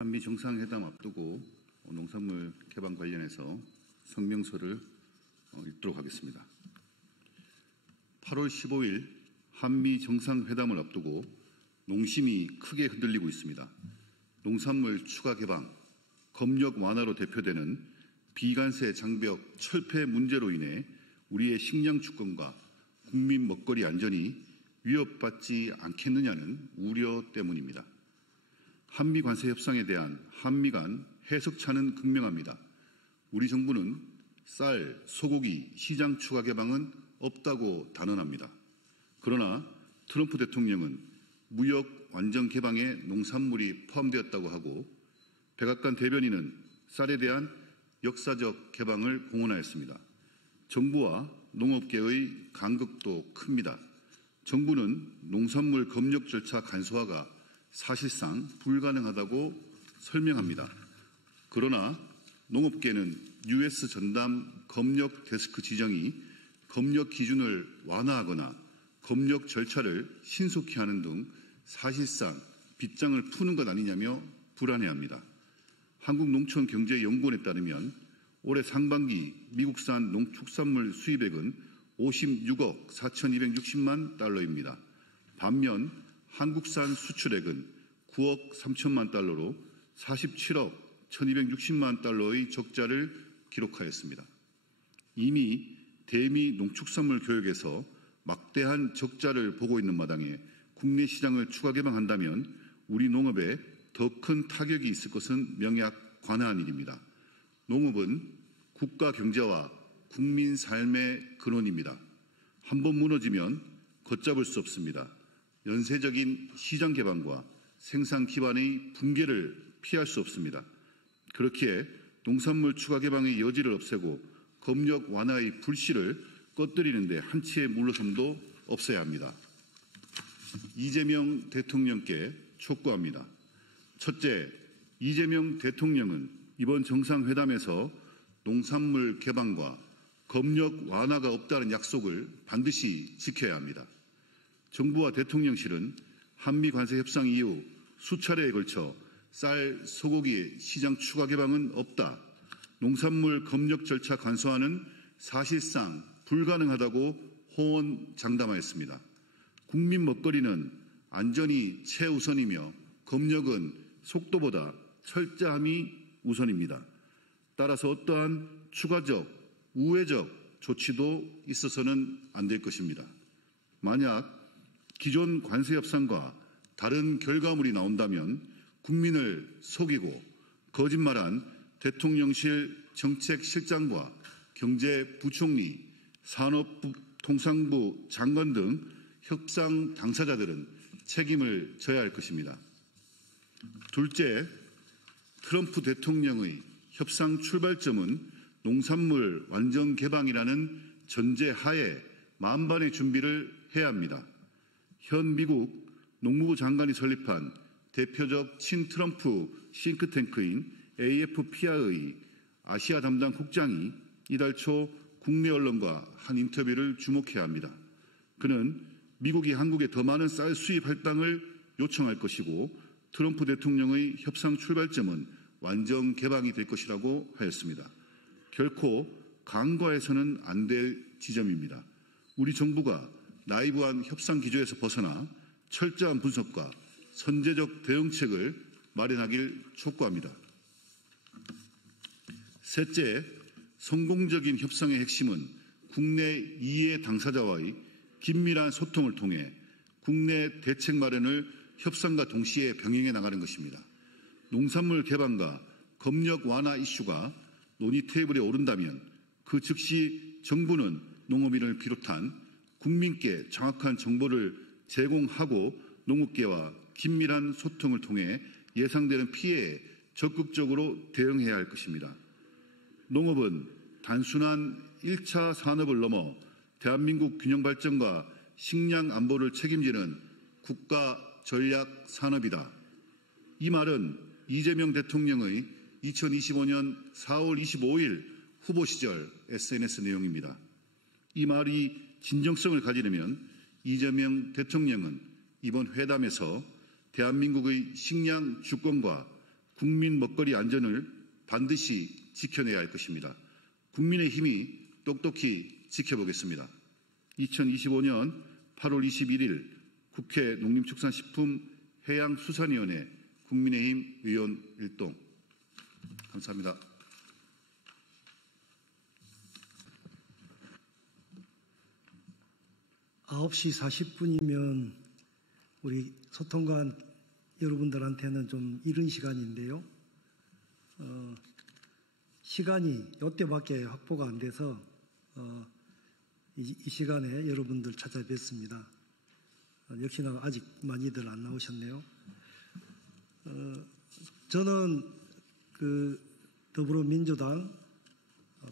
한미 정상회담 앞두고 농산물 개방 관련해서 성명서를 읽도록 하겠습니다. 8월 15일 한미 정상회담을 앞두고 농심이 크게 흔들리고 있습니다. 농산물 추가 개방, 검역 완화로 대표되는 비관세 장벽 철폐 문제로 인해 우리의 식량 주권과 국민 먹거리 안전이 위협받지 않겠느냐는 우려 때문입니다. 한미 관세 협상에 대한 한미 간 해석차는 극명합니다. 우리 정부는 쌀, 소고기 시장 추가 개방은 없다고 단언합니다. 그러나 트럼프 대통령은 무역 완전 개방에 농산물이 포함되었다고 하고 백악관 대변인은 쌀에 대한 역사적 개방을 공언하였습니다. 정부와 농업계의 간극도 큽니다. 정부는 농산물 검역 절차 간소화가 사실상 불가능하다고 설명합니다. 그러나 농업계는 US 전담 검역 데스크 지정이 검역 기준을 완화하거나 검역 절차를 신속히 하는 등 사실상 빗장을 푸는 것 아니냐며 불안해합니다. 한국농촌경제연구원에 따르면 올해 상반기 미국산 농축산물 수입액은 56억 4,260만 달러입니다. 반면 한국산 수출액은 9억 3천만 달러로 47억 1,260만 달러의 적자를 기록하였습니다. 이미 대미 농축산물 교역에서 막대한 적자를 보고 있는 마당에 국내 시장을 추가 개방한다면 우리 농업에 더 큰 타격이 있을 것은 명약관화한 일입니다. 농업은 국가 경제와 국민 삶의 근원입니다. 한번 무너지면 걷잡을 수 없습니다. 연쇄적인 시장 개방과 생산 기반의 붕괴를 피할 수 없습니다. 그렇기에 농산물 추가 개방의 여지를 없애고 검역 완화의 불씨를 꺼뜨리는 데 한치의 물러섬도 없어야 합니다. 이재명 대통령께 촉구합니다. 첫째, 이재명 대통령은 이번 정상회담에서 농산물 개방과 검역 완화가 없다는 약속을 반드시 지켜야 합니다. 정부와 대통령실은 한미 관세 협상 이후 수차례에 걸쳐 쌀, 소고기의 시장 추가 개방은 없다. 농산물 검역 절차 간소화는 사실상 불가능하다고 호언장담하였습니다. 국민 먹거리는 안전이 최우선이며 검역은 속도보다 철저함이 우선입니다. 따라서 어떠한 추가적, 우회적 조치도 있어서는 안 될 것입니다. 만약 기존 관세 협상과 다른 결과물이 나온다면 국민을 속이고 거짓말한 대통령실 정책실장과 경제부총리, 산업통상부 장관 등 협상 당사자들은 책임을 져야 할 것입니다. 둘째, 트럼프 대통령의 협상 출발점은 농산물 완전 개방이라는 전제하에 만반의 준비를 해야 합니다. 현 미국 농무부 장관이 설립한 대표적 친트럼프 싱크탱크인 AFPR의 아시아 담당 국장이 이달 초 국내 언론과 한 인터뷰를 주목해야 합니다. 그는 미국이 한국에 더 많은 쌀 수입 할당을 요청할 것이고 트럼프 대통령의 협상 출발점은 완전 개방이 될 것이라고 하였습니다. 결코 간과해서는 안 될 지점입니다. 우리 정부가 나이브한 협상 기조에서 벗어나 철저한 분석과 선제적 대응책을 마련하길 촉구합니다. 셋째, 성공적인 협상의 핵심은 국내 이해 당사자와의 긴밀한 소통을 통해 국내 대책 마련을 협상과 동시에 병행해 나가는 것입니다. 농산물 개방과 검역 완화 이슈가 논의 테이블에 오른다면 그 즉시 정부는 농업인을 비롯한 국민께 정확한 정보를 제공하고 농업계와 긴밀한 소통을 통해 예상되는 피해에 적극적으로 대응해야 할 것입니다. 농업은 단순한 1차 산업을 넘어 대한민국 균형 발전과 식량 안보를 책임지는 국가 전략 산업이다. 이 말은 이재명 대통령의 2025년 4월 25일 후보 시절 SNS 내용입니다. 이 말이 진정성을 가지려면 이재명 대통령은 이번 회담에서 대한민국의 식량 주권과 국민 먹거리 안전을 반드시 지켜내야 할 것입니다. 국민의힘이 똑똑히 지켜보겠습니다. 2025년 8월 21일 국회 농림축산식품 해양수산위원회 국민의힘 의원 일동. 감사합니다. 9시 40분이면 우리 소통관 여러분들한테는 좀 이른 시간인데요. 시간이 이때밖에 확보가 안 돼서 이 시간에 여러분들 찾아뵙습니다. 역시나 아직 많이들 안 나오셨네요. 저는 더불어민주당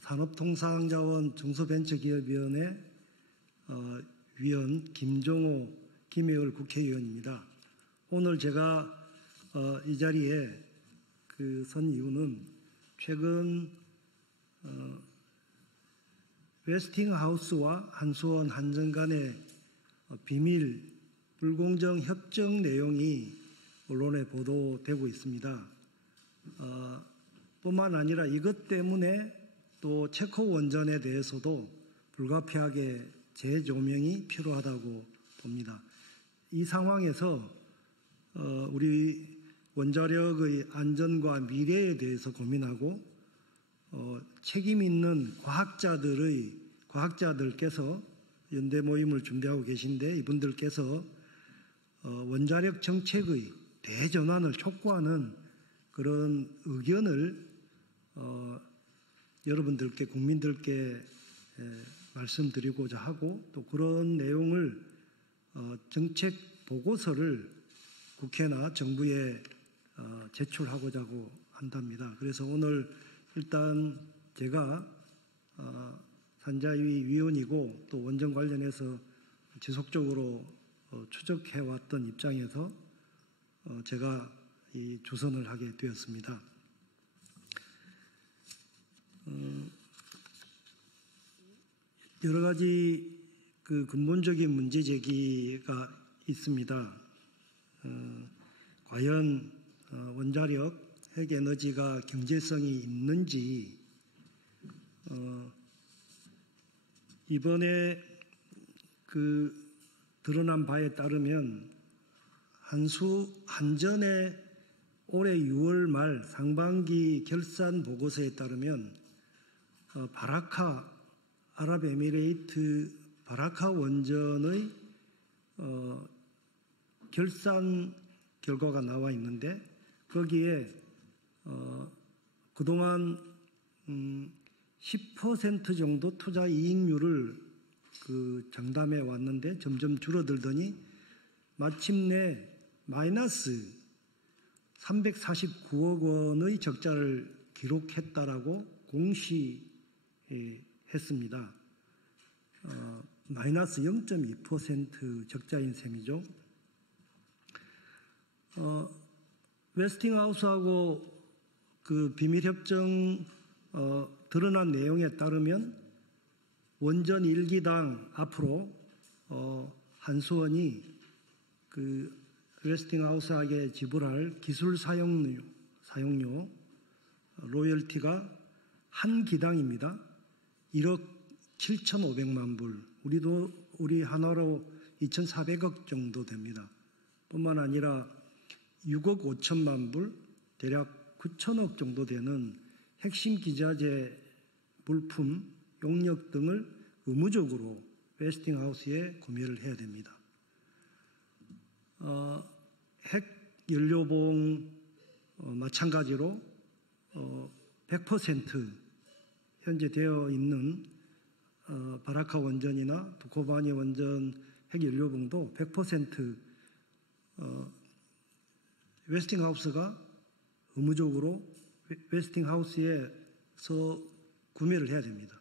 산업통상자원 중소벤처기업위원회 위원 김종호 김혜을 국회의원입니다. 오늘 제가 이 자리에 선 이유는 최근 웨스팅하우스와 한수원 한전 간의 비밀 불공정 협정 내용이 언론에 보도되고 있습니다. 뿐만 아니라 이것 때문에 또 체코 원전에 대해서도 불가피하게 재조명이 필요하다고 봅니다. 이 상황에서 우리 원자력의 안전과 미래에 대해서 고민하고 책임 있는 과학자들께서 연대 모임을 준비하고 계신데 이분들께서 원자력 정책의 대전환을 촉구하는 그런 의견을 여러분들께 국민들께 말씀드리고자 하고 또 그런 내용을 정책 보고서를 국회나 정부에 제출하고자 한답니다. 그래서 오늘 일단 제가 산자위 위원이고 또 원전 관련해서 지속적으로 추적해왔던 입장에서 제가 이 주선을 하게 되었습니다. 여러 가지 근본적인 문제 제기가 있습니다. 과연 원자력, 핵에너지가 경제성이 있는지, 이번에 드러난 바에 따르면 한전의 올해 6월 말 상반기 결산 보고서에 따르면 아랍에미레이트 바라카 원전의 결산 결과가 나와 있는데 거기에 그동안 10% 정도 투자 이익률을 장담해 왔는데 점점 줄어들더니 마침내 마이너스 349억 원의 적자를 기록했다라고 공시했습니다. 마이너스 0.2% 적자인 셈이죠. 웨스팅하우스하고 비밀협정 드러난 내용에 따르면 원전 1기당 앞으로 한수원이 웨스팅하우스에게 지불할 기술 사용료 로열티가 한 기당입니다. 1억 7,500만 불, 우리 한화로 2,400억 정도 됩니다. 뿐만 아니라 6억 5천만 불, 대략 9천억 정도 되는 핵심 기자재 물품, 용역 등을 의무적으로 웨스팅하우스에 구매를 해야 됩니다. 핵 연료봉 마찬가지로 100% 현재 되어 있는 바라카 원전이나 두코바니 원전 핵 연료봉도 100% 웨스팅하우스가 의무적으로 웨스팅하우스에서 구매를 해야 됩니다.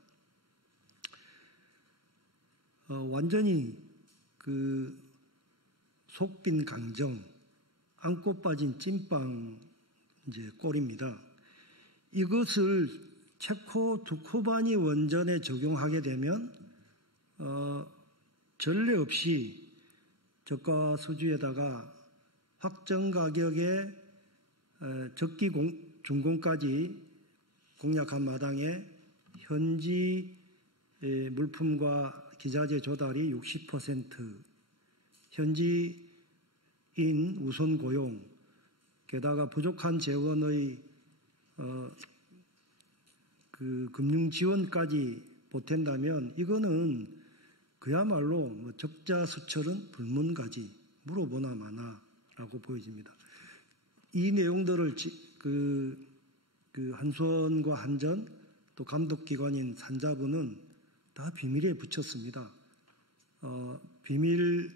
완전히 속빈 강정, 안고 빠진 찐빵 꼴입니다. 이것을 체코 두코바니 원전에 적용하게 되면 전례 없이 저가 수주에다가 확정 가격에 적기 준공까지 공약한 마당에 현지 물품과 기자재 조달이 60%, 현지인 우선 고용, 게다가 부족한 재원의 금융 지원까지 보탠다면 이거는 그야말로 적자수철은 불문가지 물어보나 마나라고 보여집니다. 이 내용들을 한수원과 한전 또 감독기관인 산자부는 다 비밀에 붙였습니다. 비밀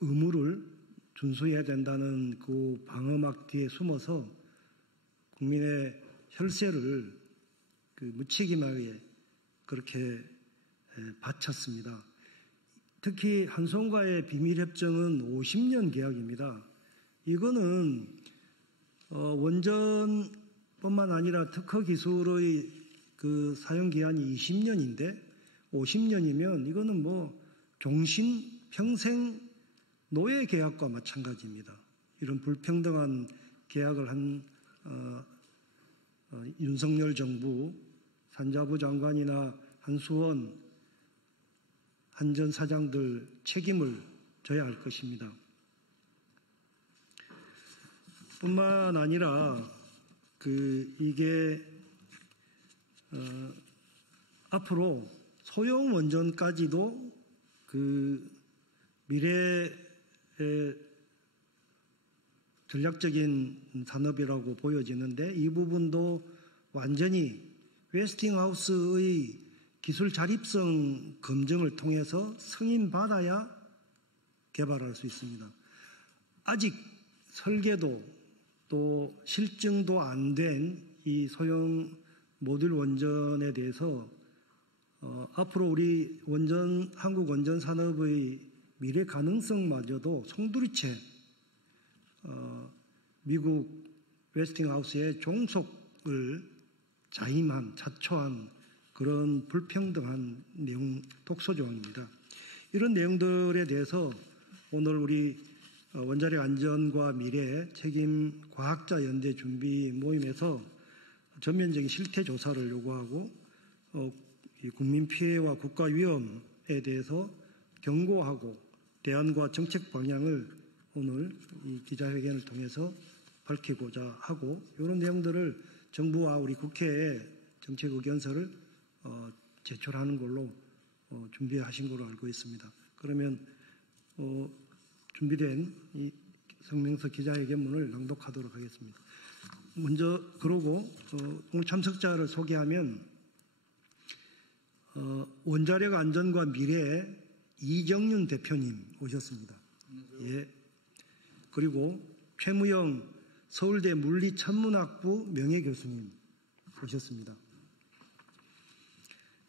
의무를 준수해야 된다는 그 방어막 뒤에 숨어서 국민의 혈세를 무책임하게 그렇게 바쳤습니다. 특히 한수원과의 비밀협정은 50년 계약입니다. 이거는 원전뿐만 아니라 특허 기술의 사용 기한이 20년인데 50년이면 이거는 종신 평생 노예 계약과 마찬가지입니다. 이런 불평등한 계약을 한 윤석열 정부, 산자부 장관이나 한수원, 한전 사장들 책임을 져야 할 것입니다. 뿐만 아니라 이게 앞으로 소형 원전까지도 미래의 전략적인 산업이라고 보여지는데 이 부분도 완전히 웨스팅하우스의 기술 자립성 검증을 통해서 승인받아야 개발할 수 있습니다. 아직 설계도 또 실증도 안 된 이 소형 모듈 원전에 대해서 앞으로 우리 한국 원전 산업의 미래 가능성마저도 송두리째 미국 웨스팅하우스의 종속을 자초한 그런 불평등한 내용 독소조항입니다. 이런 내용들에 대해서 오늘 우리 원자력 안전과 미래 책임 과학자 연대 준비 모임에서 전면적인 실태 조사를 요구하고 국민 피해와 국가 위험에 대해서 경고하고 대안과 정책 방향을 오늘 이 기자회견을 통해서 밝히고자 하고 이런 내용들을 정부와 우리 국회에 정책 의견서를 제출하는 걸로 준비하신 걸로 알고 있습니다. 그러면 준비된 이 성명서 기자회견문을 낭독하도록 하겠습니다. 먼저 그러고 오늘 참석자를 소개하면 원자력 안전과 미래 이정윤 대표님 오셨습니다. 예. 그리고 최무영 서울대 물리천문학부 명예교수님 오셨습니다.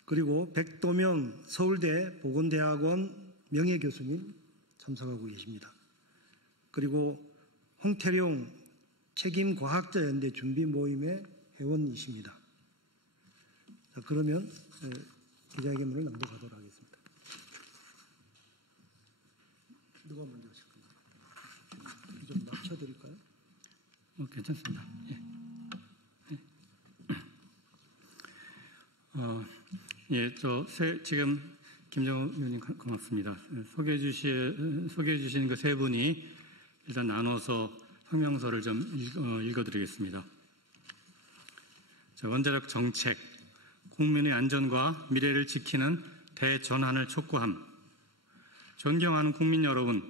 그리고 백도명 서울대 보건대학원 명예교수님 참석하고 계십니다. 그리고 홍태룡 책임과학자연대 준비 모임의 회원이십니다. 자, 그러면 기자회견문을 낭독하도록 하겠습니다. 누가 먼저 하실 건가요? 좀 낮춰드릴까요? 괜찮습니다. 예. 지금 김정우 의원님 고맙습니다. 소개해 주신 그 세 분이 일단 나눠서 성명서를 좀 읽어드리겠습니다. 원자력 정책, 국민의 안전과 미래를 지키는 대전환을 촉구함. 존경하는 국민 여러분,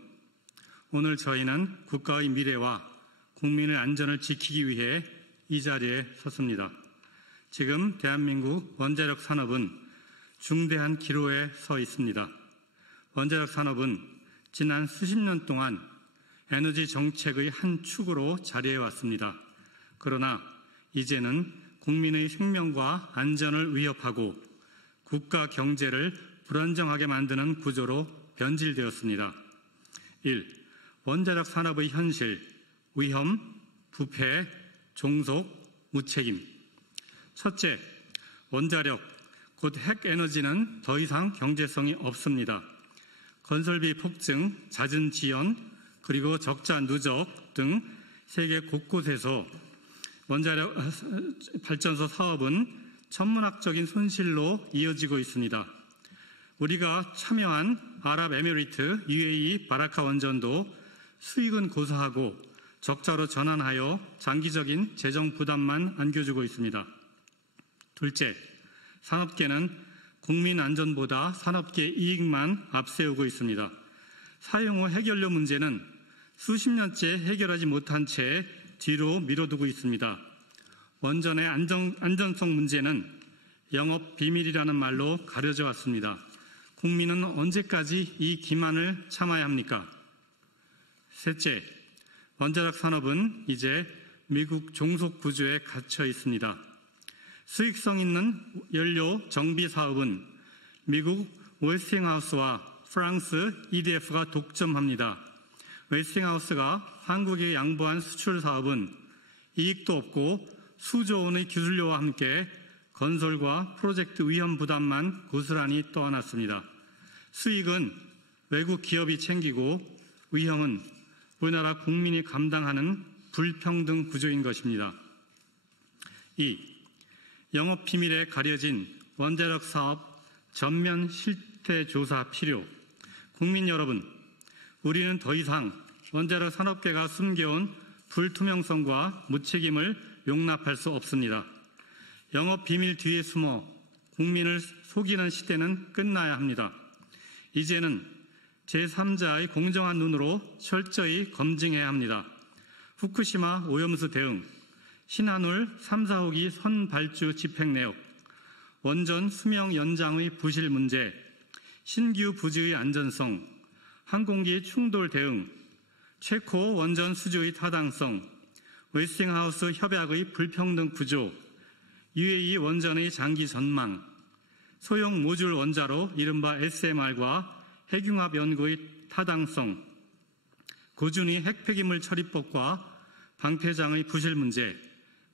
오늘 저희는 국가의 미래와 국민의 안전을 지키기 위해 이 자리에 섰습니다. 지금 대한민국 원자력 산업은 중대한 기로에 서 있습니다. 원자력 산업은 지난 수십 년 동안 에너지 정책의 한 축으로 자리해 왔습니다. 그러나 이제는 국민의 생명과 안전을 위협하고 국가 경제를 불안정하게 만드는 구조로 변질되었습니다. 1. 원자력 산업의 현실, 위험, 부패, 종속, 무책임. 첫째, 원자력, 곧 핵에너지는 더 이상 경제성이 없습니다. 건설비 폭증, 잦은 지연, 그리고 적자 누적, 등 세계 곳곳에서 원자력 발전소 사업은 천문학적인 손실로 이어지고 있습니다. 우리가 참여한 아랍에미리트 UAE 바라카 원전도 수익은 고사하고 적자로 전환하여 장기적인 재정 부담만 안겨주고 있습니다. 둘째, 산업계는 국민 안전보다 산업계 이익만 앞세우고 있습니다. 사용 후 해결료 문제는 수십 년째 해결하지 못한 채 뒤로 미뤄두고 있습니다. 원전의 안전성 문제는 영업 비밀이라는 말로 가려져 왔습니다. 국민은 언제까지 이 기만을 참아야 합니까? 셋째, 원자력 산업은 이제 미국 종속 구조에 갇혀 있습니다. 수익성 있는 연료 정비 사업은 미국 웨스팅하우스와 프랑스 EDF가 독점합니다. 웨스팅하우스가 한국에 양보한 수출 사업은 이익도 없고 수조 원의 기술료와 함께 건설과 프로젝트 위험 부담만 고스란히 떠안았습니다. 수익은 외국 기업이 챙기고 위험은 우리나라 국민이 감당하는 불평등 구조인 것입니다. 2. 영업 비밀에 가려진 원자력 사업 전면 실태 조사 필요. 국민 여러분, 우리는 더 이상 원자력 산업계가 숨겨온 불투명성과 무책임을 용납할 수 없습니다. 영업 비밀 뒤에 숨어 국민을 속이는 시대는 끝나야 합니다. 이제는 제3자의 공정한 눈으로 철저히 검증해야 합니다. 후쿠시마 오염수 대응, 신한울 3, 4호기 선발주 집행 내역, 원전 수명 연장의 부실 문제, 신규 부지의 안전성, 항공기 충돌 대응, 체코 원전 수주의 타당성, 웨스팅하우스 협약의 불평등 구조, UAE 원전의 장기 전망, 소형 모듈 원자로 이른바 SMR과 핵융합 연구의 타당성, 고준위 핵폐기물 처리법과 방패장의 부실 문제,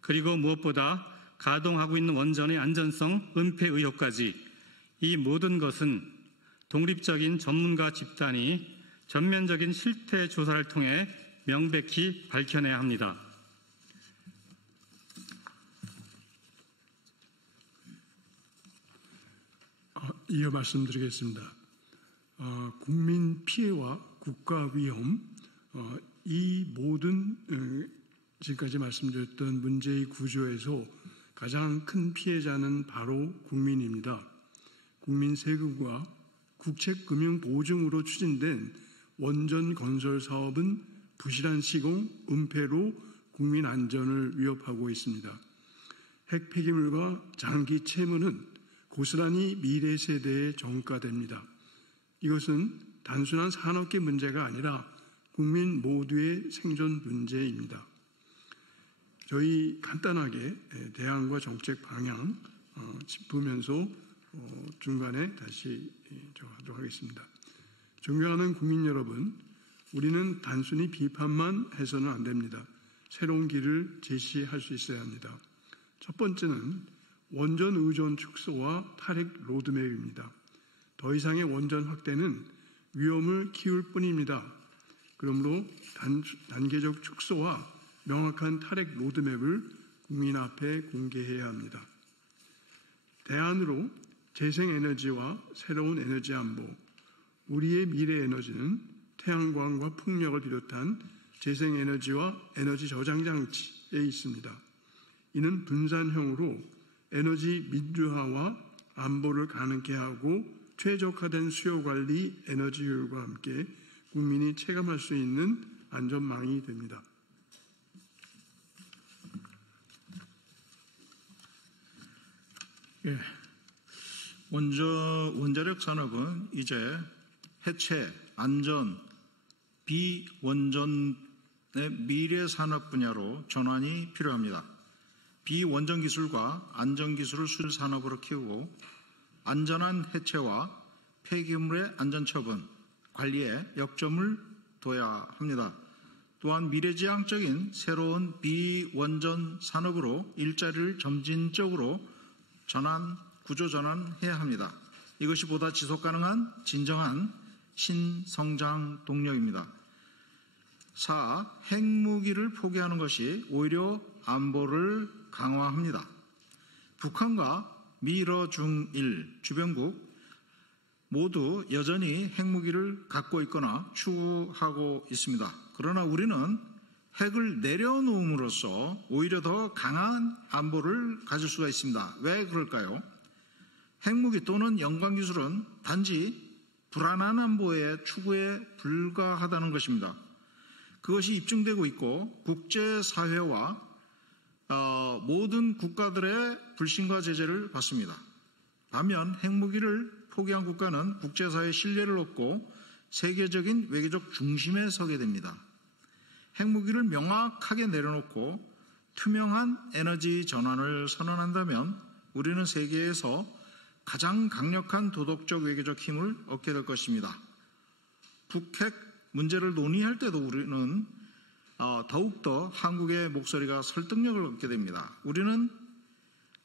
그리고 무엇보다 가동하고 있는 원전의 안전성 은폐 의혹까지 이 모든 것은 독립적인 전문가 집단이 전면적인 실태 조사를 통해 명백히 밝혀내야 합니다. 이어 말씀드리겠습니다. 국민 피해와 국가 위험, 이 모든 지금까지 말씀드렸던 문제의 구조에서 가장 큰 피해자는 바로 국민입니다. 국민 세금과 국책금융보증으로 추진된 원전 건설 사업은 부실한 시공, 은폐로 국민 안전을 위협하고 있습니다. 핵 폐기물과 장기 채무는 고스란히 미래 세대에 전가됩니다. 이것은 단순한 산업계 문제가 아니라 국민 모두의 생존 문제입니다. 저희 간단하게 대안과 정책 방향 짚으면서 중간에 다시 하도록 하겠습니다. 존경하는 국민 여러분, 우리는 단순히 비판만 해서는 안 됩니다. 새로운 길을 제시할 수 있어야 합니다. 첫 번째는 원전 의존 축소와 탈핵 로드맵입니다. 더 이상의 원전 확대는 위험을 키울 뿐입니다. 그러므로 단계적 축소와 명확한 탈핵 로드맵을 국민 앞에 공개해야 합니다. 대안으로 재생에너지와 새로운 에너지 안보, 우리의 미래 에너지는 태양광과 풍력을 비롯한 재생에너지와 에너지 저장 장치에 있습니다. 이는 분산형으로 에너지 민주화와 안보를 가능케 하고 최적화된 수요 관리 에너지 효율과 함께 국민이 체감할 수 있는 안전망이 됩니다. 예. 원자력 산업은 이제 해체, 안전, 비원전의 미래 산업 분야로 전환이 필요합니다. 비원전 기술과 안전 기술을 수출 산업으로 키우고 안전한 해체와 폐기물의 안전 처분, 관리에 역점을 둬야 합니다. 또한 미래지향적인 새로운 비원전 산업으로 일자리를 점진적으로 구조 전환해야 합니다. 이것이 보다 지속 가능한 진정한 신성장 동력입니다. 4. 핵무기를 포기하는 것이 오히려 안보를 강화합니다. 북한과 미러 중일 주변국 모두 여전히 핵무기를 갖고 있거나 추구하고 있습니다. 그러나 우리는 핵을 내려놓음으로써 오히려 더 강한 안보를 가질 수가 있습니다. 왜 그럴까요? 핵무기 또는 연관기술은 단지 불안한 안보의 추구에 불과하다는 것입니다. 그것이 입증되고 있고 국제사회와 모든 국가들의 불신과 제재를 받습니다. 반면 핵무기를 포기한 국가는 국제사회의 신뢰를 얻고 세계적인 외교적 중심에 서게 됩니다. 핵무기를 명확하게 내려놓고 투명한 에너지 전환을 선언한다면 우리는 세계에서 가장 강력한 도덕적 외교적 힘을 얻게 될 것입니다. 북핵 문제를 논의할 때도 우리는 더욱더 한국의 목소리가 설득력을 얻게 됩니다. 우리는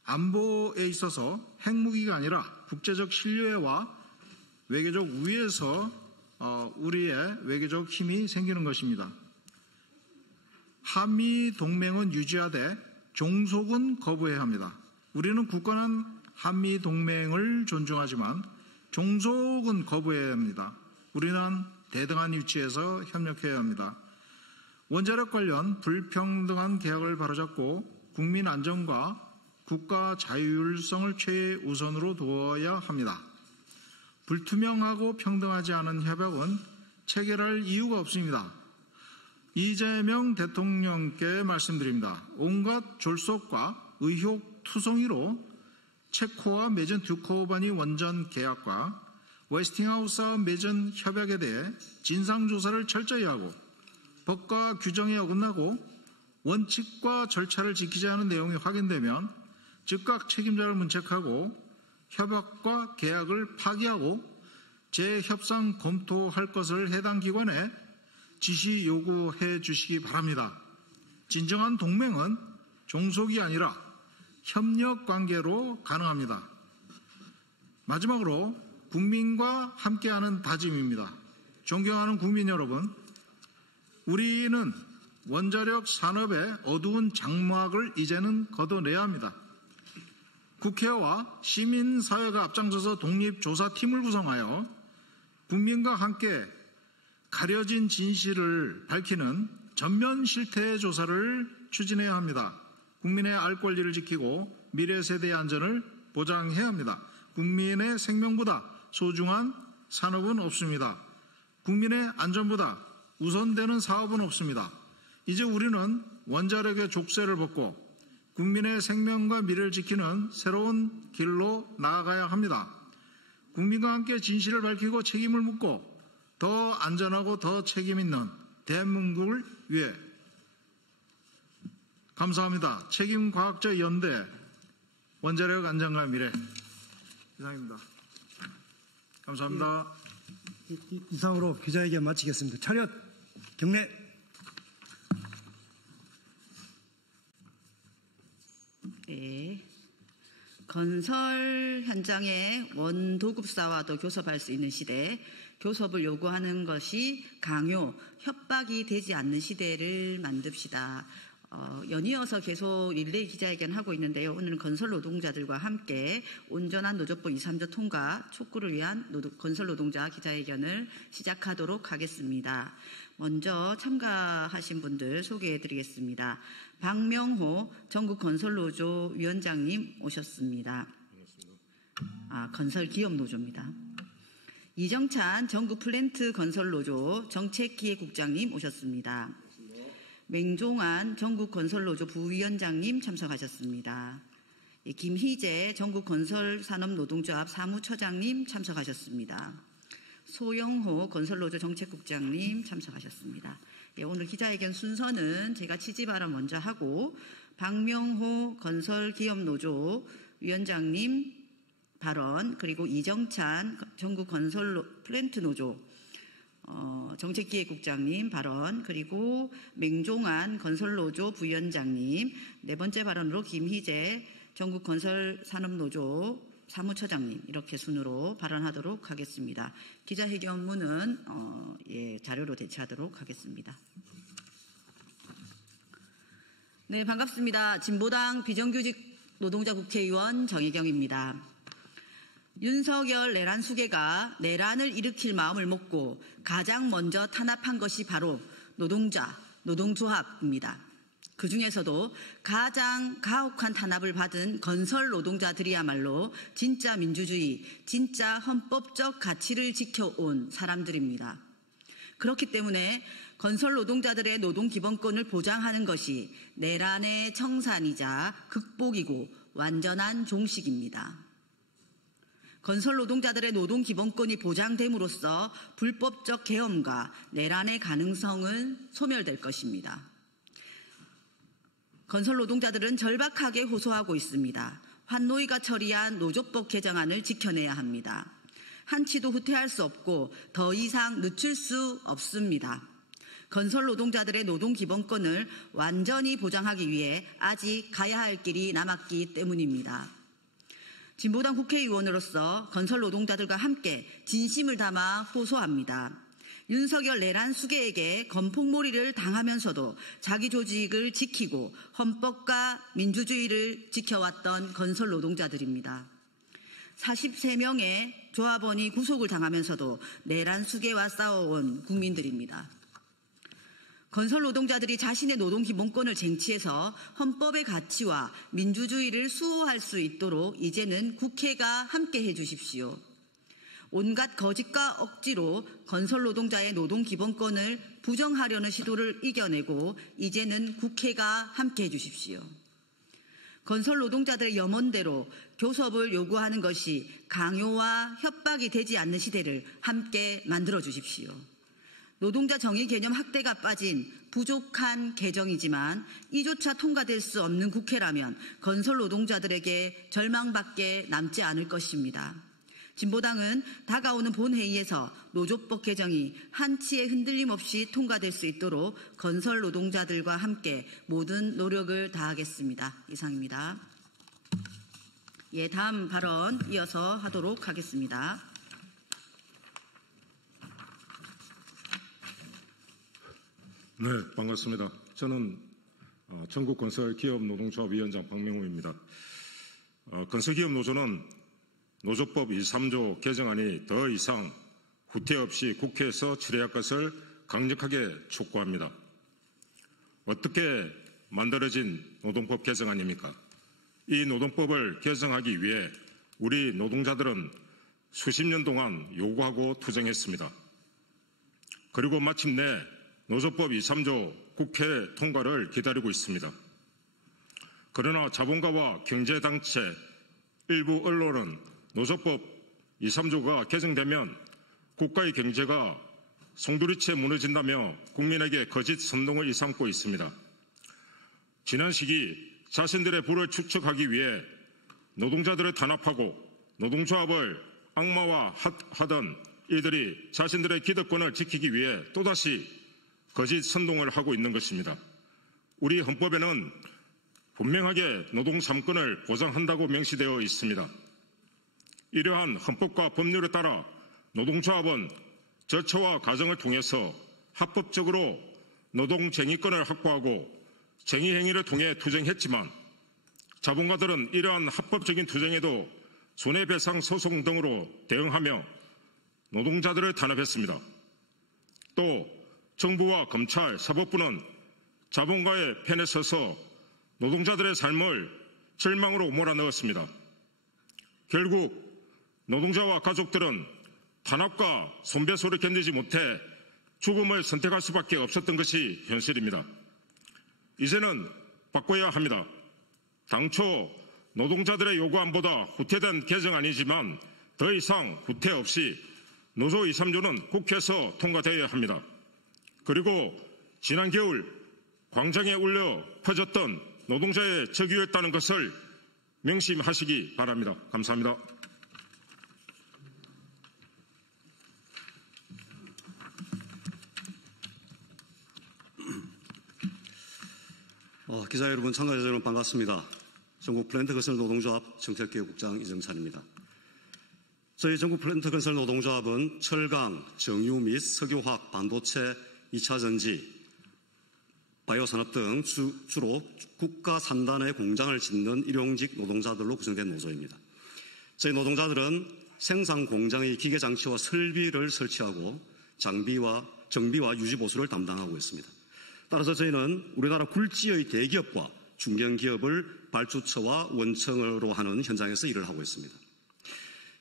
안보에 있어서 핵무기가 아니라 국제적 신뢰와 외교적 우위에서 우리의 외교적 힘이 생기는 것입니다. 한미 동맹은 유지하되 종속은 거부해야 합니다. 우리는 굳건한 한미 동맹을 존중하지만 종속은 거부해야 합니다. 우리는 대등한 위치에서 협력해야 합니다. 원자력 관련 불평등한 계약을 바로잡고 국민 안전과 국가 자율성을 최우선으로 두어야 합니다. 불투명하고 평등하지 않은 협약은 체결할 이유가 없습니다. 이재명 대통령께 말씀드립니다. 온갖 졸속과 의혹 투성이로 체코와 맺은 듀코바니 원전 계약과 웨스팅하우스와 맺은 협약에 대해 진상조사를 철저히 하고 법과 규정에 어긋나고 원칙과 절차를 지키지 않은 내용이 확인되면 즉각 책임자를 문책하고 협약과 계약을 파기하고 재협상 검토할 것을 해당 기관에 지시 요구해 주시기 바랍니다. 진정한 동맹은 종속이 아니라 협력 관계로 가능합니다. 마지막으로 국민과 함께하는 다짐입니다. 존경하는 국민 여러분, 우리는 원자력 산업의 어두운 장막을 이제는 걷어내야 합니다. 국회와 시민사회가 앞장서서 독립조사팀을 구성하여 국민과 함께 가려진 진실을 밝히는 전면 실태 조사를 추진해야 합니다. 국민의 알 권리를 지키고 미래 세대의 안전을 보장해야 합니다. 국민의 생명보다 소중한 산업은 없습니다. 국민의 안전보다 우선되는 사업은 없습니다. 이제 우리는 원자력의 족쇄를 벗고 국민의 생명과 미래를 지키는 새로운 길로 나아가야 합니다. 국민과 함께 진실을 밝히고 책임을 묻고 더 안전하고 더 책임있는 대한민국을 위해 감사합니다. 책임과학자 연대 원자력 안전과 미래 이상입니다. 감사합니다. 이상으로 기자회견 마치겠습니다. 차렷 경례. 네. 건설 현장에 원도급사와도 교섭할 수 있는 시대, 교섭을 요구하는 것이 강요, 협박이 되지 않는 시대를 만듭시다. 연이어서 계속 릴레이 기자회견 하고 있는데요. 오늘은 건설 노동자들과 함께 온전한 노조법 2, 3조 통과 촉구를 위한 건설 노동자 기자회견을 시작하도록 하겠습니다. 먼저 참가하신 분들 소개해드리겠습니다. 박명호 전국건설노조 위원장님 오셨습니다. 건설기업노조입니다. 이정찬 전국플랜트건설노조 정책기획국장님 오셨습니다. 맹종환 전국건설노조 부위원장님 참석하셨습니다. 김희재 전국건설산업노동조합 사무처장님 참석하셨습니다. 소영호 건설노조 정책국장님 참석하셨습니다. 오늘 기자회견 순서는 제가 취지 발언 먼저 하고 박명호 건설기업노조 위원장님 발언, 그리고 이정찬 전국건설플랜트노조 정책기획국장님 발언, 그리고 맹종환 건설노조 부위원장님, 네 번째 발언으로 김희재 전국건설산업노조 사무처장님 이렇게 순으로 발언하도록 하겠습니다. 기자회견문은 자료로 대체하도록 하겠습니다. 네, 반갑습니다. 진보당 비정규직 노동자 국회의원 정혜경입니다. 윤석열 내란 수계가 내란을 일으킬 마음을 먹고 가장 먼저 탄압한 것이 바로 노동자, 노동조합입니다. 그중에서도 가장 가혹한 탄압을 받은 건설 노동자들이야말로 진짜 민주주의, 진짜 헌법적 가치를 지켜온 사람들입니다. 그렇기 때문에 건설 노동자들의 노동 기본권을 보장하는 것이 내란의 청산이자 극복이고 완전한 종식입니다. 건설 노동자들의 노동 기본권이 보장됨으로써 불법적 계엄과 내란의 가능성은 소멸될 것입니다. 건설 노동자들은 절박하게 호소하고 있습니다. 환노위가 처리한 노조법 개정안을 지켜내야 합니다. 한치도 후퇴할 수 없고 더 이상 늦출 수 없습니다. 건설 노동자들의 노동 기본권을 완전히 보장하기 위해 아직 가야 할 길이 남았기 때문입니다. 진보당 국회의원으로서 건설 노동자들과 함께 진심을 담아 호소합니다. 윤석열 내란 수계에게 건폭몰이를 당하면서도 자기 조직을 지키고 헌법과 민주주의를 지켜왔던 건설 노동자들입니다. 43명의 조합원이 구속을 당하면서도 내란 수계와 싸워온 국민들입니다. 건설 노동자들이 자신의 노동 기본권을 쟁취해서 헌법의 가치와 민주주의를 수호할 수 있도록 이제는 국회가 함께해 주십시오. 온갖 거짓과 억지로 건설 노동자의 노동 기본권을 부정하려는 시도를 이겨내고 이제는 국회가 함께해 주십시오. 건설 노동자들의 염원대로 교섭을 요구하는 것이 강요와 협박이 되지 않는 시대를 함께 만들어 주십시오. 노동자 정의 개념 학대가 빠진 부족한 개정이지만 이조차 통과될 수 없는 국회라면 건설 노동자들에게 절망밖에 남지 않을 것입니다. 진보당은 다가오는 본회의에서 노조법 개정이 한치의 흔들림 없이 통과될 수 있도록 건설 노동자들과 함께 모든 노력을 다하겠습니다. 이상입니다. 다음 발언 이어서 하도록 하겠습니다. 네, 반갑습니다. 저는 전국건설기업노동조합위원장 박명우입니다. 건설기업노조는 노조법 23조 개정안이 더 이상 후퇴 없이 국회에서 처리할 것을 강력하게 촉구합니다. 어떻게 만들어진 노동법 개정안입니까? 이 노동법을 개정하기 위해 우리 노동자들은 수십 년 동안 요구하고 투쟁했습니다. 그리고 마침내 노조법 23조 국회 통과를 기다리고 있습니다. 그러나 자본가와 경제단체, 일부 언론은 노조법 23조가 개정되면 국가의 경제가 송두리째 무너진다며 국민에게 거짓 선동을 일삼고 있습니다. 지난 시기 자신들의 부를 축적하기 위해 노동자들을 탄압하고 노동조합을 악마화하던 이들이 자신들의 기득권을 지키기 위해 또다시 거짓 선동을 하고 있는 것입니다. 우리 헌법에는 분명하게 노동 3권을 보장한다고 명시되어 있습니다. 이러한 헌법과 법률에 따라 노동조합은 절차와 과정을 통해서 합법적으로 노동쟁의권을 확보하고 쟁의행위를 통해 투쟁했지만 자본가들은 이러한 합법적인 투쟁에도 손해배상 소송 등으로 대응하며 노동자들을 탄압했습니다. 또 정부와 검찰, 사법부는 자본가의 편에 서서 노동자들의 삶을 절망으로 몰아넣었습니다. 결국 노동자와 가족들은 탄압과 손배소를 견디지 못해 죽음을 선택할 수밖에 없었던 것이 현실입니다. 이제는 바꿔야 합니다. 당초 노동자들의 요구안보다 후퇴된 개정안이지만 더 이상 후퇴 없이 노조 23조는 국회에서 통과되어야 합니다. 그리고 지난 겨울 광장에 울려 퍼졌던 노동자의 적이었다는 것을 명심하시기 바랍니다. 감사합니다. 기자 여러분, 참가자 여러분 반갑습니다. 전국 플랜트건설 노동조합 정책기획국장 이정찬입니다. 저희 전국 플랜트건설 노동조합은 철강, 정유 및 석유화학, 반도체, 2차전지, 바이오산업 등 주로 국가 산단의 공장을 짓는 일용직 노동자들로 구성된 노조입니다. 저희 노동자들은 생산 공장의 기계장치와 설비를 설치하고 정비와 유지보수를 담당하고 있습니다. 따라서 저희는 우리나라 굴지의 대기업과 중견기업을 발주처와 원청으로 하는 현장에서 일을 하고 있습니다.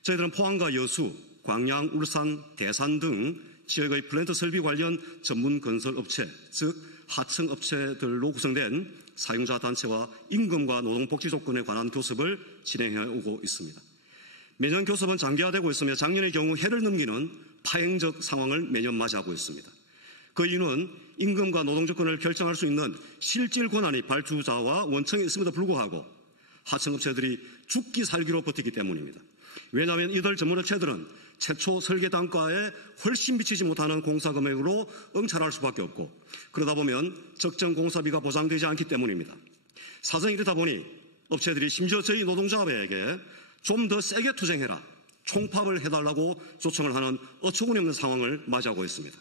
저희들은 포항과 여수, 광양, 울산, 대산 등 지역의 플랜트 설비 관련 전문 건설 업체, 즉 하청 업체들로 구성된 사용자 단체와 임금과 노동복지 조건에 관한 교섭을 진행해 오고 있습니다. 매년 교섭은 장기화되고 있으며 작년의 경우 해를 넘기는 파행적 상황을 매년 맞이하고 있습니다. 그 이유는 임금과 노동조건을 결정할 수 있는 실질 권한이 발주자와 원청에 있음에도 불구하고 하청업체들이 죽기 살기로 버티기 때문입니다. 왜냐하면 이들 전문업체들은 최초 설계 단가에 훨씬 미치지 못하는 공사 금액으로 응찰할 수밖에 없고, 그러다 보면 적정 공사비가 보장되지 않기 때문입니다. 사정이 이렇다 보니 업체들이 심지어 저희 노동조합에게 좀 더 세게 투쟁해라, 총파업을 해달라고 요청을 하는 어처구니 없는 상황을 맞이하고 있습니다.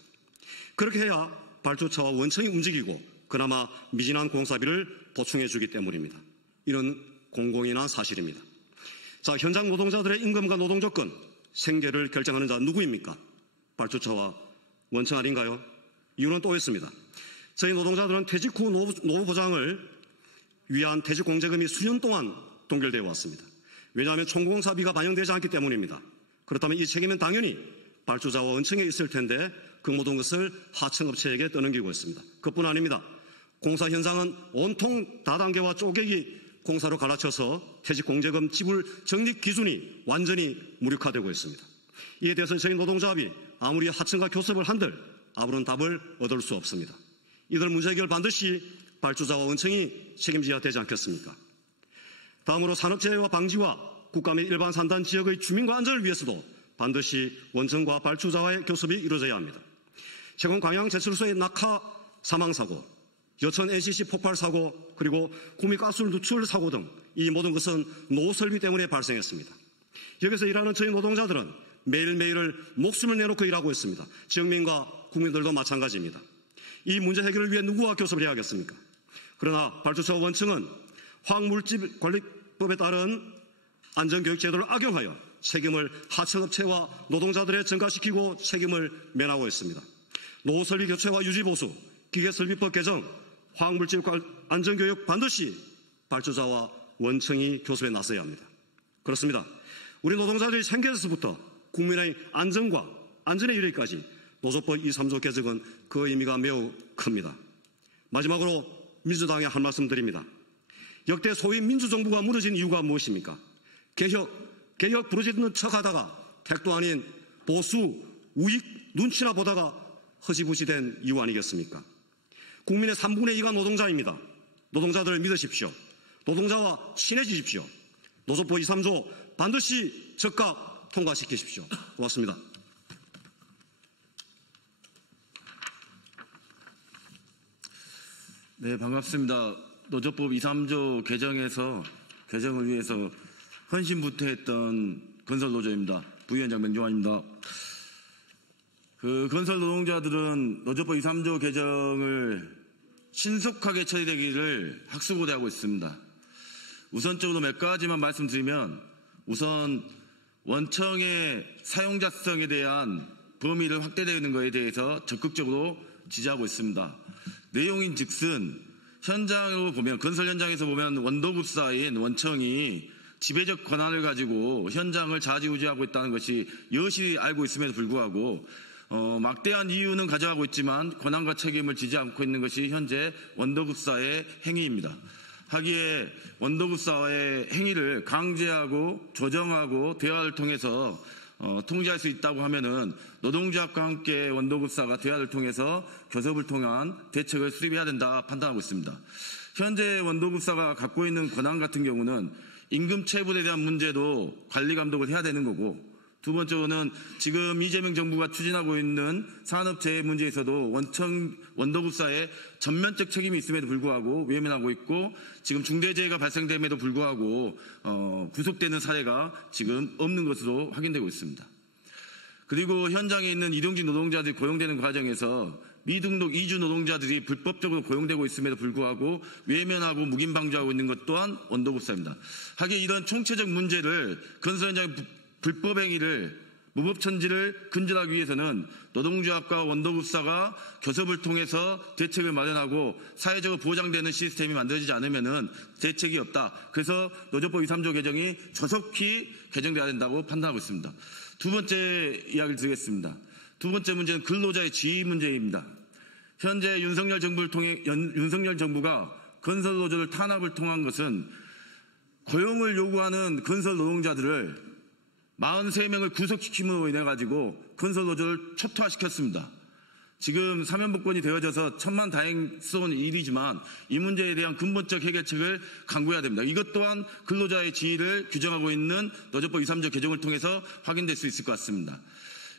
그렇게 해야 발주처와 원청이 움직이고 그나마 미진한 공사비를 보충해 주기 때문입니다. 이런 공공연한 사실입니다. 자, 현장 노동자들의 임금과 노동조건, 생계를 결정하는 자 누구입니까? 발주처와 원청 아닌가요? 이유는 또 있습니다. 저희 노동자들은 퇴직 후 노후 보장을 위한 퇴직공제금이 수년 동안 동결되어 왔습니다. 왜냐하면 총공사비가 반영되지 않기 때문입니다. 그렇다면 이 책임은 당연히 발주자와 원청에 있을 텐데 그 모든 것을 하청업체에게 떠넘기고 있습니다. 그뿐 아닙니다. 공사 현장은 온통 다단계와 쪼개기 공사로 갈라쳐서 퇴직공제금 지불 적립 기준이 완전히 무력화되고 있습니다. 이에 대해서 저희 노동조합이 아무리 하청과 교섭을 한들 아무런 답을 얻을 수 없습니다. 이들 문제 해결 반드시 발주자와 원청이 책임져야 되지 않겠습니까? 다음으로 산업재해와 방지와 국가 및 일반 산단 지역의 주민과 안전을 위해서도 반드시 원청과 발주자와의 교섭이 이루어져야 합니다. 최근 광양 제철소의 낙하 사망사고, 여천 NCC 폭발사고, 그리고 구미가스 누출 사고 등 이 모든 것은 노설비 때문에 발생했습니다. 여기서 일하는 저희 노동자들은 매일매일을 목숨을 내놓고 일하고 있습니다. 지역민과 국민들도 마찬가지입니다. 이 문제 해결을 위해 누구와 교섭을 해야 하겠습니까? 그러나 발주처와 원청은 화학물질관리법에 따른 안전교육제도를 악용하여 책임을 하청업체와 노동자들에 전가시키고 책임을 면하고 있습니다. 노후설비 교체와 유지보수, 기계설비법 개정, 화학물질 안전교육 반드시 발주자와 원청이 교섭에 나서야 합니다. 그렇습니다. 우리 노동자들의 생계에서부터 국민의 안전과 안전에 이르기까지 노조법 2, 3조 개정은 그 의미가 매우 큽니다. 마지막으로 민주당에 한 말씀 드립니다. 역대 소위 민주정부가 무너진 이유가 무엇입니까? 개혁 부르짖는 척하다가 택도 아닌 보수, 우익 눈치나 보다가 허지부지된 이유 아니겠습니까? 국민의 3분의 2가 노동자입니다. 노동자들을 믿으십시오. 노동자와 친해지십시오. 노조법 2, 3조 반드시 즉각 통과시키십시오. 고맙습니다. 네, 반갑습니다. 노조법 2, 3조 개정을 위해서 헌신부태했던 건설노조입니다. 부위원장 명종환입니다. 건설 노동자들은 노조법 2, 3조 개정을 신속하게 처리되기를 학수고대하고 있습니다. 우선적으로 몇 가지만 말씀드리면, 우선 원청의 사용자성에 대한 범위를 확대되는 것에 대해서 적극적으로 지지하고 있습니다. 내용인즉슨 현장으로 보면, 건설 현장에서 보면 원도급사인 원청이 지배적 권한을 가지고 현장을 좌지우지하고 있다는 것이 여실히 알고 있음에도 불구하고 막대한 이유는 가져가고 있지만 권한과 책임을 지지 않고 있는 것이 현재 원도급사의 행위입니다. 하기에 원도급사의 행위를 강제하고 조정하고 대화를 통해서 통제할 수 있다고 하면은 노동조합과 함께 원도급사가 대화를 통해서 교섭을 통한 대책을 수립해야 된다 판단하고 있습니다. 현재 원도급사가 갖고 있는 권한 같은 경우는 임금 체불에 대한 문제도 관리 감독을 해야 되는 거고, 두 번째로는 지금 이재명 정부가 추진하고 있는 산업재해 문제에서도 원도급사에 전면적 책임이 있음에도 불구하고 외면하고 있고 지금 중대재해가 발생됨에도 불구하고 구속되는 사례가 지금 없는 것으로 확인되고 있습니다. 그리고 현장에 있는 이동직 노동자들이 고용되는 과정에서 미등록 이주 노동자들이 불법적으로 고용되고 있음에도 불구하고 외면하고 묵인 방조하고 있는 것 또한 원도급사입니다. 하기에 이런 총체적 문제를 건설 현장의 불법 행위를 무법천지를 근절하기 위해서는 노동조합과 원도급사가 교섭을 통해서 대책을 마련하고 사회적으로 보장되는 시스템이 만들어지지 않으면 대책이 없다. 그래서 노조법 2.3조 개정이 조속히 개정돼야 된다고 판단하고 있습니다. 두 번째 이야기를 드리겠습니다. 두 번째 문제는 근로자의 지위 문제입니다. 현재 윤석열 정부가 건설 노조를 탄압을 통한 것은 고용을 요구하는 건설 노동자들을 43명을 구속시킴으로 인해 가지고 건설 노조를 초토화시켰습니다. 지금 사면복권이 되어져서 천만다행스러운 일이지만 이 문제에 대한 근본적 해결책을 강구해야 됩니다. 이것 또한 근로자의 지위를 규정하고 있는 노조법 2.3조 개정을 통해서 확인될 수 있을 것 같습니다.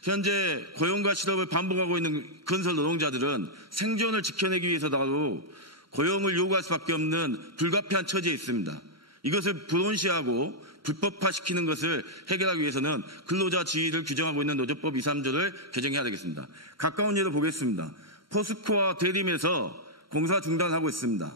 현재 고용과 실업을 반복하고 있는 건설 노동자들은 생존을 지켜내기 위해서라도 고용을 요구할 수밖에 없는 불가피한 처지에 있습니다. 이것을 불온시하고 불법화시키는 것을 해결하기 위해서는 근로자 지위를 규정하고 있는 노조법 2.3조를 개정해야 되겠습니다. 가까운 예로 보겠습니다. 포스코와 대림에서 공사 중단하고 있습니다.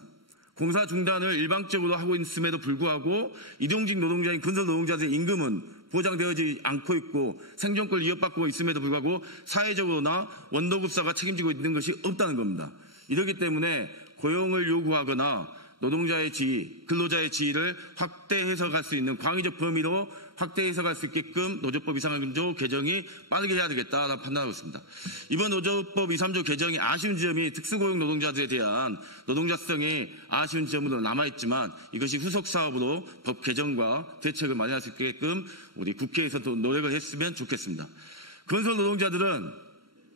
공사 중단을 일방적으로 하고 있음에도 불구하고 이동직 노동자인 건설 노동자들의 임금은 보장되어지지 않고 있고 생존권을 이어받고 있음에도 불구하고 사회적으로나 원도급사가 책임지고 있는 것이 없다는 겁니다. 이렇기 때문에 고용을 요구하거나 노동자의 지위, 근로자의 지위를 확대 해석할 수 있는 광의적 범위로 확대 해석할 수 있게끔 노조법 2.3조 개정이 빠르게 해야 되겠다라고 판단하고 있습니다. 이번 노조법 2.3조 개정이 아쉬운 지점이 특수고용 노동자들에 대한 노동자성이 아쉬운 지점으로 남아있지만 이것이 후속 사업으로 법 개정과 대책을 마련할 수 있게끔 우리 국회에서도 노력을 했으면 좋겠습니다. 건설 노동자들은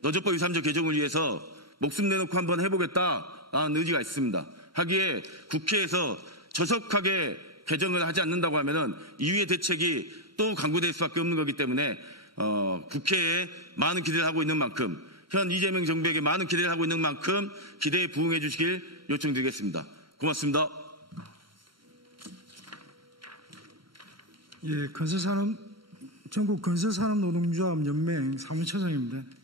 노조법 2.3조 개정을 위해서 목숨 내놓고 한번 해보겠다라는 의지가 있습니다. 하기에 국회에서 저속하게 개정을 하지 않는다고 하면은 이후의 대책이 또 강구될 수밖에 없는 거기 때문에 국회에 많은 기대를 하고 있는 만큼 현 이재명 정부에게 많은 기대를 하고 있는 만큼 기대에 부응해 주시길 요청드리겠습니다. 고맙습니다. 예, 전국 건설산업노동조합 연맹 사무처장입니다.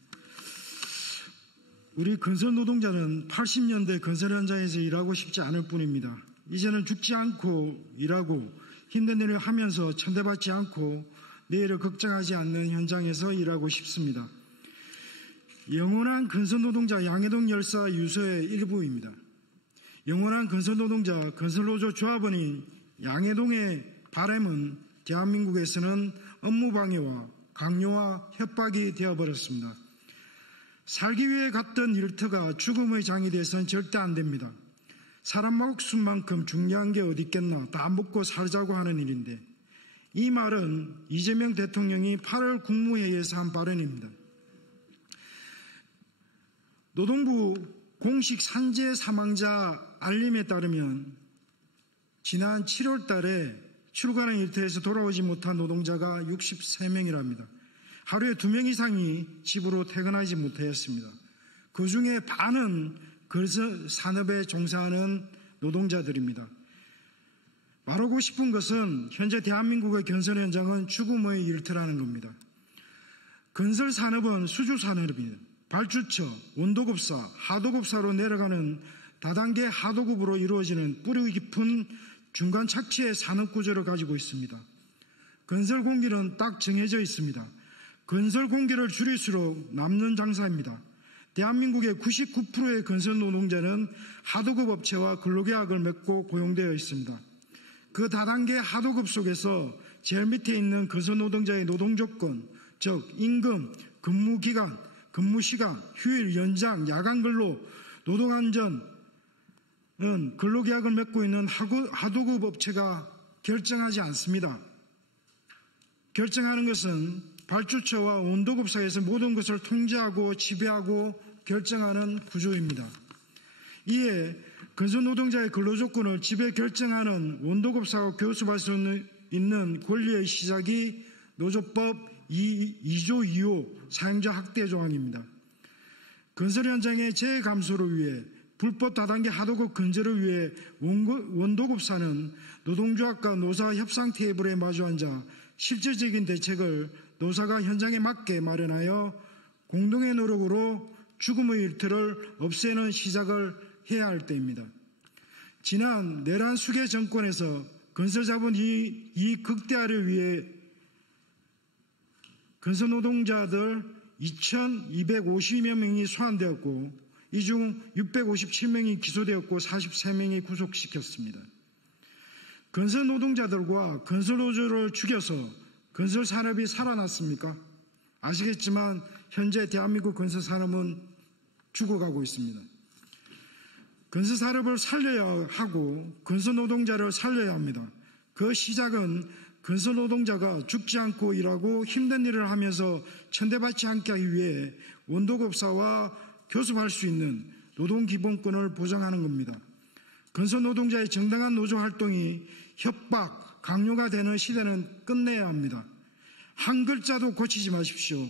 우리 건설 노동자는 80년대 건설 현장에서 일하고 싶지 않을 뿐입니다. 이제는 죽지 않고 일하고 힘든 일을 하면서 천대받지 않고 내일을 걱정하지 않는 현장에서 일하고 싶습니다. 영원한 건설 노동자 양해동 열사 유서의 일부입니다. 영원한 건설 노동자 건설노조 조합원인 양해동의 바람은 대한민국에서는 업무방해와 강요와 협박이 되어버렸습니다. 살기 위해 갔던 일터가 죽음의 장이 돼서는 절대 안 됩니다. 사람 목숨만큼 중요한 게 어디 있겠나, 다 먹고 살자고 하는 일인데, 이 말은 이재명 대통령이 8월 국무회의에서 한 발언입니다. 노동부 공식 산재 사망자 알림에 따르면 지난 7월 달에 출근한 일터에서 돌아오지 못한 노동자가 63명이랍니다. 하루에 2명 이상이 집으로 퇴근하지 못하였습니다. 그 중에 반은 건설 산업에 종사하는 노동자들입니다. 말하고 싶은 것은 현재 대한민국의 건설 현장은 죽음의 일터라는 겁니다. 건설 산업은 수주 산업입니다. 발주처, 원도급사, 하도급사로 내려가는 다단계 하도급으로 이루어지는 뿌리 깊은 중간 착취의 산업 구조를 가지고 있습니다. 건설 공기는 딱 정해져 있습니다. 건설 공기를 줄일수록 남는 장사입니다. 대한민국의 99%의 건설 노동자는 하도급 업체와 근로계약을 맺고 고용되어 있습니다. 그 다단계 하도급 속에서 제일 밑에 있는 건설 노동자의 노동조건, 즉 임금, 근무기간, 근무시간, 휴일, 연장, 야간근로, 노동안전은 근로계약을 맺고 있는 하도급 업체가 결정하지 않습니다. 결정하는 것은 발주처와 원도급사에서 모든 것을 통제하고 지배하고 결정하는 구조입니다. 이에 건설노동자의 근로조건을 지배 결정하는 원도급사와 교섭할 수 있는 권리의 시작이 노조법 2조 2호 사용자 학대 조항입니다. 건설 현장의 재해 감소를 위해 불법 다단계 하도급 근절을 위해 원도급사는 노동조합과 노사 협상 테이블에 마주 앉아 실질적인 대책을 노사가 현장에 맞게 마련하여 공동의 노력으로 죽음의 일터를 없애는 시작을 해야 할 때입니다. 지난 내란 수계 정권에서 건설자본 이익 극대화를 위해 건설 노동자들 2,250여 명이 소환되었고 이 중 657명이 기소되었고 43명이 구속시켰습니다. 건설 노동자들과 건설 노조를 죽여서 건설 산업이 살아났습니까? 아시겠지만 현재 대한민국 건설 산업은 죽어가고 있습니다. 건설 산업을 살려야 하고 건설 노동자를 살려야 합니다. 그 시작은 건설 노동자가 죽지 않고 일하고 힘든 일을 하면서 천대받지 않게 하기 위해 원도급사와 교섭할 수 있는 노동기본권을 보장하는 겁니다. 건설 노동자의 정당한 노조 활동이 협박, 강요가 되는 시대는 끝내야 합니다. 한 글자도 고치지 마십시오.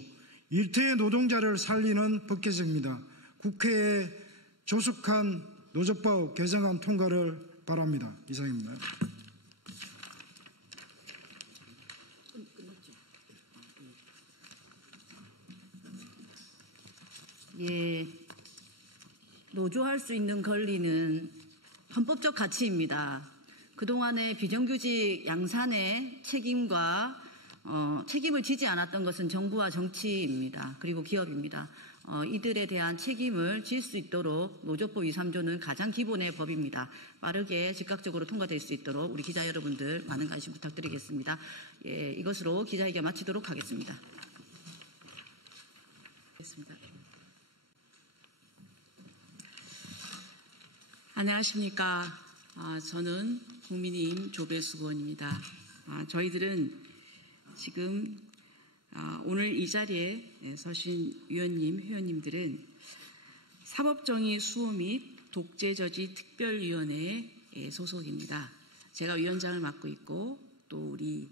일터의 노동자를 살리는 법 개정입니다. 국회에 조속한 노조법 개정안 통과를 바랍니다. 이상입니다. 예, 노조할 수 있는 권리는 헌법적 가치입니다. 그동안의 비정규직 양산의 책임과 책임을 지지 않았던 것은 정부와 정치입니다. 그리고 기업입니다. 이들에 대한 책임을 질 수 있도록 노조법 2, 3조는 가장 기본의 법입니다. 빠르게 즉각적으로 통과될 수 있도록 우리 기자 여러분들 많은 관심 부탁드리겠습니다. 예, 이것으로 기자회견 마치도록 하겠습니다. 안녕하십니까. 저는 국민의힘 조배숙 의원입니다. 저희들은 지금 오늘 이 자리에 서신 위원님, 회원님들은 사법정의 수호 및 독재저지 특별위원회의 소속입니다. 제가 위원장을 맡고 있고 또 우리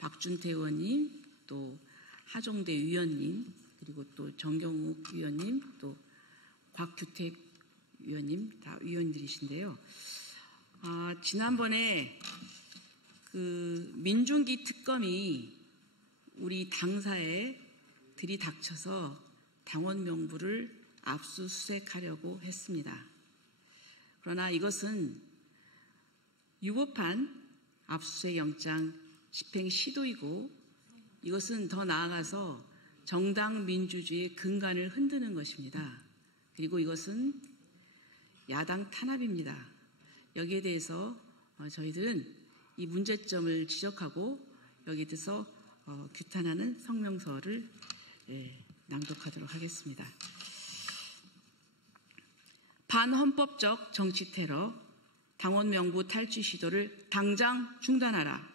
박준태 의원님, 또 하종대 위원님, 그리고 또 정경욱 위원님, 또 곽규택 위원님 다 위원들이신데요. 지난번에 그 민중기 특검이 우리 당사에 들이닥쳐서 당원 명부를 압수수색하려고 했습니다. 그러나 이것은 유법한 압수수색 영장 집행 시도이고 이것은 더 나아가서 정당 민주주의의 근간을 흔드는 것입니다. 그리고 이것은 야당 탄압입니다. 여기에 대해서 저희들은 이 문제점을 지적하고 여기에 대해서 규탄하는 성명서를 낭독하도록 하겠습니다. 반헌법적 정치 테러, 당원 명부 탈취 시도를 당장 중단하라.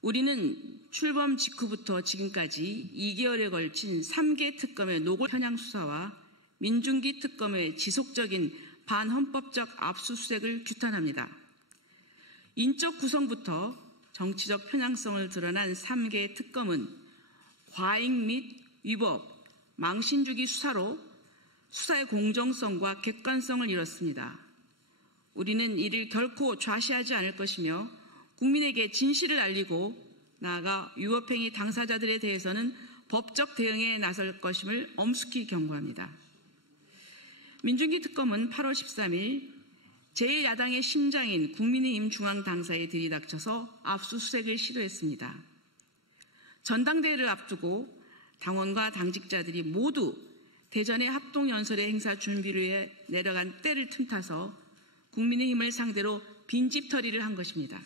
우리는 출범 직후부터 지금까지 2개월에 걸친 3개 특검의 노골 편향 수사와 민중기 특검의 지속적인 반헌법적 압수수색을 규탄합니다. 인적 구성부터 정치적 편향성을 드러난 3개 특검은 과잉 및 위법, 망신주기 수사로 수사의 공정성과 객관성을 잃었습니다. 우리는 이를 결코 좌시하지 않을 것이며 국민에게 진실을 알리고 나아가 위법행위 당사자들에 대해서는 법적 대응에 나설 것임을 엄숙히 경고합니다. 민중기 특검은 8월 13일 제1야당의 심장인 국민의힘 중앙당사에 들이닥쳐서 압수수색을 시도했습니다. 전당대회를 앞두고 당원과 당직자들이 모두 대전의 합동연설회 행사 준비를 위해 내려간 때를 틈타서 국민의힘을 상대로 빈집털이를 한 것입니다.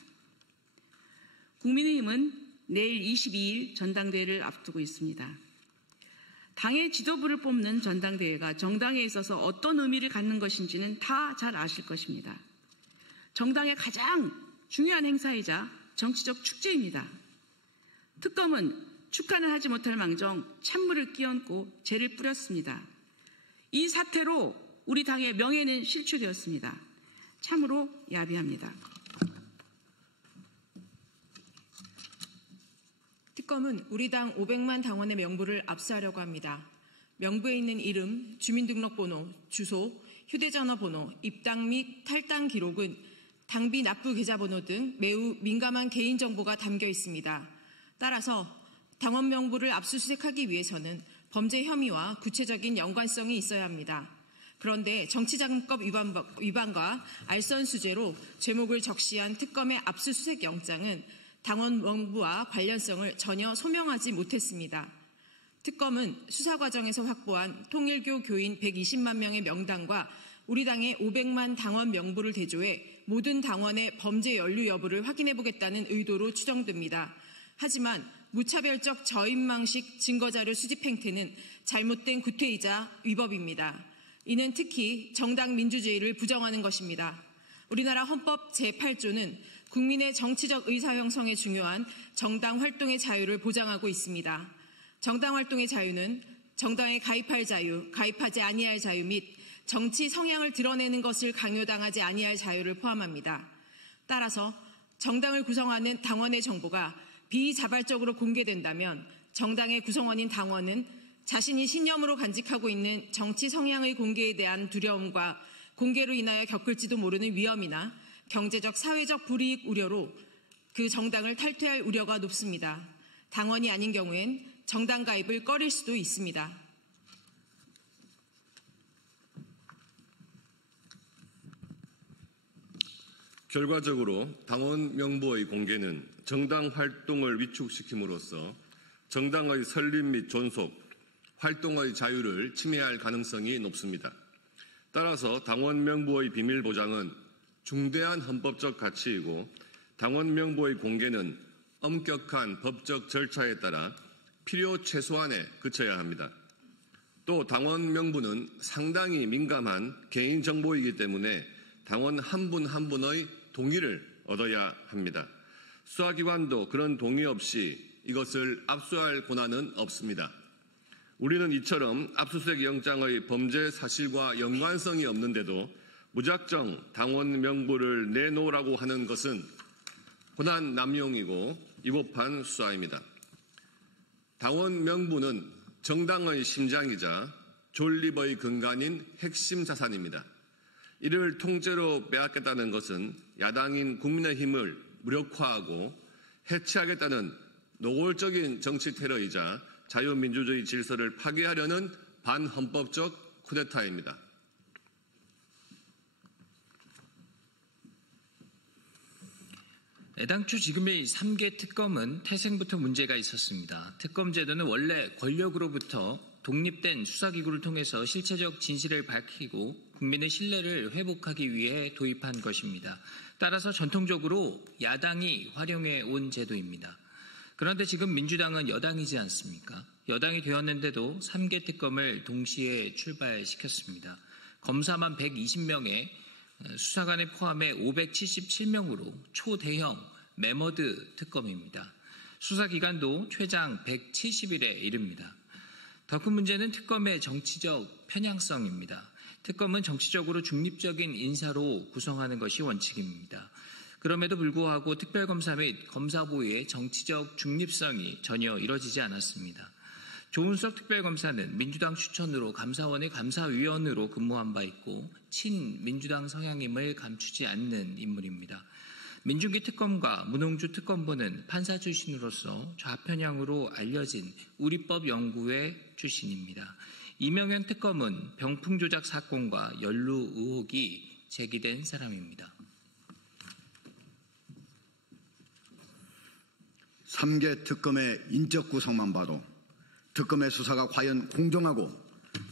국민의힘은 내일 22일 전당대회를 앞두고 있습니다. 당의 지도부를 뽑는 전당대회가 정당에 있어서 어떤 의미를 갖는 것인지는 다 잘 아실 것입니다. 정당의 가장 중요한 행사이자 정치적 축제입니다. 특검은 축하는 하지 못할 망정 찬물을 끼얹고 죄를 뿌렸습니다. 이 사태로 우리 당의 명예는 실추되었습니다. 참으로 야비합니다. 특검은 우리 당 500만 당원의 명부를 압수하려고 합니다. 명부에 있는 이름, 주민등록번호, 주소, 휴대전화번호, 입당 및 탈당 기록은 당비 납부 계좌번호 등 매우 민감한 개인정보가 담겨 있습니다. 따라서 당원 명부를 압수수색하기 위해서는 범죄 혐의와 구체적인 연관성이 있어야 합니다. 그런데 정치자금법 위반과 알선수재로 제목을 적시한 특검의 압수수색 영장은 당원 명부와 관련성을 전혀 소명하지 못했습니다. 특검은 수사 과정에서 확보한 통일교 교인 120만 명의 명단과 우리 당의 500만 당원 명부를 대조해 모든 당원의 범죄 연루 여부를 확인해보겠다는 의도로 추정됩니다. 하지만 무차별적 저인망식 증거자료 수집 행태는 잘못된 구태이자 위법입니다. 이는 특히 정당 민주주의를 부정하는 것입니다. 우리나라 헌법 제8조는 국민의 정치적 의사 형성에 중요한 정당 활동의 자유를 보장하고 있습니다. 정당 활동의 자유는 정당에 가입할 자유, 가입하지 아니할 자유 및 정치 성향을 드러내는 것을 강요당하지 아니할 자유를 포함합니다. 따라서 정당을 구성하는 당원의 정보가 비자발적으로 공개된다면 정당의 구성원인 당원은 자신이 신념으로 간직하고 있는 정치 성향의 공개에 대한 두려움과 공개로 인하여 겪을지도 모르는 위험이나 경제적, 사회적 불이익 우려로 그 정당을 탈퇴할 우려가 높습니다. 당원이 아닌 경우엔 정당 가입을 꺼릴 수도 있습니다. 결과적으로 당원 명부의 공개는 정당 활동을 위축시킴으로써 정당의 설립 및 존속, 활동의 자유를 침해할 가능성이 높습니다. 따라서 당원 명부의 비밀 보장은 중대한 헌법적 가치이고 당원 명부의 공개는 엄격한 법적 절차에 따라 필요 최소한에 그쳐야 합니다. 또 당원 명부는 상당히 민감한 개인정보이기 때문에 당원 한 분 한 분의 동의를 얻어야 합니다. 수사기관도 그런 동의 없이 이것을 압수할 권한은 없습니다. 우리는 이처럼 압수수색 영장의 범죄 사실과 연관성이 없는데도 무작정 당원 명부를 내놓으라고 하는 것은 권한 남용이고 위법한 수사입니다. 당원 명부는 정당의 심장이자 존립의 근간인 핵심 자산입니다. 이를 통째로 빼앗겠다는 것은 야당인 국민의힘을 무력화하고 해체하겠다는 노골적인 정치 테러이자 자유민주주의 질서를 파괴하려는 반헌법적 쿠데타입니다. 애당초 지금의 3개 특검은 태생부터 문제가 있었습니다. 특검 제도는 원래 권력으로부터 독립된 수사기구를 통해서 실체적 진실을 밝히고 국민의 신뢰를 회복하기 위해 도입한 것입니다. 따라서 전통적으로 야당이 활용해 온 제도입니다. 그런데 지금 민주당은 여당이지 않습니까? 여당이 되었는데도 3개 특검을 동시에 출발시켰습니다. 검사만 120명에 수사관을 포함해 577명으로 초대형 매머드 특검입니다. 수사기간도 최장 170일에 이릅니다. 더 큰 문제는 특검의 정치적 편향성입니다. 특검은 정치적으로 중립적인 인사로 구성하는 것이 원칙입니다. 그럼에도 불구하고 특별검사 및 검사부의 정치적 중립성이 전혀 이뤄지지 않았습니다. 조은석 특별검사는 민주당 추천으로 감사원의 감사위원으로 근무한 바 있고 친민주당 성향임을 감추지 않는 인물입니다. 민중기 특검과 문홍주 특검부는 판사 출신으로서 좌편향으로 알려진 우리법 연구회 출신입니다. 이명현 특검은 병풍 조작 사건과 연루 의혹이 제기된 사람입니다. 3개 특검의 인적 구성만 봐도 특검의 수사가 과연 공정하고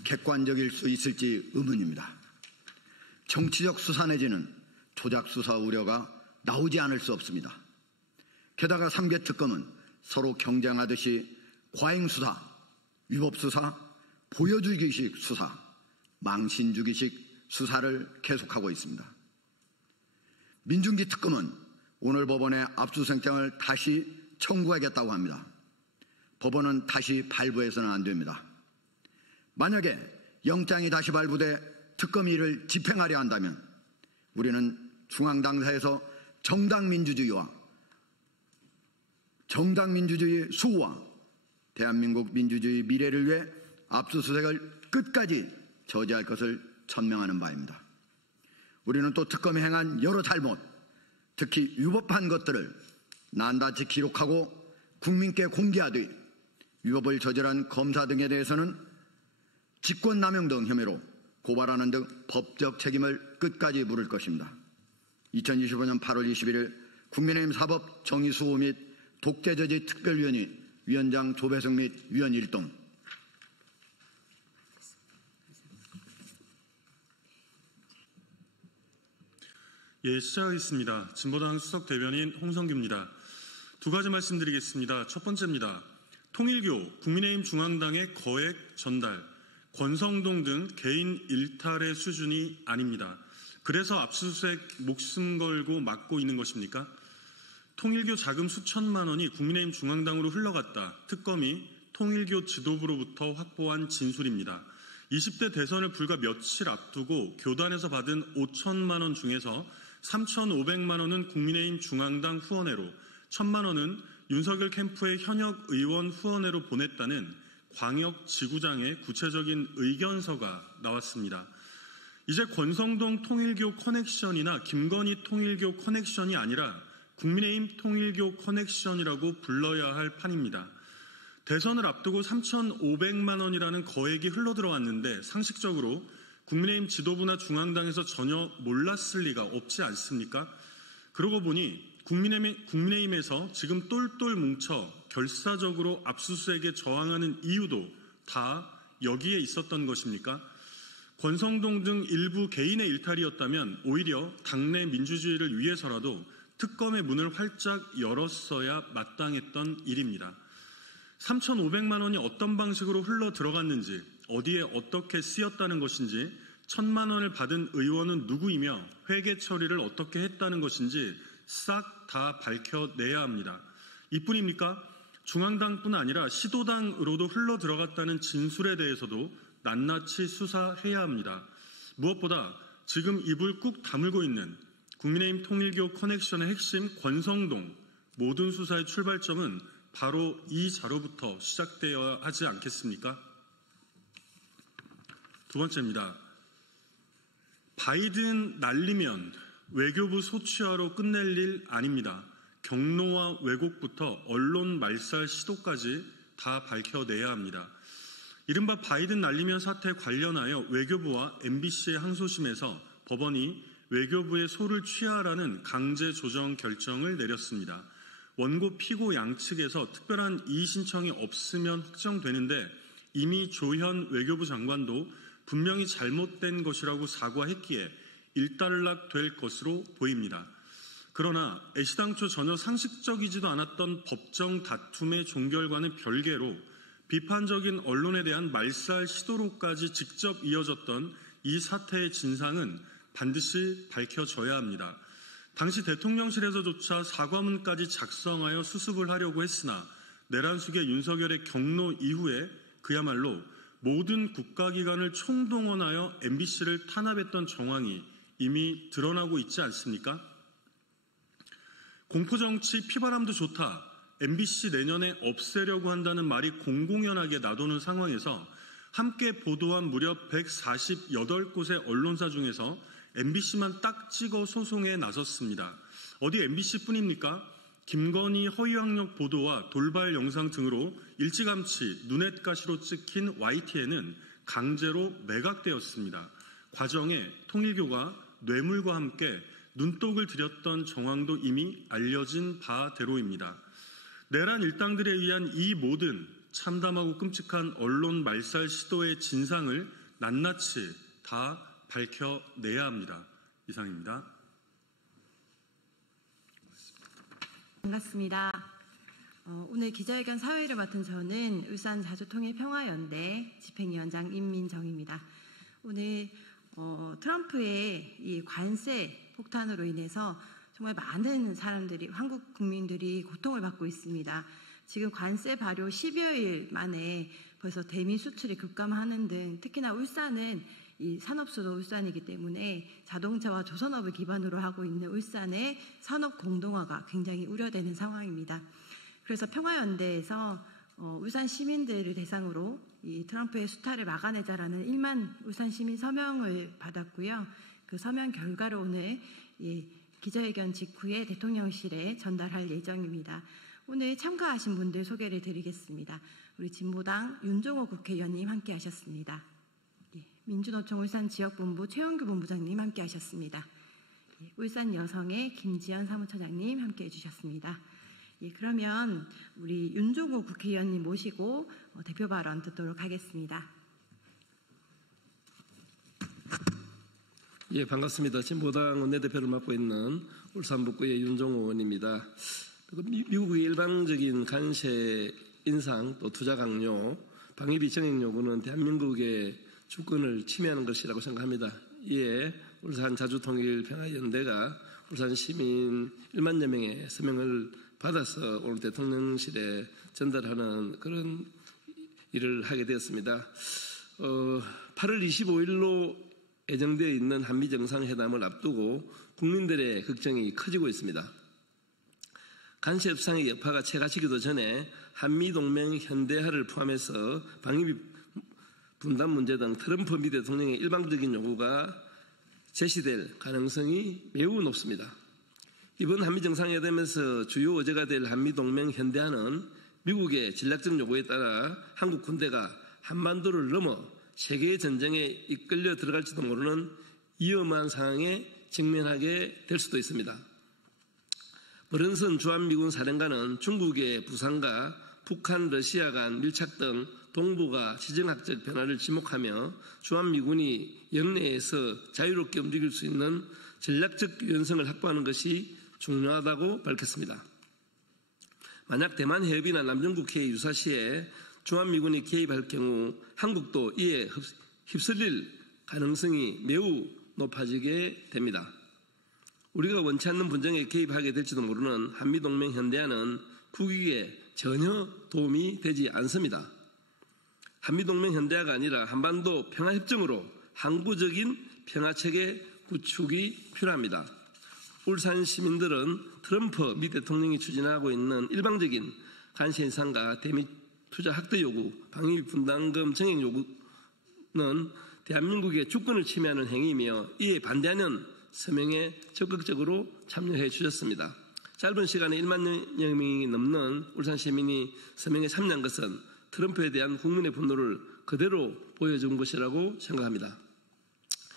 객관적일 수 있을지 의문입니다. 정치적 수사 내지는 조작 수사 우려가 나오지 않을 수 없습니다. 게다가 3개 특검은 서로 경쟁하듯이 과잉수사, 위법수사, 보여주기식 수사, 망신주기식 수사를 계속하고 있습니다. 민중기 특검은 오늘 법원에 압수영장을 다시 청구하겠다고 합니다. 법원은 다시 발부해서는 안 됩니다. 만약에 영장이 다시 발부돼 특검이 이를 집행하려 한다면 우리는 중앙당사에서 정당 민주주의와 정당 민주주의의 수호와 대한민국 민주주의 미래를 위해 압수수색을 끝까지 저지할 것을 천명하는 바입니다. 우리는 또 특검이 행한 여러 잘못, 특히 위법한 것들을 낱낱이 기록하고 국민께 공개하되 위법을 저질한 검사 등에 대해서는 직권남용 등 혐의로 고발하는 등 법적 책임을 끝까지 물을 것입니다. 2025년 8월 21일 국민의힘 사법정의수호 및 독재저지 특별위원회 위원장 조배석 및 위원 일동. 예, 시작하겠습니다. 진보당 수석 대변인 홍성규입니다. 두 가지 말씀드리겠습니다. 첫 번째입니다. 통일교, 국민의힘 중앙당의 거액 전달, 권성동 등 개인 일탈의 수준이 아닙니다. 그래서 압수수색 목숨 걸고 막고 있는 것입니까? 통일교 자금 수천만 원이 국민의힘 중앙당으로 흘러갔다. 특검이 통일교 지도부로부터 확보한 진술입니다. 20대 대선을 불과 며칠 앞두고 교단에서 받은 5천만 원 중에서 3,500만 원은 국민의힘 중앙당 후원회로, 1,000만 원은 윤석열 캠프의 현역 의원 후원회로 보냈다는 광역지구장의 구체적인 의견서가 나왔습니다. 이제 권성동 통일교 커넥션이나 김건희 통일교 커넥션이 아니라 국민의힘 통일교 커넥션이라고 불러야 할 판입니다. 대선을 앞두고 3,500만 원이라는 거액이 흘러들어왔는데 상식적으로 국민의힘 지도부나 중앙당에서 전혀 몰랐을 리가 없지 않습니까? 그러고 보니 국민의힘에서 지금 똘똘 뭉쳐 결사적으로 압수수색에 저항하는 이유도 다 여기에 있었던 것입니까? 권성동 등 일부 개인의 일탈이었다면 오히려 당내 민주주의를 위해서라도 특검의 문을 활짝 열었어야 마땅했던 일입니다. 3,500만 원이 어떤 방식으로 흘러 들어갔는지, 어디에 어떻게 쓰였다는 것인지, 1,000만 원을 받은 의원은 누구이며 회계 처리를 어떻게 했다는 것인지 싹 다 밝혀내야 합니다. 이뿐입니까? 중앙당뿐 아니라 시도당으로도 흘러 들어갔다는 진술에 대해서도 낱낱이 수사해야 합니다. 무엇보다 지금 입을 꾹 다물고 있는 국민의힘 통일교 커넥션의 핵심 권성동, 모든 수사의 출발점은 바로 이 자료부터 시작되어야 하지 않겠습니까? 두 번째입니다. 바이든 날리면 외교부 소취하로 끝낼 일 아닙니다. 경로와 왜곡부터 언론 말살 시도까지 다 밝혀내야 합니다. 이른바 바이든 날리면 사태 관련하여 외교부와 MBC의 항소심에서 법원이 외교부의 소를 취하라는 강제 조정 결정을 내렸습니다. 원고 피고 양측에서 특별한 이의 신청이 없으면 확정되는데 이미 조현 외교부 장관도 분명히 잘못된 것이라고 사과했기에 일단락 될 것으로 보입니다. 그러나 애시당초 전혀 상식적이지도 않았던 법정 다툼의 종결과는 별개로 비판적인 언론에 대한 말살 시도로까지 직접 이어졌던 이 사태의 진상은 반드시 밝혀져야 합니다. 당시 대통령실에서조차 사과문까지 작성하여 수습을 하려고 했으나 내란숙의 윤석열의 경로 이후에 그야말로 모든 국가기관을 총동원하여 MBC를 탄압했던 정황이 이미 드러나고 있지 않습니까? 공포정치 피바람도 좋다. MBC 내년에 없애려고 한다는 말이 공공연하게 나도는 상황에서 함께 보도한 무려 148곳의 언론사 중에서 MBC만 딱 찍어 소송에 나섰습니다. 어디 MBC뿐입니까? 김건희 허위학력 보도와 돌발 영상 등으로 일찌감치 눈엣가시로 찍힌 YTN은 강제로 매각되었습니다. 과정에 통일교가 뇌물과 함께 눈독을 들였던 정황도 이미 알려진 바대로입니다. 내란 일당들에 의한 이 모든 참담하고 끔찍한 언론 말살 시도의 진상을 낱낱이 다 밝혀내야 합니다. 이상입니다. 반갑습니다. 오늘 기자회견 사회를 맡은 저는 울산 자주통일평화연대 집행위원장 임민정입니다. 오늘 트럼프의 이 관세 폭탄으로 인해서 정말 많은 사람들이, 한국 국민들이 고통을 받고 있습니다. 지금 관세 발효 10여일 만에 벌써 대미 수출이 급감하는 등 특히나 울산은 이 산업수도 울산이기 때문에 자동차와 조선업을 기반으로 하고 있는 울산의 산업 공동화가 굉장히 우려되는 상황입니다. 그래서 평화연대에서 울산 시민들을 대상으로 이 트럼프의 수탈을 막아내자라는 1만 울산 시민 서명을 받았고요. 그 서명 결과를 오늘 기자회견 직후에 대통령실에 전달할 예정입니다. 오늘 참가하신 분들 소개를 드리겠습니다. 우리 진보당 윤종호 국회의원님 함께하셨습니다. 민주노총 울산 지역본부 최영규 본부장님 함께하셨습니다. 울산 여성의 김지연 사무처장님 함께해 주셨습니다. 그러면 우리 윤종호 국회의원님 모시고 대표 발언 듣도록 하겠습니다. 예, 반갑습니다. 진보당 원내대표를 맡고 있는 울산 북구의 윤종호 의원입니다. 미국의 일방적인 관세 인상 또 투자 강요, 방위비 정액 요구는 대한민국의 주권을 침해하는 것이라고 생각합니다. 이에 울산 자주통일평화연대가 울산 시민 1만여 명의 서명을 받아서 오늘 대통령실에 전달하는 그런 일을 하게 되었습니다. 8월 25일로 예정되어 있는 한미정상회담을 앞두고 국민들의 걱정이 커지고 있습니다. 관세 협상의 여파가 채가치기도 전에 한미동맹 현대화를 포함해서 방위비 분담 문제 등 트럼프 미 대통령의 일방적인 요구가 제시될 가능성이 매우 높습니다. 이번 한미정상회담에서 주요 의제가 될 한미동맹 현대화는 미국의 전략적 요구에 따라 한국 군대가 한반도를 넘어 세계의 전쟁에 이끌려 들어갈지도 모르는 위험한 상황에 직면하게 될 수도 있습니다. 버런슨 주한미군 사령관은 중국의 부상과 북한, 러시아 간 밀착 등 동북아 지정학적 변화를 지목하며 주한미군이 영내에서 자유롭게 움직일 수 있는 전략적 유연성을 확보하는 것이 중요하다고 밝혔습니다. 만약 대만 해협이나 남중국해의 유사시에 주한미군이 개입할 경우 한국도 이에 휩쓸릴 가능성이 매우 높아지게 됩니다. 우리가 원치 않는 분쟁에 개입하게 될지도 모르는 한미동맹 현대화는 국익에 전혀 도움이 되지 않습니다. 한미동맹 현대화가 아니라 한반도 평화협정으로 항구적인 평화체계 구축이 필요합니다. 울산 시민들은 트럼프 미 대통령이 추진하고 있는 일방적인 관세 인상과 대미 투자 확대 요구, 방위비 분담금 정액 요구는 대한민국의 주권을 침해하는 행위이며 이에 반대하는 서명에 적극적으로 참여해 주셨습니다. 짧은 시간에 1만 명이 넘는 울산 시민이 서명에 참여한 것은 트럼프에 대한 국민의 분노를 그대로 보여준 것이라고 생각합니다.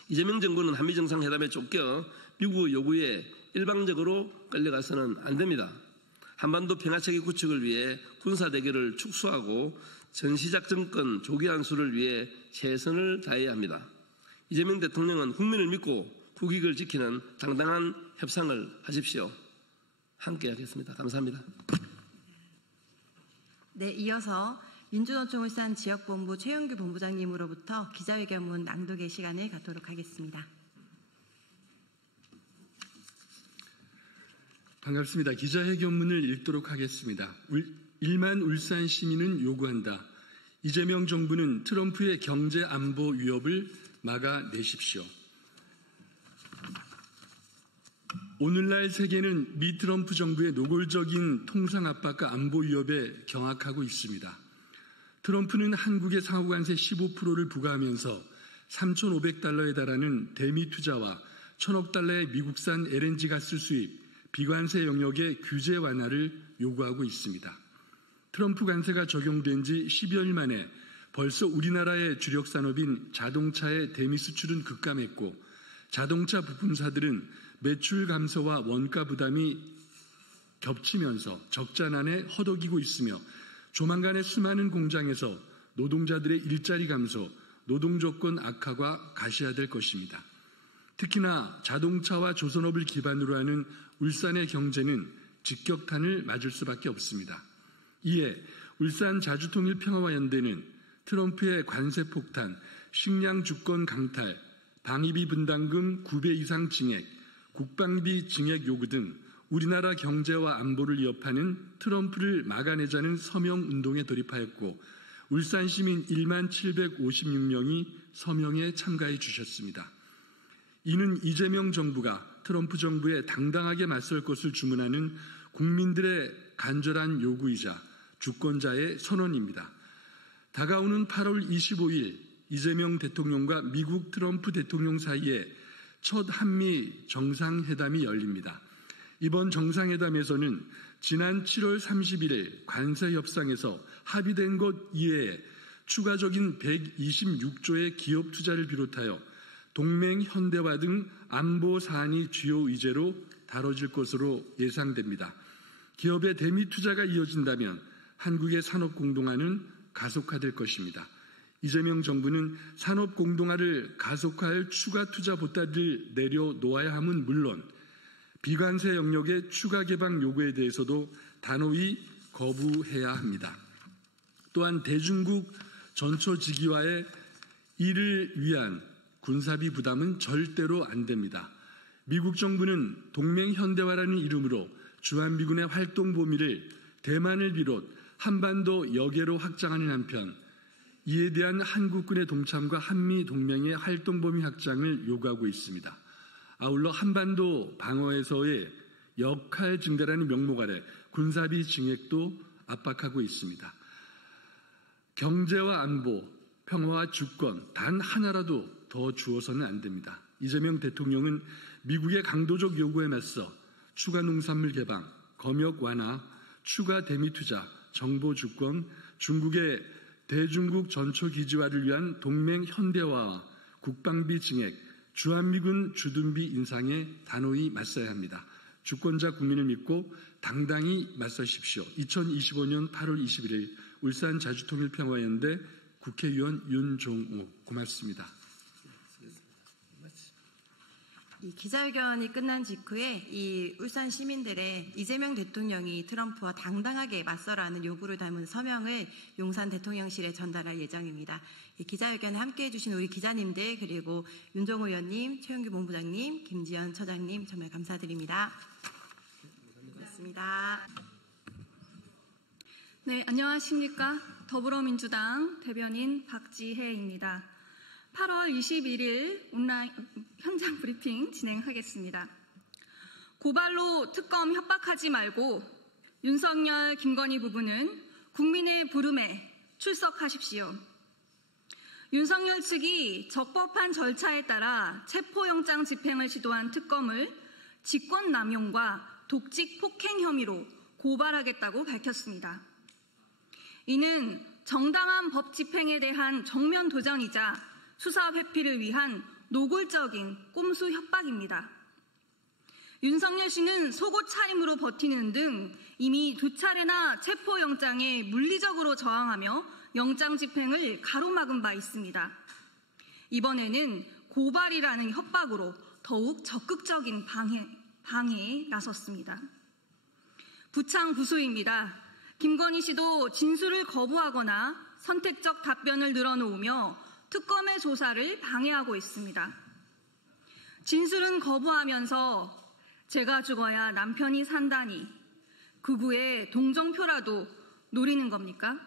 이재명 정부는 한미정상회담에 쫓겨 미국의 요구에 일방적으로 끌려가서는 안 됩니다. 한반도 평화체계 구축을 위해 군사대결을 축소하고 전시작전권 조기 안수를 위해 최선을 다해야 합니다. 이재명 대통령은 국민을 믿고 국익을 지키는 당당한 협상을 하십시오. 함께 하겠습니다. 감사합니다. 네, 이어서 민주노총 울산 지역본부 최영규 본부장님으로부터 기자회견문 낭독의 시간을 갖도록 하겠습니다. 반갑습니다. 기자회견문을 읽도록 하겠습니다. 1만 울산 시민은 요구한다. 이재명 정부는 트럼프의 경제 안보 위협을 막아내십시오. 오늘날 세계는 미 트럼프 정부의 노골적인 통상 압박과 안보 위협에 경악하고 있습니다. 트럼프는 한국의 상호관세 15%를 부과하면서 3,500달러에 달하는 대미 투자와 1,000억 달러의 미국산 LNG 가스 수입, 비관세 영역의 규제 완화를 요구하고 있습니다. 트럼프 관세가 적용된 지 10여일 만에 벌써 우리나라의 주력 산업인 자동차의 대미 수출은 급감했고 자동차 부품사들은 매출 감소와 원가 부담이 겹치면서 적자난에 허덕이고 있으며 조만간에 수많은 공장에서 노동자들의 일자리 감소, 노동조건 악화가 가시화될 것입니다. 특히나 자동차와 조선업을 기반으로 하는 울산의 경제는 직격탄을 맞을 수밖에 없습니다. 이에 울산 자주통일평화연대는 트럼프의 관세 폭탄, 식량 주권 강탈, 방위비 분담금 9배 이상 증액, 국방비 증액 요구 등 우리나라 경제와 안보를 위협하는 트럼프를 막아내자는 서명운동에 돌입하였고 울산 시민 1만 756명이 서명에 참가해 주셨습니다. 이는 이재명 정부가 트럼프 정부에 당당하게 맞설 것을 주문하는 국민들의 간절한 요구이자 주권자의 선언입니다. 다가오는 8월 25일 이재명 대통령과 미국 트럼프 대통령 사이에 첫 한미 정상회담이 열립니다. 이번 정상회담에서는 지난 7월 31일 관세 협상에서 합의된 것 이외에 추가적인 126조의 기업 투자를 비롯하여 동맹 현대화 등 안보 사안이 주요 의제로 다뤄질 것으로 예상됩니다. 기업의 대미 투자가 이어진다면 한국의 산업 공동화는 가속화될 것입니다. 이재명 정부는 산업 공동화를 가속화할 추가 투자 보따리를 내려놓아야 함은 물론 비관세 영역의 추가 개방 요구에 대해서도 단호히 거부해야 합니다. 또한 대중국 전초지기화에 이를 위한 군사비 부담은 절대로 안 됩니다. 미국 정부는 동맹 현대화라는 이름으로 주한미군의 활동 범위를 대만을 비롯 한반도 여계로 확장하는 한편 이에 대한 한국군의 동참과 한미 동맹의 활동 범위 확장을 요구하고 있습니다. 아울러 한반도 방어에서의 역할 증대라는 명목 아래 군사비 증액도 압박하고 있습니다. 경제와 안보, 평화와 주권 단 하나라도 더 주어서는 안 됩니다. 이재명 대통령은 미국의 강도적 요구에 맞서 추가 농산물 개방, 검역 완화, 추가 대미 투자, 정보 주권, 중국의 대중국 전초 기지화를 위한 동맹 현대화와 국방비 증액, 주한미군 주둔비 인상에 단호히 맞서야 합니다. 주권자 국민을 믿고 당당히 맞서십시오. 2025년 8월 21일 울산 자주통일평화연대 국회의원 윤종우. 고맙습니다. 이 기자회견이 끝난 직후에 이 울산 시민들의 이재명 대통령이 트럼프와 당당하게 맞서라는 요구를 담은 서명을 용산 대통령실에 전달할 예정입니다. 이 기자회견에 함께해 주신 우리 기자님들 그리고 윤종우 의원님, 최영규 본부장님, 김지연 처장님 정말 감사드립니다. 고맙습니다. 네, 안녕하십니까. 더불어민주당 대변인 박지혜입니다. 8월 21일 온라인 현장 브리핑 진행하겠습니다. 고발로 특검 협박하지 말고 윤석열, 김건희 부부는 국민의 부름에 출석하십시오. 윤석열 측이 적법한 절차에 따라 체포영장 집행을 시도한 특검을 직권남용과 독직 폭행 혐의로 고발하겠다고 밝혔습니다. 이는 정당한 법 집행에 대한 정면 도전이자 수사 회피를 위한 노골적인 꼼수 협박입니다. 윤석열 씨는 속옷 차림으로 버티는 등 이미 2차례나 체포영장에 물리적으로 저항하며 영장 집행을 가로막은 바 있습니다. 이번에는 고발이라는 협박으로 더욱 적극적인 방해에 나섰습니다. 부창부수입니다. 김건희 씨도 진술을 거부하거나 선택적 답변을 늘어놓으며 특검의 조사를 방해하고 있습니다. 진술은 거부하면서 제가 죽어야 남편이 산다니 극우의 동정표라도 노리는 겁니까?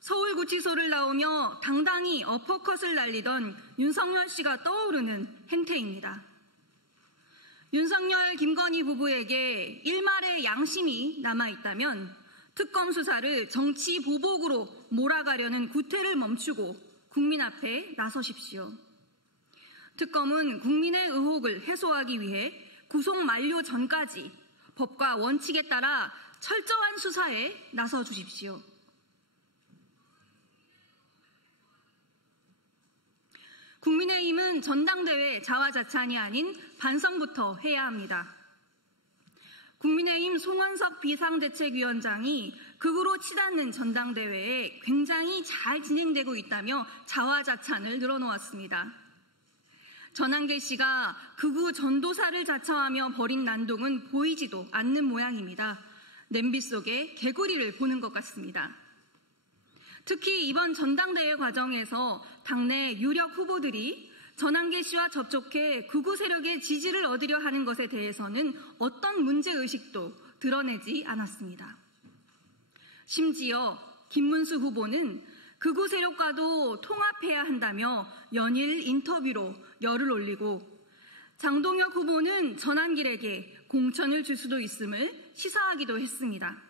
서울구치소를 나오며 당당히 어퍼컷을 날리던 윤석열 씨가 떠오르는 행태입니다. 윤석열, 김건희 부부에게 일말의 양심이 남아있다면 특검 수사를 정치 보복으로 몰아가려는 구태를 멈추고 국민 앞에 나서십시오. 특검은 국민의 의혹을 해소하기 위해 구속 만료 전까지 법과 원칙에 따라 철저한 수사에 나서 주십시오. 국민의힘은 전당대회 자화자찬이 아닌 반성부터 해야 합니다. 국민의힘 송원석 비상대책위원장이 극우로 치닫는 전당대회에 굉장히 잘 진행되고 있다며 자화자찬을 늘어놓았습니다. 전한계 씨가 극우 전도사를 자처하며 벌인 난동은 보이지도 않는 모양입니다. 냄비 속에 개구리를 보는 것 같습니다. 특히 이번 전당대회 과정에서 당내 유력 후보들이 전한계 씨와 접촉해 극우 세력의 지지를 얻으려 하는 것에 대해서는 어떤 문제의식도 드러내지 않았습니다. 심지어 김문수 후보는 극우 세력과도 통합해야 한다며 연일 인터뷰로 열을 올리고 장동혁 후보는 전한길에게 공천을 줄 수도 있음을 시사하기도 했습니다.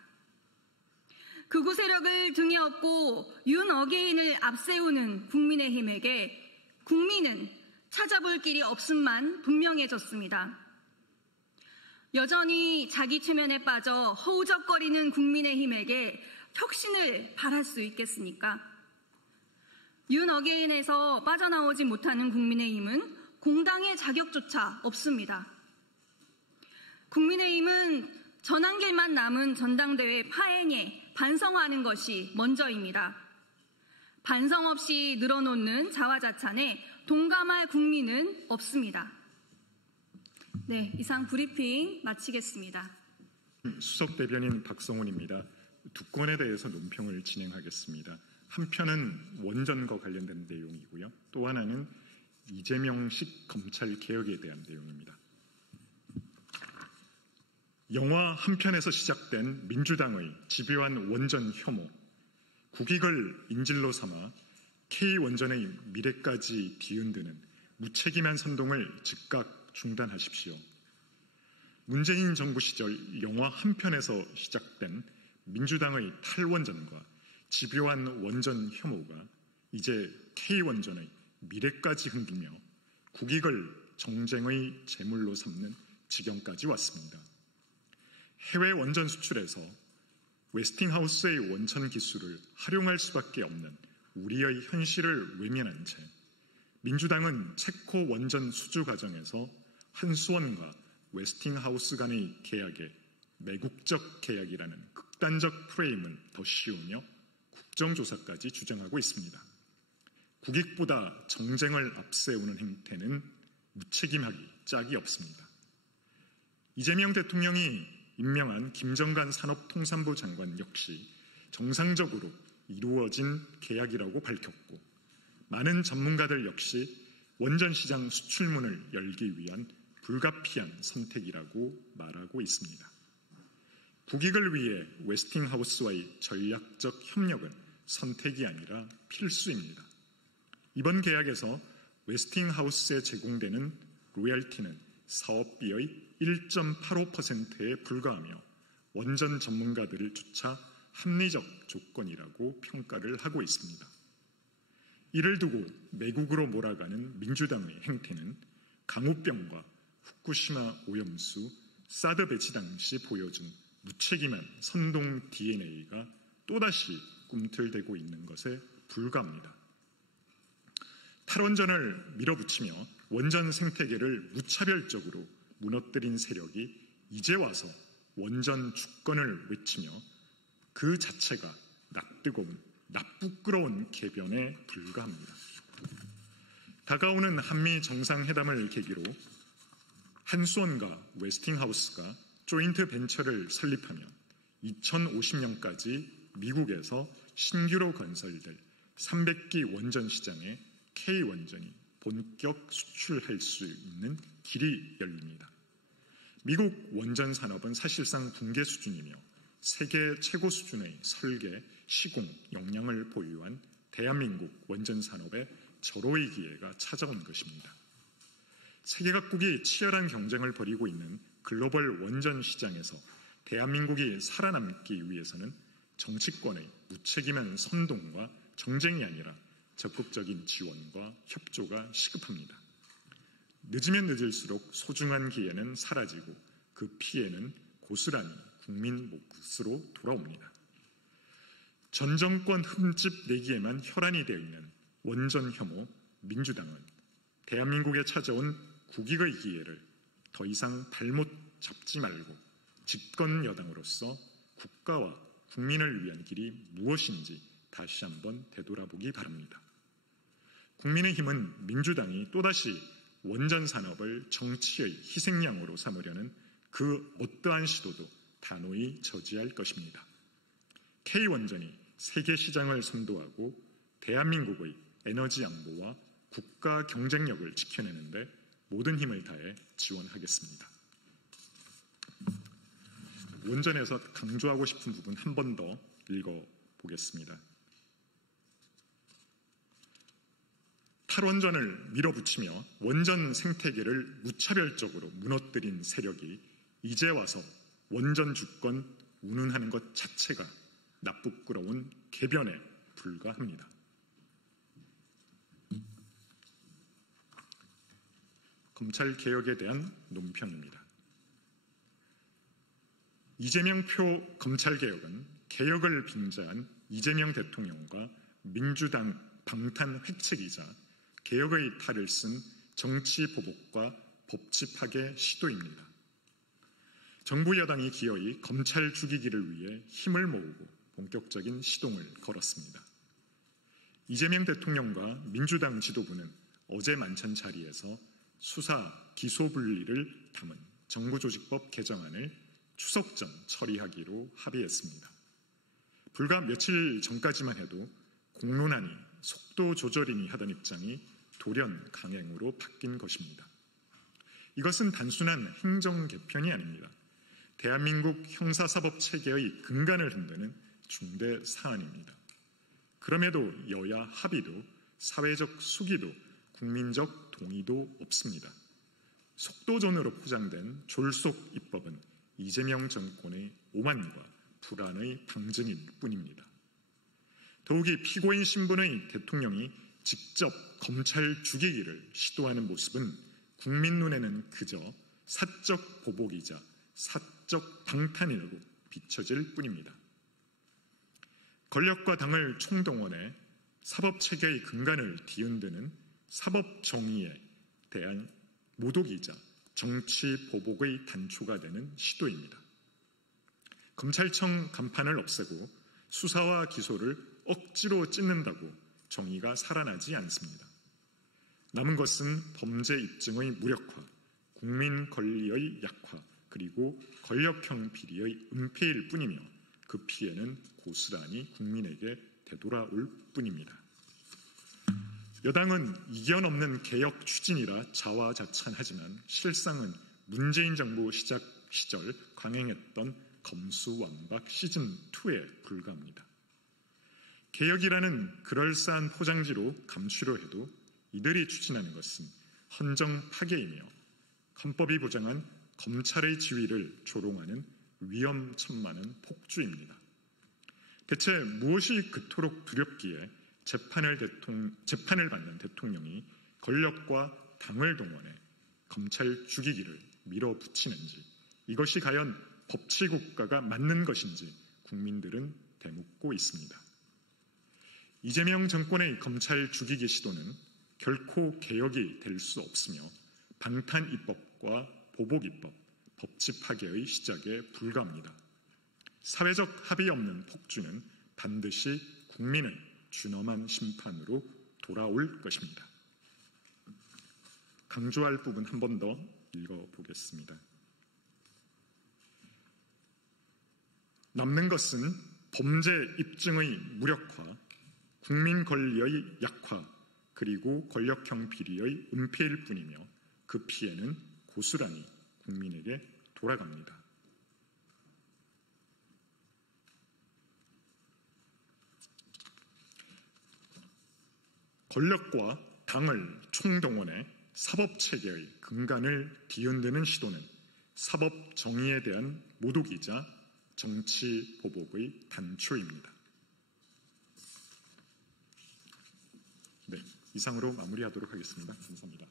극우 세력을 등에 업고 윤어게인을 앞세우는 국민의힘에게 국민은 찾아볼 길이 없음만 분명해졌습니다. 여전히 자기 최면에 빠져 허우적거리는 국민의힘에게 혁신을 바랄 수 있겠습니까? 윤어게인에서 빠져나오지 못하는 국민의힘은 공당의 자격조차 없습니다. 국민의힘은 전한길만 남은 전당대회 파행에 반성하는 것이 먼저입니다. 반성 없이 늘어놓는 자화자찬에 동감할 국민은 없습니다. 네, 이상 브리핑 마치겠습니다. 수석 대변인 박성훈입니다. 두 건에 대해서 논평을 진행하겠습니다. 한 편은 원전과 관련된 내용이고요. 또 하나는 이재명식 검찰 개혁에 대한 내용입니다. 영화 한 편에서 시작된 민주당의 집요한 원전 혐오, 국익을 인질로 삼아 K원전의 미래까지 뒤흔드는 무책임한 선동을 즉각 중단하십시오. 문재인 정부 시절 영화 한 편에서 시작된 민주당의 탈원전과 집요한 원전 혐오가 이제 K원전의 미래까지 흔들며 국익을 정쟁의 제물로 삼는 지경까지 왔습니다. 해외 원전 수출에서 웨스팅하우스의 원천 기술을 활용할 수밖에 없는 우리의 현실을 외면한 채 민주당은 체코 원전 수주 과정에서 한수원과 웨스팅하우스 간의 계약에 매국적 계약이라는 극단적 프레임을 더 씌우며 국정조사까지 주장하고 있습니다. 국익보다 정쟁을 앞세우는 행태는 무책임하기 짝이 없습니다. 이재명 대통령이 임명한 김정관 산업통상부 장관 역시 정상적으로 이루어진 계약이라고 밝혔고 많은 전문가들 역시 원전시장 수출문을 열기 위한 불가피한 선택이라고 말하고 있습니다. 국익을 위해 웨스팅하우스와의 전략적 협력은 선택이 아니라 필수입니다. 이번 계약에서 웨스팅하우스에 제공되는 로열티는 사업비의 1.85%에 불과하며 원전 전문가들을 조차 합리적 조건이라고 평가를 하고 있습니다. 이를 두고 매국으로 몰아가는 민주당의 행태는 강우병과 후쿠시마 오염수, 사드 배치 당시 보여준 무책임한 선동 DNA가 또다시 꿈틀대고 있는 것에 불과합니다. 탈원전을 밀어붙이며 원전 생태계를 무차별적으로 무너뜨린 세력이 이제 와서 원전 주권을 외치며 그 자체가 낯뜨거운, 낯부끄러운 궤변에 불과합니다. 다가오는 한미 정상회담을 계기로 한수원과 웨스팅하우스가 조인트 벤처를 설립하며 2050년까지 미국에서 신규로 건설될 300기 원전 시장에 K원전이 본격 수출할 수 있는 길이 열립니다. 미국 원전 산업은 사실상 붕괴 수준이며 세계 최고 수준의 설계, 시공, 역량을 보유한 대한민국 원전 산업의 절호의 기회가 찾아온 것입니다. 세계 각국이 치열한 경쟁을 벌이고 있는 글로벌 원전 시장에서 대한민국이 살아남기 위해서는 정치권의 무책임한 선동과 정쟁이 아니라 적극적인 지원과 협조가 시급합니다. 늦으면 늦을수록 소중한 기회는 사라지고 그 피해는 고스란히 국민 몫으로 돌아옵니다. 전 정권 흠집 내기에만 혈안이 되어 있는 원전 혐오 민주당은 대한민국에 찾아온 국익의 기회를 더 이상 발못 잡지 말고 집권 여당으로서 국가와 국민을 위한 길이 무엇인지 다시 한번 되돌아보기 바랍니다. 국민의힘은 민주당이 또다시 원전 산업을 정치의 희생양으로 삼으려는 그 어떠한 시도도 단호히 저지할 것입니다. K원전이 세계 시장을 선도하고 대한민국의 에너지 안보와 국가 경쟁력을 지켜내는데 모든 힘을 다해 지원하겠습니다. 원전에서 강조하고 싶은 부분 한 번 더 읽어보겠습니다. 탈원전을 밀어붙이며 원전 생태계를 무차별적으로 무너뜨린 세력이 이제 와서 원전 주권 운운하는 것 자체가 나쁘끄러운 궤변에 불과합니다. 검찰개혁에 대한 논평입니다. 이재명 표 검찰개혁은 개혁을 빙자한 이재명 대통령과 민주당 방탄 획책이자 개혁의 탈을 쓴 정치 보복과 법치 파괴 시도입니다. 정부 여당이 기어이 검찰 죽이기를 위해 힘을 모으고 본격적인 시동을 걸었습니다. 이재명 대통령과 민주당 지도부는 어제 만찬 자리에서 수사 기소 분리를 담은 정부조직법 개정안을 추석 전 처리하기로 합의했습니다. 불과 며칠 전까지만 해도 공론하니 속도 조절이니 하던 입장이 돌연 강행으로 바뀐 것입니다. 이것은 단순한 행정 개편이 아닙니다. 대한민국 형사사법 체계의 근간을 흔드는 중대 사안입니다. 그럼에도 여야 합의도 사회적 수기도 국민적 동의도 없습니다. 속도전으로 포장된 졸속 입법은 이재명 정권의 오만과 불안의 방증일 뿐입니다. 더욱이 피고인 신분의 대통령이 직접 검찰 죽이기를 시도하는 모습은 국민 눈에는 그저 사적 보복이자 사적 방탄이라고 비춰질 뿐입니다. 권력과 당을 총동원해 사법체계의 근간을 뒤흔드는 사법정의에 대한 모독이자 정치 보복의 단초가 되는 시도입니다. 검찰청 간판을 없애고 수사와 기소를 억지로 찢는다고 정의가 살아나지 않습니다. 남은 것은 범죄 입증의 무력화, 국민 권리의 약화, 그리고 권력형 비리의 은폐일 뿐이며 그 피해는 고스란히 국민에게 되돌아올 뿐입니다. 여당은 이견 없는 개혁 추진이라 자화자찬하지만 실상은 문재인 정부 시작 시절 강행했던 검수완박 시즌2에 불과합니다. 개혁이라는 그럴싸한 포장지로 감추려 해도 이들이 추진하는 것은 헌정 파괴이며 헌법이 보장한 검찰의 지위를 조롱하는 위험천만한 폭주입니다. 대체 무엇이 그토록 두렵기에 재판을 받는 대통령이 권력과 당을 동원해 검찰 죽이기를 밀어붙이는지, 이것이 과연 법치국가가 맞는 것인지 국민들은 되묻고 있습니다. 이재명 정권의 검찰 죽이기 시도는 결코 개혁이 될 수 없으며 방탄 입법과 보복 입법, 법치 파괴의 시작에 불과합니다. 사회적 합의 없는 폭주는 반드시 국민의 준엄한 심판으로 돌아올 것입니다. 강조할 부분 한 번 더 읽어보겠습니다. 남는 것은 범죄 입증의 무력화, 국민 권리의 약화, 그리고 권력형 비리의 은폐일 뿐이며 그 피해는 고스란히 국민에게 돌아갑니다. 권력과 당을 총동원해 사법체계의 근간을 뒤흔드는 시도는 사법 정의에 대한 모독이자 정치 보복의 단초입니다. 네, 이상으로 마무리하도록 하겠습니다. 감사합니다.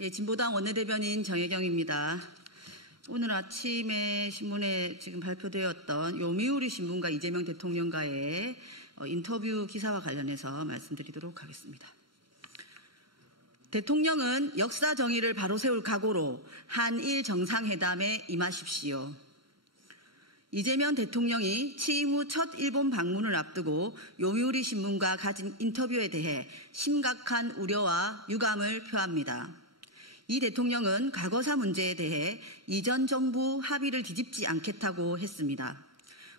예, 진보당 원내대변인 정혜경입니다. 오늘 아침에 신문에 지금 발표되었던 요미우리 신문과 이재명 대통령과의 인터뷰 기사와 관련해서 말씀드리도록 하겠습니다. 대통령은 역사 정의를 바로 세울 각오로 한일 정상회담에 임하십시오. 이재명 대통령이 취임 후 첫 일본 방문을 앞두고 요미우리 신문과 가진 인터뷰에 대해 심각한 우려와 유감을 표합니다. 이 대통령은 과거사 문제에 대해 이전 정부 합의를 뒤집지 않겠다고 했습니다.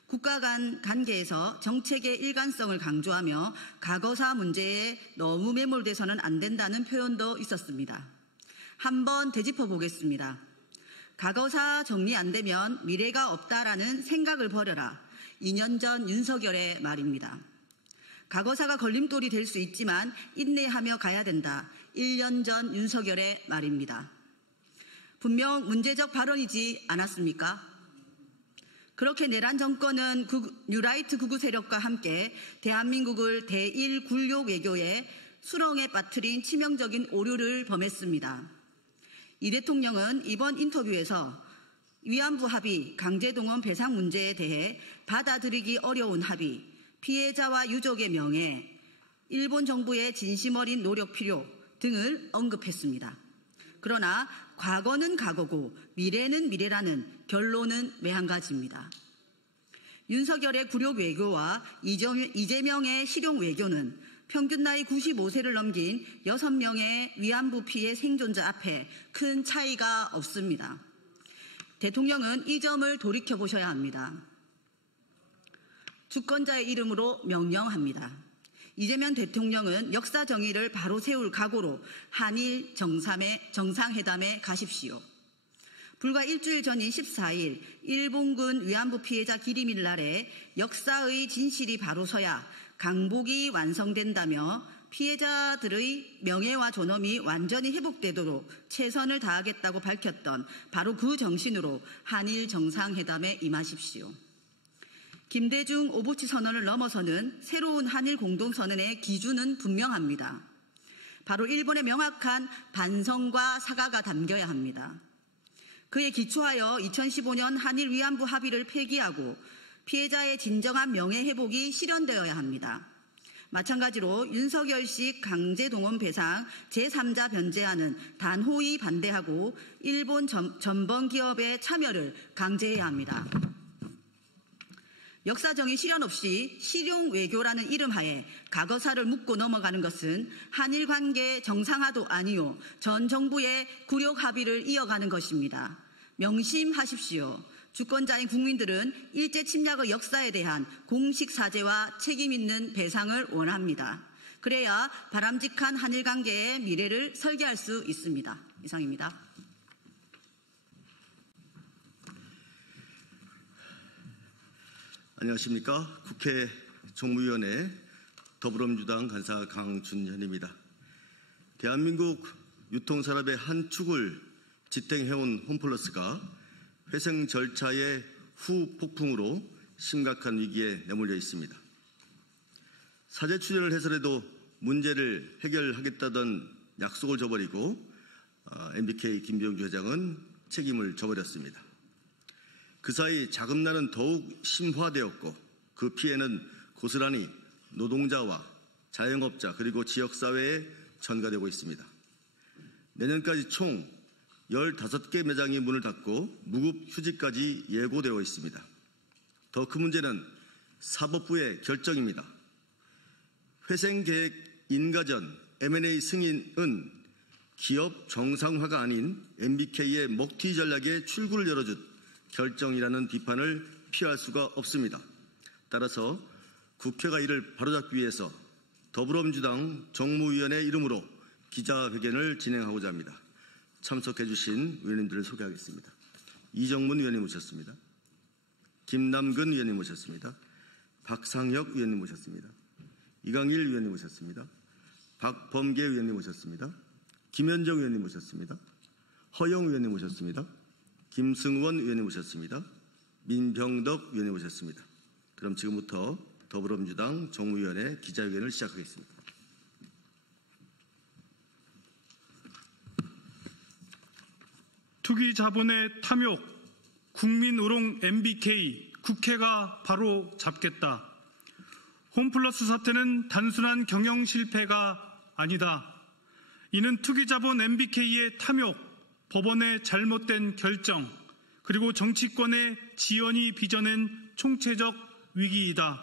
국가 간 관계에서 정책의 일관성을 강조하며 과거사 문제에 너무 매몰돼서는 안 된다는 표현도 있었습니다. 한번 되짚어 보겠습니다. 과거사 정리 안 되면 미래가 없다라는 생각을 버려라. 2년 전 윤석열의 말입니다. 과거사가 걸림돌이 될 수 있지만 인내하며 가야 된다. 1년 전 윤석열의 말입니다. 분명 문제적 발언이지 않았습니까? 그렇게 내란 정권은 뉴라이트 극우 세력과 함께 대한민국을 대1 굴욕 외교의 수렁에 빠뜨린 치명적인 오류를 범했습니다. 이 대통령은 이번 인터뷰에서 위안부 합의, 강제동원 배상 문제에 대해 받아들이기 어려운 합의, 피해자와 유족의 명예, 일본 정부의 진심 어린 노력 필요 등을 언급했습니다. 그러나 과거는 과거고 미래는 미래라는 결론은 매한 가지입니다. 윤석열의 굴욕 외교와 이재명의 실용 외교는 평균 나이 95세를 넘긴 6명의 위안부 피해 생존자 앞에 큰 차이가 없습니다. 대통령은 이 점을 돌이켜보셔야 합니다. 주권자의 이름으로 명령합니다. 이재명 대통령은 역사 정의를 바로 세울 각오로 한일 정상회담에 가십시오. 불과 일주일 전인 14일 일본군 위안부 피해자 기림일 날에 역사의 진실이 바로 서야 강복이 완성된다며 피해자들의 명예와 존엄이 완전히 회복되도록 최선을 다하겠다고 밝혔던 바로 그 정신으로 한일 정상회담에 임하십시오. 김대중 오부치 선언을 넘어서는 새로운 한일 공동선언의 기준은 분명합니다. 바로 일본의 명확한 반성과 사과가 담겨야 합니다. 그에 기초하여 2015년 한일 위안부 합의를 폐기하고 피해자의 진정한 명예회복이 실현되어야 합니다. 마찬가지로 윤석열식 강제동원 배상 제3자 변제안은 단호히 반대하고 일본 전범기업의 참여를 강제해야 합니다. 역사정의 실현 없이 실용 외교라는 이름하에 과거사를 묻고 넘어가는 것은 한일 관계 정상화도 아니요 전 정부의 굴욕 합의를 이어가는 것입니다. 명심하십시오. 주권자인 국민들은 일제 침략의 역사에 대한 공식 사죄와 책임 있는 배상을 원합니다. 그래야 바람직한 한일 관계의 미래를 설계할 수 있습니다. 이상입니다. 안녕하십니까. 국회 정무위원회 더불어민주당 간사 강준현입니다. 대한민국 유통산업의 한 축을 지탱해온 홈플러스가 회생 절차의 후폭풍으로 심각한 위기에 내몰려 있습니다. 사제 추진을 해서라도 문제를 해결하겠다던 약속을 저버리고 MBK 김병주 회장은 책임을 져버렸습니다. 그 사이 자금난은 더욱 심화되었고 그 피해는 고스란히 노동자와 자영업자 그리고 지역사회에 전가되고 있습니다. 내년까지 총 15개 매장이 문을 닫고 무급 휴직까지 예고되어 있습니다. 더 큰 문제는 사법부의 결정입니다. 회생계획 인가전 M&A 승인은 기업 정상화가 아닌 MBK의 먹튀 전략에 출구를 열어준 결정이라는 비판을 피할 수가 없습니다. 따라서 국회가 이를 바로잡기 위해서 더불어민주당 정무위원회 이름으로 기자회견을 진행하고자 합니다. 참석해 주신 의원님들을 소개하겠습니다. 이정문 의원님 모셨습니다. 김남근 의원님 모셨습니다. 박상혁 의원님 모셨습니다. 이강일 의원님 모셨습니다. 박범계 의원님 모셨습니다. 김현정 의원님 모셨습니다. 허영 의원님 모셨습니다. 김승원 의원님 모셨습니다. 민병덕 의원님 모셨습니다. 그럼 지금부터 더불어민주당 정무위원회 기자회견을 시작하겠습니다. 투기 자본의 탐욕, 국민 우롱 MBK, 국회가 바로 잡겠다. 홈플러스 사태는 단순한 경영 실패가 아니다. 이는 투기 자본 MBK의 탐욕, 법원의 잘못된 결정, 그리고 정치권의 지연이 빚어낸 총체적 위기이다.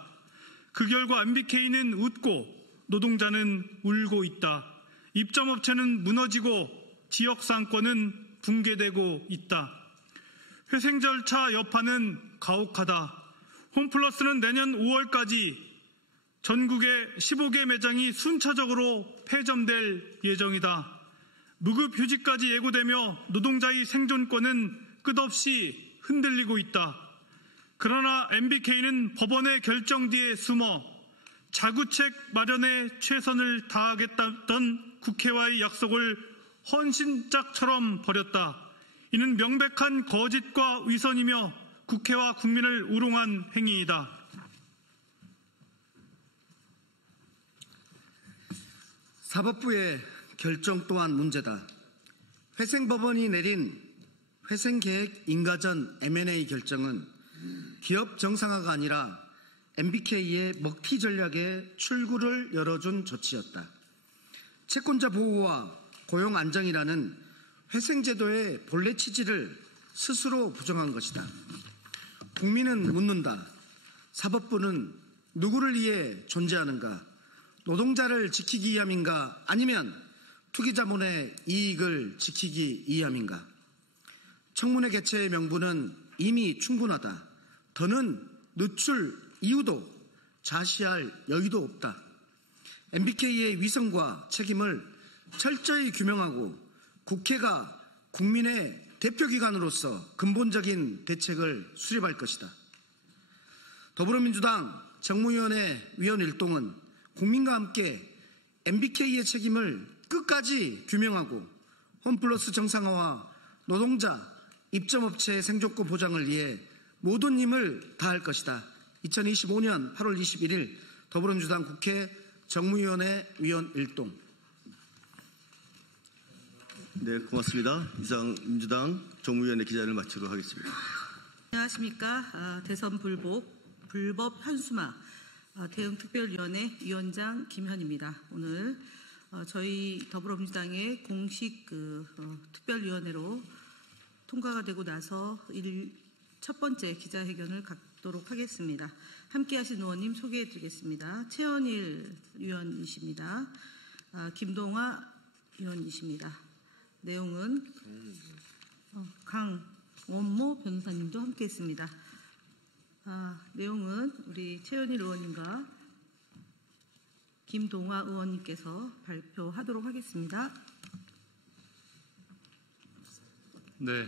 그 결과 MBK는 웃고 노동자는 울고 있다. 입점업체는 무너지고 지역 상권은 붕괴되고 있다. 회생 절차 여파는 가혹하다. 홈플러스는 내년 5월까지 전국의 15개 매장이 순차적으로 폐점될 예정이다. 무급 휴직까지 예고되며 노동자의 생존권은 끝없이 흔들리고 있다. 그러나 MBK는 법원의 결정 뒤에 숨어 자구책 마련에 최선을 다하겠다던 국회와의 약속을 헌신짝처럼 버렸다. 이는 명백한 거짓과 위선이며 국회와 국민을 우롱한 행위이다. 사법부의 결정 또한 문제다. 회생법원이 내린 회생계획 인가전 M&A 결정은 기업 정상화가 아니라 MBK의 먹튀 전략에 출구를 열어준 조치였다. 채권자 보호와 고용 안정이라는 회생제도의 본래 취지를 스스로 부정한 것이다. 국민은 묻는다. 사법부는 누구를 위해 존재하는가? 노동자를 지키기 위함인가? 아니면 투기자본의 이익을 지키기 위함인가? 청문회 개최의 명분은 이미 충분하다. 더는 늦출 이유도 자시할 여유도 없다. MBK의 위선과 책임을 철저히 규명하고 국회가 국민의 대표기관으로서 근본적인 대책을 수립할 것이다. 더불어민주당 정무위원회 위원 일동은 국민과 함께 MBK의 책임을 끝까지 규명하고 홈플러스 정상화와 노동자, 입점업체의 생존권 보장을 위해 모든 힘을 다할 것이다. 2025년 8월 21일 더불어민주당 국회 정무위원회 위원 일동. 네, 고맙습니다. 이상 민주당 정무위원회 기자를 마치도록 하겠습니다. 안녕하십니까. 대선 불법 현수막 대응특별위원회 위원장 김현입니다. 오늘 저희 더불어민주당의 공식 특별위원회로 통과가 되고 나서 첫 번째 기자회견을 갖도록 하겠습니다. 함께하신 의원님 소개해드리겠습니다. 최현일 위원이십니다. 김동화 위원이십니다. 내용은 강원모 변호사님도 함께했습니다. 내용은 우리 최현일 의원님과 김동화 의원님께서 발표하도록 하겠습니다. 네,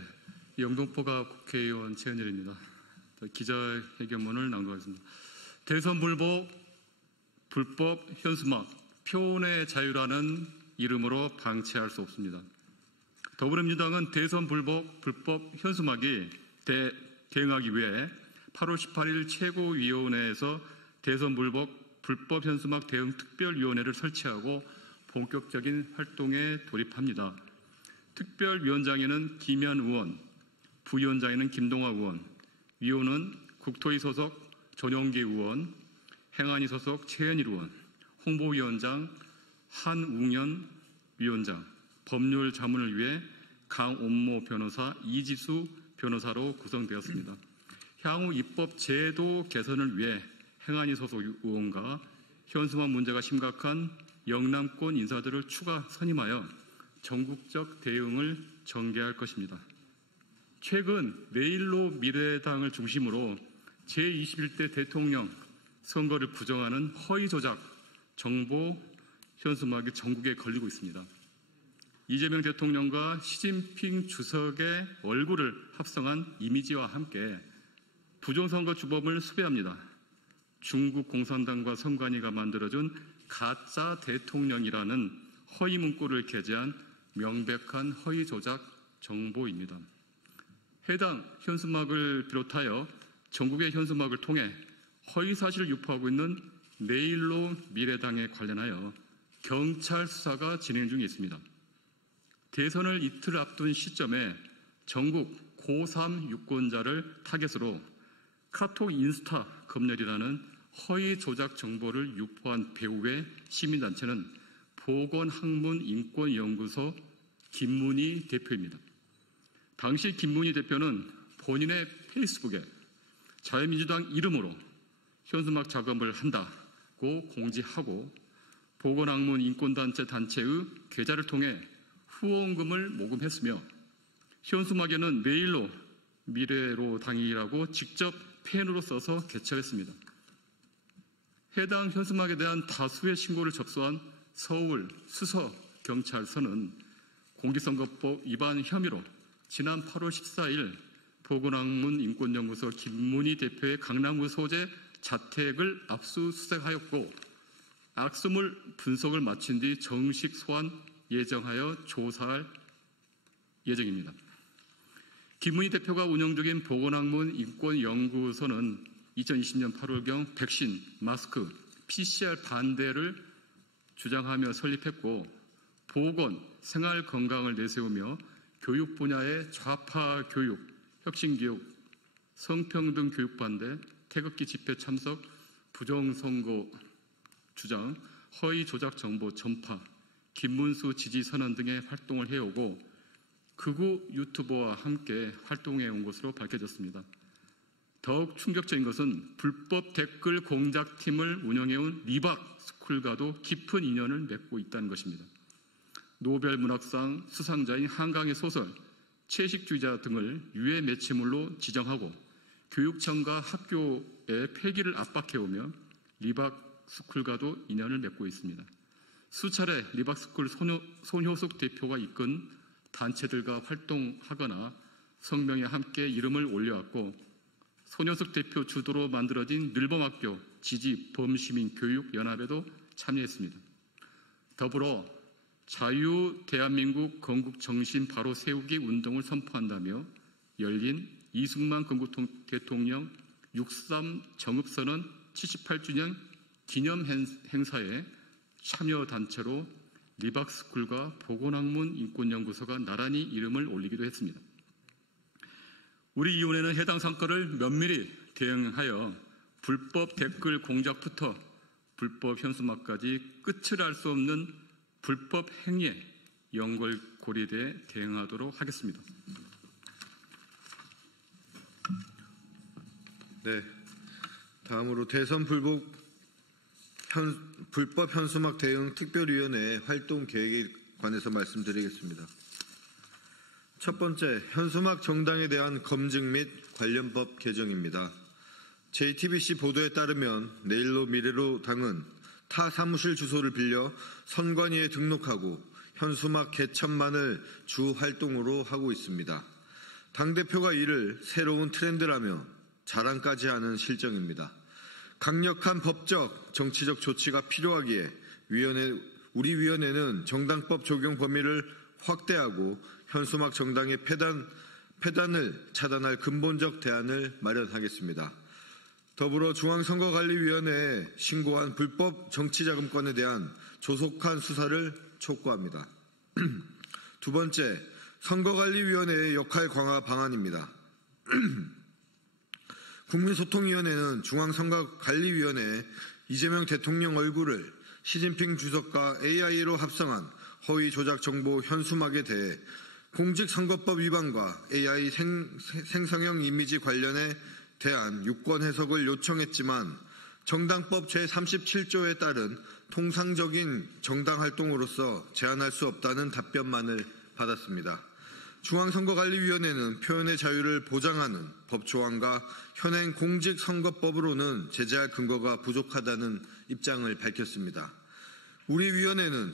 영동포갑 국회의원 최현일입니다. 기자회견문을 낭독하겠습니다. 대선 불법 현수막, 표현의 자유라는 이름으로 방치할 수 없습니다. 더불어민주당은 대선 불법 현수막이 대응하기 위해 8월 18일 최고위원회에서 대선 불법 현수막 대응 특별위원회를 설치하고 본격적인 활동에 돌입합니다. 특별위원장에는 김현 의원, 부위원장에는 김동화 의원, 위원은 국토위 소속 전용기 의원, 행안위 소속 최현일 의원, 홍보위원장 한웅현 위원장, 법률 자문을 위해 강원모 변호사, 이지수 변호사로 구성되었습니다. 향후 입법 제도 개선을 위해 행안위 소속 의원과 현수막 문제가 심각한 영남권 인사들을 추가 선임하여 전국적 대응을 전개할 것입니다. 최근 내일로 미래당을 중심으로 제21대 대통령 선거를 부정하는 허위 조작 정보 현수막이 전국에 걸리고 있습니다. 이재명 대통령과 시진핑 주석의 얼굴을 합성한 이미지와 함께 부정선거 주범을 수배합니다. 중국 공산당과 선관위가 만들어준 가짜 대통령이라는 허위 문구를 게재한 명백한 허위 조작 정보입니다. 해당 현수막을 비롯하여 전국의 현수막을 통해 허위 사실을 유포하고 있는 내일로 미래당에 관련하여 경찰 수사가 진행 중에 있습니다. 대선을 이틀 앞둔 시점에 전국 고3 유권자를 타겟으로 카톡 인스타 검열이라는 허위 조작 정보를 유포한 배후의 시민단체는 보건학문인권연구소 김문희 대표입니다. 당시 김문희 대표는 본인의 페이스북에 자유민주당 이름으로 현수막 작업을 한다고 공지하고 보건학문인권단체의 계좌를 통해 후원금을 모금했으며 현수막에는 내일로 미래로 당이라고 직접 펜으로 써서 개처했습니다. 해당 현수막에 대한 다수의 신고를 접수한 서울 수서경찰서는 공직선거법 위반 혐의로 지난 8월 14일 보건학문 인권연구소 김문희 대표의 강남구 소재 자택을 압수수색하였고 악수물 분석을 마친 뒤 정식 소환 예정하여 조사할 예정입니다. 김문희 대표가 운영 중인 보건학문 인권연구소는 2020년 8월경 백신, 마스크, PCR 반대를 주장하며 설립했고 보건, 생활 건강을 내세우며 교육 분야의 좌파 교육, 혁신 교육, 성평등 교육 반대, 태극기 집회 참석, 부정선거 주장, 허위 조작 정보 전파, 김문수 지지 선언 등의 활동을 해오고 극우 유튜버와 함께 활동해 온 것으로 밝혀졌습니다. 더욱 충격적인 것은 불법 댓글 공작팀을 운영해온 리박 스쿨과도 깊은 인연을 맺고 있다는 것입니다. 노벨 문학상 수상자인 한강의 소설, 채식주의자 등을 유해 매체물로 지정하고 교육청과 학교의 폐기를 압박해오며 리박스쿨과도 인연을 맺고 있습니다. 수차례 리박스쿨 손효숙 대표가 이끈 단체들과 활동하거나 성명에 함께 이름을 올려왔고 손효숙 대표 주도로 만들어진 늘범학교 지지 범시민교육연합에도 참여했습니다. 더불어 자유 대한민국 건국 정신 바로 세우기 운동을 선포한다며 열린 이승만 건국 대통령 6.3 정읍선언 78주년 기념 행사에 참여 단체로 리박스쿨과 보건학문 인권연구소가 나란히 이름을 올리기도 했습니다. 우리 위원회는 해당 사건을 면밀히 대응하여 불법 댓글 공작부터 불법 현수막까지 끝을 알 수 없는 불법 행위에 연골고리대에 대응하도록 하겠습니다. 네, 다음으로 대선 불법 현수막 대응 특별위원회 활동 계획에 관해서 말씀드리겠습니다. 첫 번째, 현수막 정당에 대한 검증 및 관련법 개정입니다. JTBC 보도에 따르면 내일로 미래로 당은 타 사무실 주소를 빌려 선관위에 등록하고 현수막 개천만을 주 활동으로 하고 있습니다. 당대표가 이를 새로운 트렌드라며 자랑까지 하는 실정입니다. 강력한 법적, 정치적 조치가 필요하기에 우리 위원회는 정당법 적용 범위를 확대하고 현수막 정당의 폐단을 차단할 근본적 대안을 마련하겠습니다. 더불어 중앙선거관리위원회에 신고한 불법 정치자금권에 대한 조속한 수사를 촉구합니다. 두 번째, 선거관리위원회의 역할 강화 방안입니다. 국민소통위원회는 중앙선거관리위원회에 이재명 대통령 얼굴을 시진핑 주석과 AI로 합성한 허위 조작 정보 현수막에 대해 공직선거법 위반과 AI 생성형 이미지 관련에 대한 유권 해석을 요청했지만 정당법 제37조에 따른 통상적인 정당 활동으로서 제한할 수 없다는 답변만을 받았습니다. 중앙선거관리위원회는 표현의 자유를 보장하는 법조항과 현행 공직선거법으로는 제재할 근거가 부족하다는 입장을 밝혔습니다. 우리 위원회는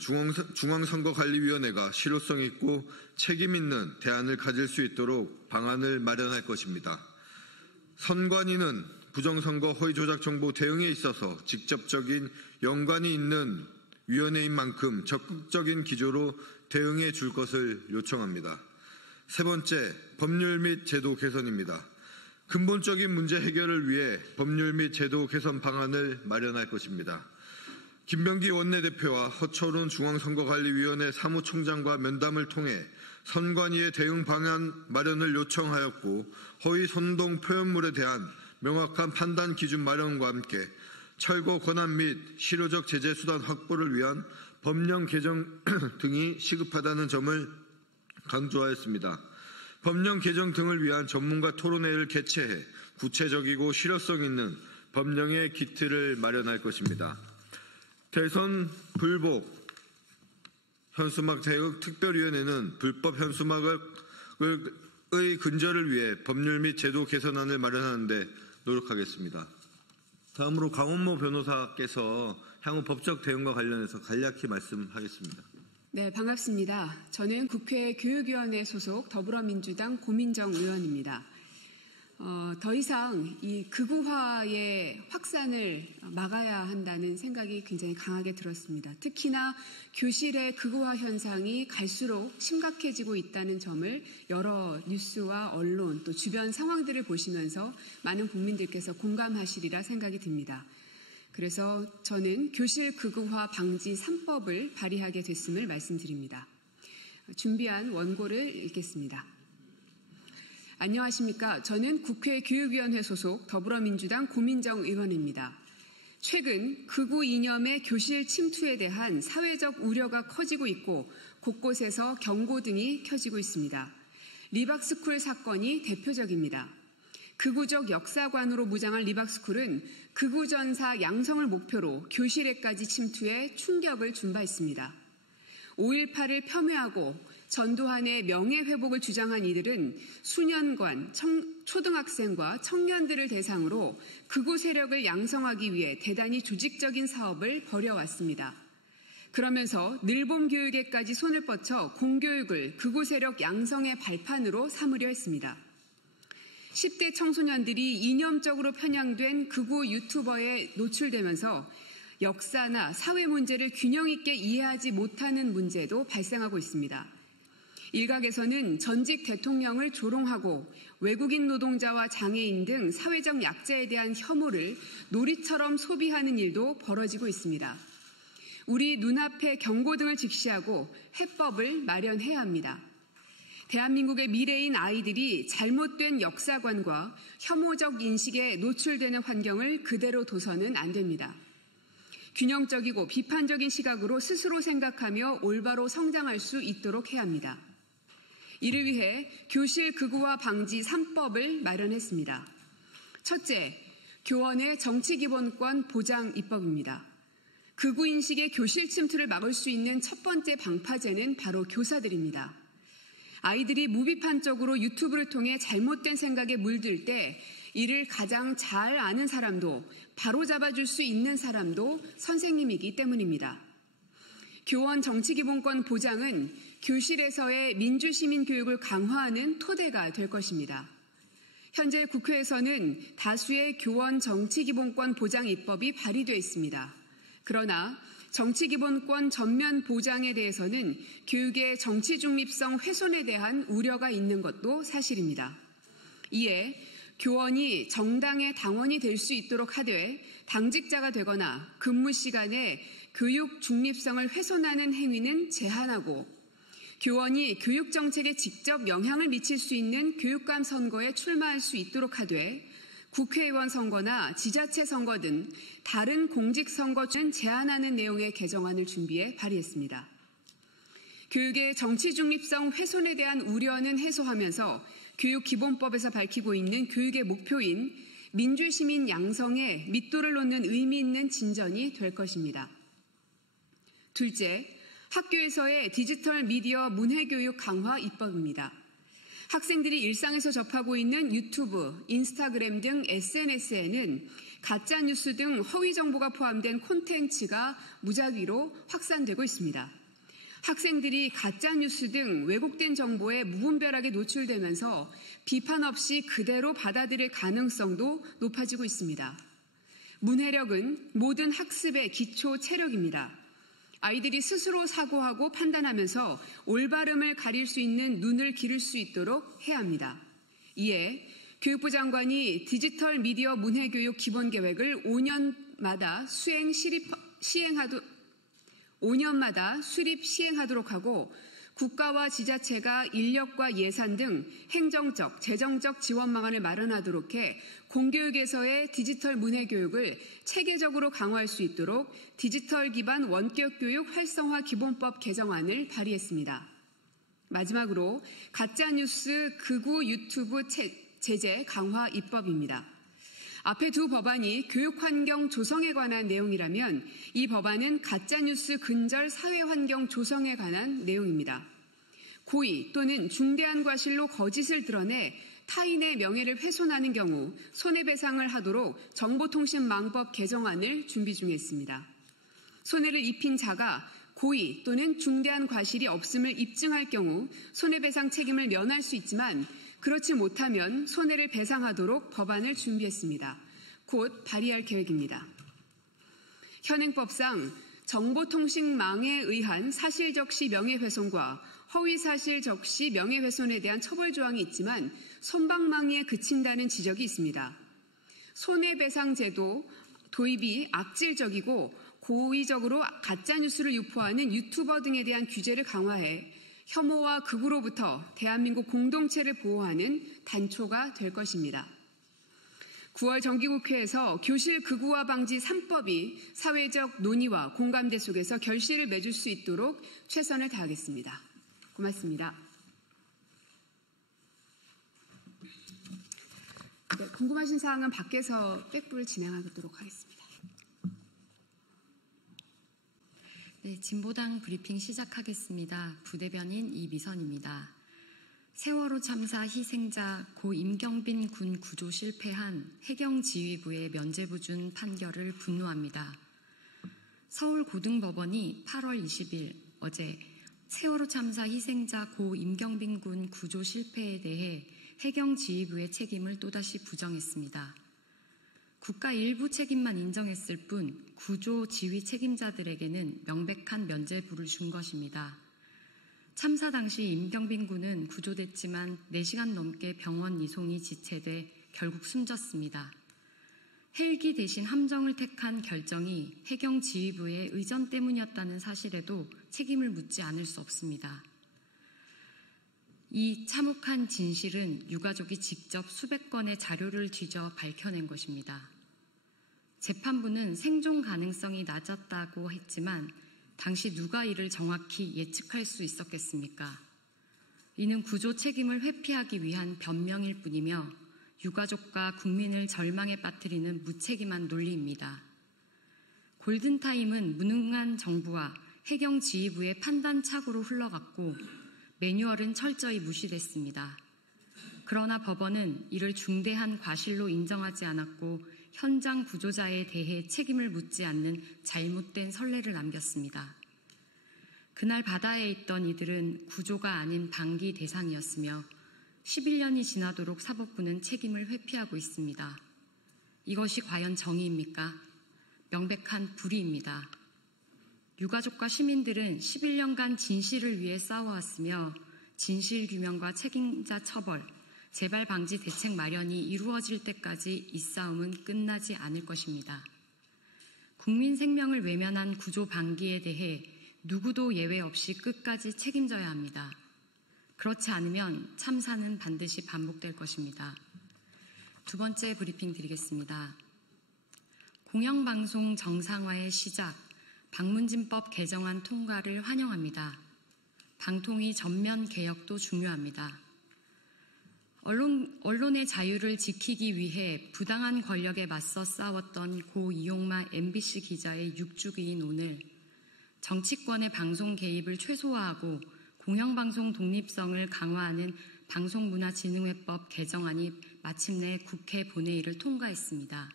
중앙선거관리위원회가 실효성 있고 책임 있는 대안을 가질 수 있도록 방안을 마련할 것입니다. 선관위는 부정선거 허위조작 정보 대응에 있어서 직접적인 연관이 있는 위원회인 만큼 적극적인 기조로 대응해 줄 것을 요청합니다. 세 번째, 법률 및 제도 개선입니다. 근본적인 문제 해결을 위해 법률 및 제도 개선 방안을 마련할 것입니다. 김병기 원내대표와 허철훈 중앙선거관리위원회 사무총장과 면담을 통해 선관위의 대응 방안 마련을 요청하였고 허위 선동 표현물에 대한 명확한 판단 기준 마련과 함께 철거 권한 및 실효적 제재 수단 확보를 위한 법령 개정 등이 시급하다는 점을 강조하였습니다. 법령 개정 등을 위한 전문가 토론회를 개최해 구체적이고 실효성 있는 법령의 기틀을 마련할 것입니다. 대선 불복 현수막 대응 특별위원회는 불법 현수막의 근절을 위해 법률 및 제도 개선안을 마련하는 데 노력하겠습니다. 다음으로 강원모 변호사께서 향후 법적 대응과 관련해서 간략히 말씀하겠습니다. 네, 반갑습니다. 저는 국회 교육위원회 소속 더불어민주당 고민정 의원입니다. 더 이상 이 극우화의 확산을 막아야 한다는 생각이 굉장히 강하게 들었습니다. 특히나 교실의 극우화 현상이 갈수록 심각해지고 있다는 점을 여러 뉴스와 언론 또 주변 상황들을 보시면서 많은 국민들께서 공감하시리라 생각이 듭니다. 그래서 저는 교실 극우화 방지 3법을 발의하게 됐음을 말씀드립니다. 준비한 원고를 읽겠습니다. 안녕하십니까. 저는 국회 교육위원회 소속 더불어민주당 고민정 의원입니다. 최근 극우 이념의 교실 침투에 대한 사회적 우려가 커지고 있고 곳곳에서 경고등이 켜지고 있습니다. 리박스쿨 사건이 대표적입니다. 극우적 역사관으로 무장한 리박스쿨은 극우 전사 양성을 목표로 교실에까지 침투해 충격을 준 바 있습니다. 5.18을 폄훼하고 전두환의 명예회복을 주장한 이들은 수년간 초등학생과 청년들을 대상으로 극우 세력을 양성하기 위해 대단히 조직적인 사업을 벌여왔습니다. 그러면서 늘봄 교육에까지 손을 뻗쳐 공교육을 극우 세력 양성의 발판으로 삼으려 했습니다. 10대 청소년들이 이념적으로 편향된 극우 유튜버에 노출되면서 역사나 사회 문제를 균형 있게 이해하지 못하는 문제도 발생하고 있습니다. 일각에서는 전직 대통령을 조롱하고 외국인 노동자와 장애인 등 사회적 약자에 대한 혐오를 놀이처럼 소비하는 일도 벌어지고 있습니다. 우리 눈앞에 경고등을 직시하고 해법을 마련해야 합니다. 대한민국의 미래인 아이들이 잘못된 역사관과 혐오적 인식에 노출되는 환경을 그대로 둬서는 안 됩니다. 균형적이고 비판적인 시각으로 스스로 생각하며 올바로 성장할 수 있도록 해야 합니다. 이를 위해 교실 극우화 방지 3법을 마련했습니다. 첫째, 교원의 정치기본권 보장 입법입니다. 극우 인식의 교실 침투를 막을 수 있는 첫 번째 방파제는 바로 교사들입니다. 아이들이 무비판적으로 유튜브를 통해 잘못된 생각에 물들 때 이를 가장 잘 아는 사람도 바로 잡아줄 수 있는 사람도 선생님이기 때문입니다. 교원 정치기본권 보장은 교실에서의 민주시민 교육을 강화하는 토대가 될 것입니다. 현재 국회에서는 다수의 교원 정치기본권 보장 입법이 발의되어 있습니다. 그러나 정치기본권 전면 보장에 대해서는 교육의 정치 중립성 훼손에 대한 우려가 있는 것도 사실입니다. 이에 교원이 정당의 당원이 될 수 있도록 하되 당직자가 되거나 근무 시간에 교육 중립성을 훼손하는 행위는 제한하고 교원이 교육 정책에 직접 영향을 미칠 수 있는 교육감 선거에 출마할 수 있도록 하되 국회의원 선거나 지자체 선거 등 다른 공직선거는 제한하는 내용의 개정안을 준비해 발의했습니다. 교육의 정치 중립성 훼손에 대한 우려는 해소하면서 교육기본법에서 밝히고 있는 교육의 목표인 민주시민 양성에 밑도를 놓는 의미 있는 진전이 될 것입니다. 둘째, 학교에서의 디지털 미디어 문해교육 강화 입법입니다. 학생들이 일상에서 접하고 있는 유튜브, 인스타그램 등 SNS에는 가짜뉴스 등 허위 정보가 포함된 콘텐츠가 무작위로 확산되고 있습니다. 학생들이 가짜뉴스 등 왜곡된 정보에 무분별하게 노출되면서 비판 없이 그대로 받아들일 가능성도 높아지고 있습니다. 문해력은 모든 학습의 기초 체력입니다. 아이들이 스스로 사고하고 판단하면서 올바름을 가릴 수 있는 눈을 기를 수 있도록 해야 합니다. 이에 교육부 장관이 디지털 미디어 문해교육 기본계획을 5년마다 수립 시행하도록 하고 국가와 지자체가 인력과 예산 등 행정적, 재정적 지원 방안을 마련하도록 해 공교육에서의 디지털 문해교육을 체계적으로 강화할 수 있도록 디지털 기반 원격교육 활성화 기본법 개정안을 발의했습니다. 마지막으로 가짜뉴스 극우 유튜브 제재 강화 입법입니다. 앞에 두 법안이 교육환경 조성에 관한 내용이라면 이 법안은 가짜뉴스 근절 사회환경 조성에 관한 내용입니다. 고의 또는 중대한 과실로 거짓을 드러내 타인의 명예를 훼손하는 경우 손해배상을 하도록 정보통신망법 개정안을 준비 중에 있습니다. 손해를 입힌 자가 고의 또는 중대한 과실이 없음을 입증할 경우 손해배상 책임을 면할 수 있지만 그렇지 못하면 손해를 배상하도록 법안을 준비했습니다. 곧 발의할 계획입니다. 현행법상 정보통신망에 의한 사실적시 명예훼손과 허위사실적시 명예훼손에 대한 처벌 조항이 있지만 솜방망이에 그친다는 지적이 있습니다. 손해배상제도 도입이 악질적이고 고의적으로 가짜뉴스를 유포하는 유튜버 등에 대한 규제를 강화해 혐오와 극우로부터 대한민국 공동체를 보호하는 단초가 될 것입니다. 9월 정기국회에서 교실 극우화 방지 3법이 사회적 논의와 공감대 속에서 결실을 맺을 수 있도록 최선을 다하겠습니다. 고맙습니다. 네, 궁금하신 사항은 밖에서 백부를 진행하도록 하겠습니다. 네, 진보당 브리핑 시작하겠습니다. 부대변인 이미선입니다. 세월호 참사 희생자 고 임경빈 군 구조 실패한 해경지휘부의 면죄부 준 판결을 분노합니다. 서울고등법원이 8월 20일 어제 세월호 참사 희생자 고 임경빈 군 구조 실패에 대해 해경지휘부의 책임을 또다시 부정했습니다. 국가 일부 책임만 인정했을 뿐 구조 지휘 책임자들에게는 명백한 면죄부를 준 것입니다. 참사 당시 임경빈 군은 구조됐지만 4시간 넘게 병원 이송이 지체돼 결국 숨졌습니다. 헬기 대신 함정을 택한 결정이 해경지휘부의 의전 때문이었다는 사실에도 책임을 묻지 않을 수 없습니다. 이 참혹한 진실은 유가족이 직접 수백 건의 자료를 뒤져 밝혀낸 것입니다. 재판부는 생존 가능성이 낮았다고 했지만 당시 누가 이를 정확히 예측할 수 있었겠습니까? 이는 구조 책임을 회피하기 위한 변명일 뿐이며 유가족과 국민을 절망에 빠뜨리는 무책임한 논리입니다. 골든타임은 무능한 정부와 해경지휘부의 판단 착오로 흘러갔고 매뉴얼은 철저히 무시됐습니다. 그러나 법원은 이를 중대한 과실로 인정하지 않았고 현장 구조자에 대해 책임을 묻지 않는 잘못된 선례를 남겼습니다. 그날 바다에 있던 이들은 구조가 아닌 방기 대상이었으며 11년이 지나도록 사법부는 책임을 회피하고 있습니다. 이것이 과연 정의입니까? 명백한 불의입니다. 유가족과 시민들은 11년간 진실을 위해 싸워왔으며 진실규명과 책임자 처벌, 재발 방지 대책 마련이 이루어질 때까지 이 싸움은 끝나지 않을 것입니다. 국민 생명을 외면한 구조 방기에 대해 누구도 예외 없이 끝까지 책임져야 합니다. 그렇지 않으면 참사는 반드시 반복될 것입니다. 두 번째 브리핑 드리겠습니다. 공영방송 정상화의 시작, 방문진법 개정안 통과를 환영합니다. 방통위 전면 개혁도 중요합니다. 언론의 자유를 지키기 위해 부당한 권력에 맞서 싸웠던 고 이용마 MBC 기자의 6주기인 오늘 정치권의 방송 개입을 최소화하고 공영방송 독립성을 강화하는 방송문화진흥회법 개정안이 마침내 국회 본회의를 통과했습니다.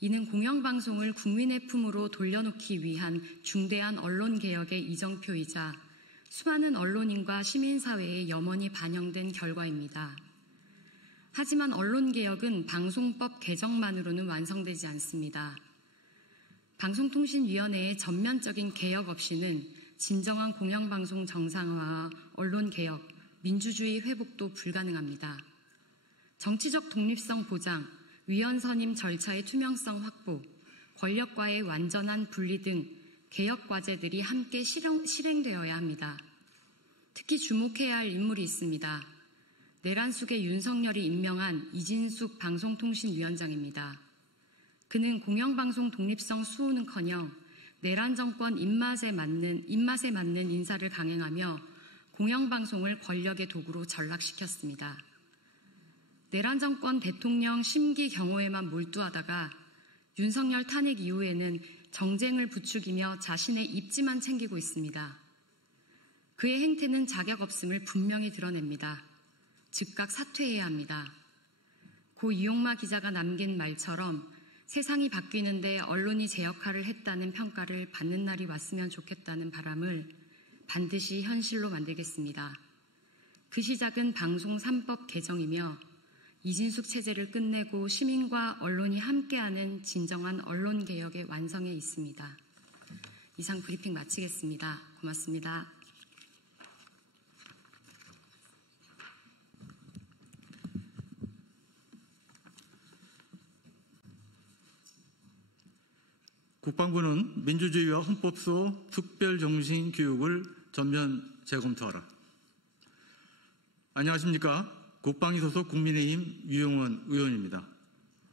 이는 공영방송을 국민의 품으로 돌려놓기 위한 중대한 언론개혁의 이정표이자 수많은 언론인과 시민사회에 염원이 반영된 결과입니다. 하지만 언론개혁은 방송법 개정만으로는 완성되지 않습니다. 방송통신위원회의 전면적인 개혁 없이는 진정한 공영방송 정상화와 언론개혁, 민주주의 회복도 불가능합니다. 정치적 독립성 보장, 위원 선임 절차의 투명성 확보, 권력과의 완전한 분리 등 개혁 과제들이 함께 실행되어야 합니다. 특히 주목해야 할 인물이 있습니다. 내란숙의 윤석열이 임명한 이진숙 방송통신위원장입니다. 그는 공영방송 독립성 수호는커녕 내란 정권 입맛에 맞는 인사를 강행하며 공영방송을 권력의 도구로 전락시켰습니다. 내란 정권 대통령 심기 경호에만 몰두하다가 윤석열 탄핵 이후에는 정쟁을 부추기며 자신의 입지만 챙기고 있습니다. 그의 행태는 자격 없음을 분명히 드러냅니다. 즉각 사퇴해야 합니다. 고 이용마 기자가 남긴 말처럼 세상이 바뀌는데 언론이 제 역할을 했다는 평가를 받는 날이 왔으면 좋겠다는 바람을 반드시 현실로 만들겠습니다. 그 시작은 방송 3법 개정이며 이진숙 체제를 끝내고 시민과 언론이 함께하는 진정한 언론개혁의 완성에 있습니다. 이상 브리핑 마치겠습니다. 고맙습니다. 국방부는 민주주의와 헌법소 특별정신교육을 전면 재검토하라. 안녕하십니까. 국방위 소속 국민의힘 유영원 의원입니다.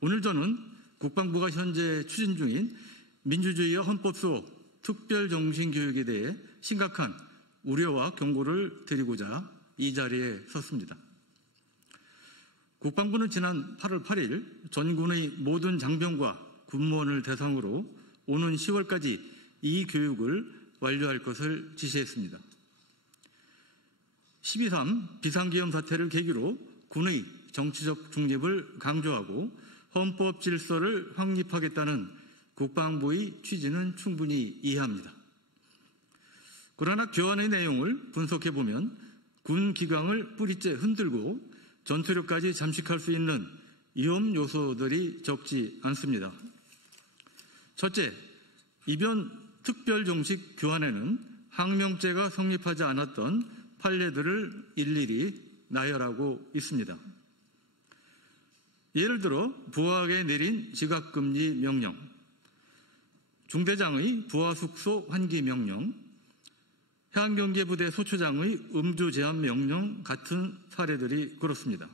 오늘 저는 국방부가 현재 추진 중인 민주주의와 헌법소 특별정신교육에 대해 심각한 우려와 경고를 드리고자 이 자리에 섰습니다. 국방부는 지난 8월 8일 전군의 모든 장병과 군무원을 대상으로 오는 10월까지 이 교육을 완료할 것을 지시했습니다. 12.3 비상기염 사태를 계기로 군의 정치적 중립을 강조하고 헌법 질서를 확립하겠다는 국방부의 취지는 충분히 이해합니다. 그러나 교환의 내용을 분석해보면 군 기강을 뿌리째 흔들고 전투력까지 잠식할 수 있는 위험 요소들이 적지 않습니다. 첫째, 이번 특별정식 교환에는 항명죄가 성립하지 않았던 판례들을 일일이 나열하고 있습니다. 예를 들어 부하에게 내린 지각금지 명령, 중대장의 부하숙소 환기 명령, 해안경계부대 소초장의 음주 제한 명령 같은 사례들이 그렇습니다.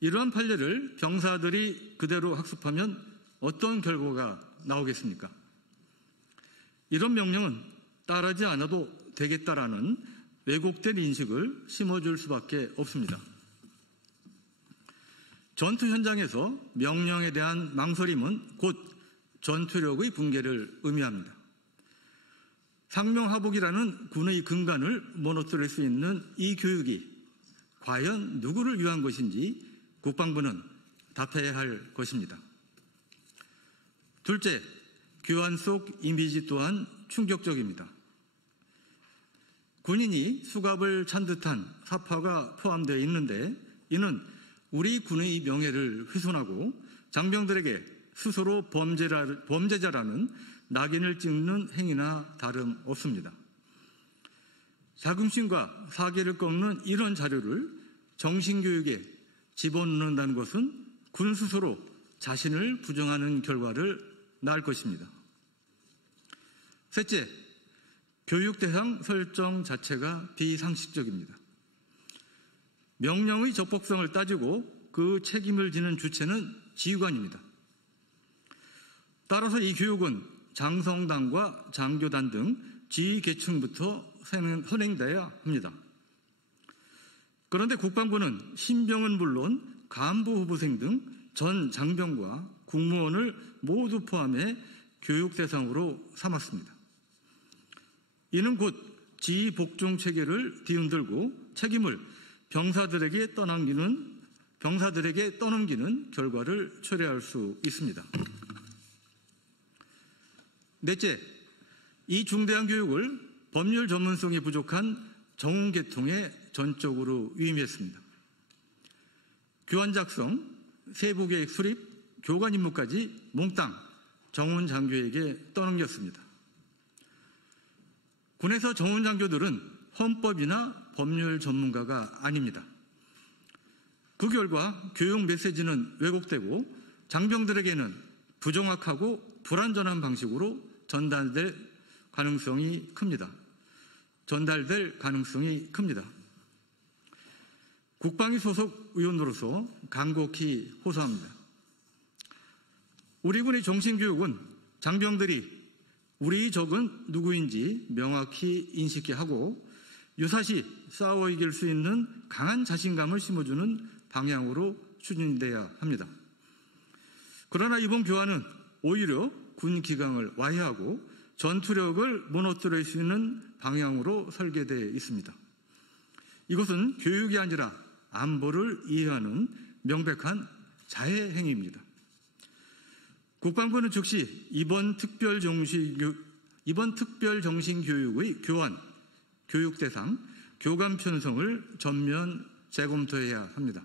이러한 판례를 병사들이 그대로 학습하면 어떤 결과가 나오겠습니까? 이런 명령은 따르지 않아도 되겠다라는 왜곡된 인식을 심어줄 수밖에 없습니다. 전투 현장에서 명령에 대한 망설임은 곧 전투력의 붕괴를 의미합니다. 상명하복이라는 군의 근간을 무너뜨릴 수 있는 이 교육이 과연 누구를 위한 것인지 국방부는 답해야 할 것입니다. 둘째, 교환 속 이미지 또한 충격적입니다. 군인이 수갑을 찬 듯한 사파가 포함되어 있는데 이는 우리 군의 명예를 훼손하고 장병들에게 스스로 범죄자라는 낙인을 찍는 행위나 다름없습니다. 자긍심과 사기를 꺾는 이런 자료를 정신교육에 집어넣는다는 것은 군 스스로 자신을 부정하는 결과를 낳을 것입니다. 셋째, 교육 대상 설정 자체가 비상식적입니다. 명령의 적법성을 따지고 그 책임을 지는 주체는 지휘관입니다. 따라서 이 교육은 장성단과 장교단 등 지휘 계층부터 선행돼야 합니다. 그런데 국방부는 신병은 물론 간부 후보생 등 전 장병과 국무원을 모두 포함해 교육 대상으로 삼았습니다. 이는 곧 지휘 복종 체계를 뒤흔들고 책임을 병사들에게 떠넘기는 결과를 초래할 수 있습니다. 넷째, 이 중대한 교육을 법률 전문성이 부족한 정훈계통에 전적으로 위임했습니다. 교환 작성, 세부계획 수립, 교관 임무까지 몽땅 정훈 장교에게 떠넘겼습니다. 군에서 정훈 장교들은 헌법이나 법률 전문가가 아닙니다. 그 결과 교육 메시지는 왜곡되고 장병들에게는 부정확하고 불완전한 방식으로 전달될 가능성이 큽니다. 국방위 소속 의원으로서 간곡히 호소합니다. 우리 군의 정신교육은 장병들이 우리 적은 누구인지 명확히 인식해 하고 유사시 싸워 이길 수 있는 강한 자신감을 심어주는 방향으로 추진돼야 합니다. 그러나 이번 교환은 오히려 군 기강을 와해하고 전투력을 무너뜨릴 수 있는 방향으로 설계되어 있습니다. 이것은 교육이 아니라 안보를 이해하는 명백한 자해 행위입니다. 국방부는 즉시 이번 특별 정신교육의 교환, 교육 대상, 교감 편성을 전면 재검토해야 합니다.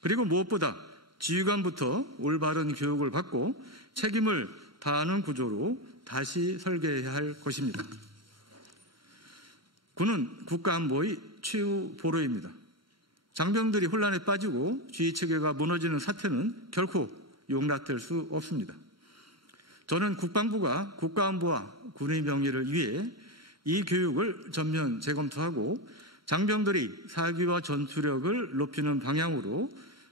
그리고 무엇보다 지휘관부터 올바른 교육을 받고 책임을 다하는 구조로 다시 설계해야 할 것입니다. 군은 국가안보의 최후 보루입니다. 장병들이 혼란에 빠지고 지휘체계가 무너지는 사태는 결코 용납될 수 없습니다. 저는 국방부가 국가안보와 군의 명예를 위해 이 교육을 전면 재검토하고 장병들이 사기와 전투력을 높이는 방향으로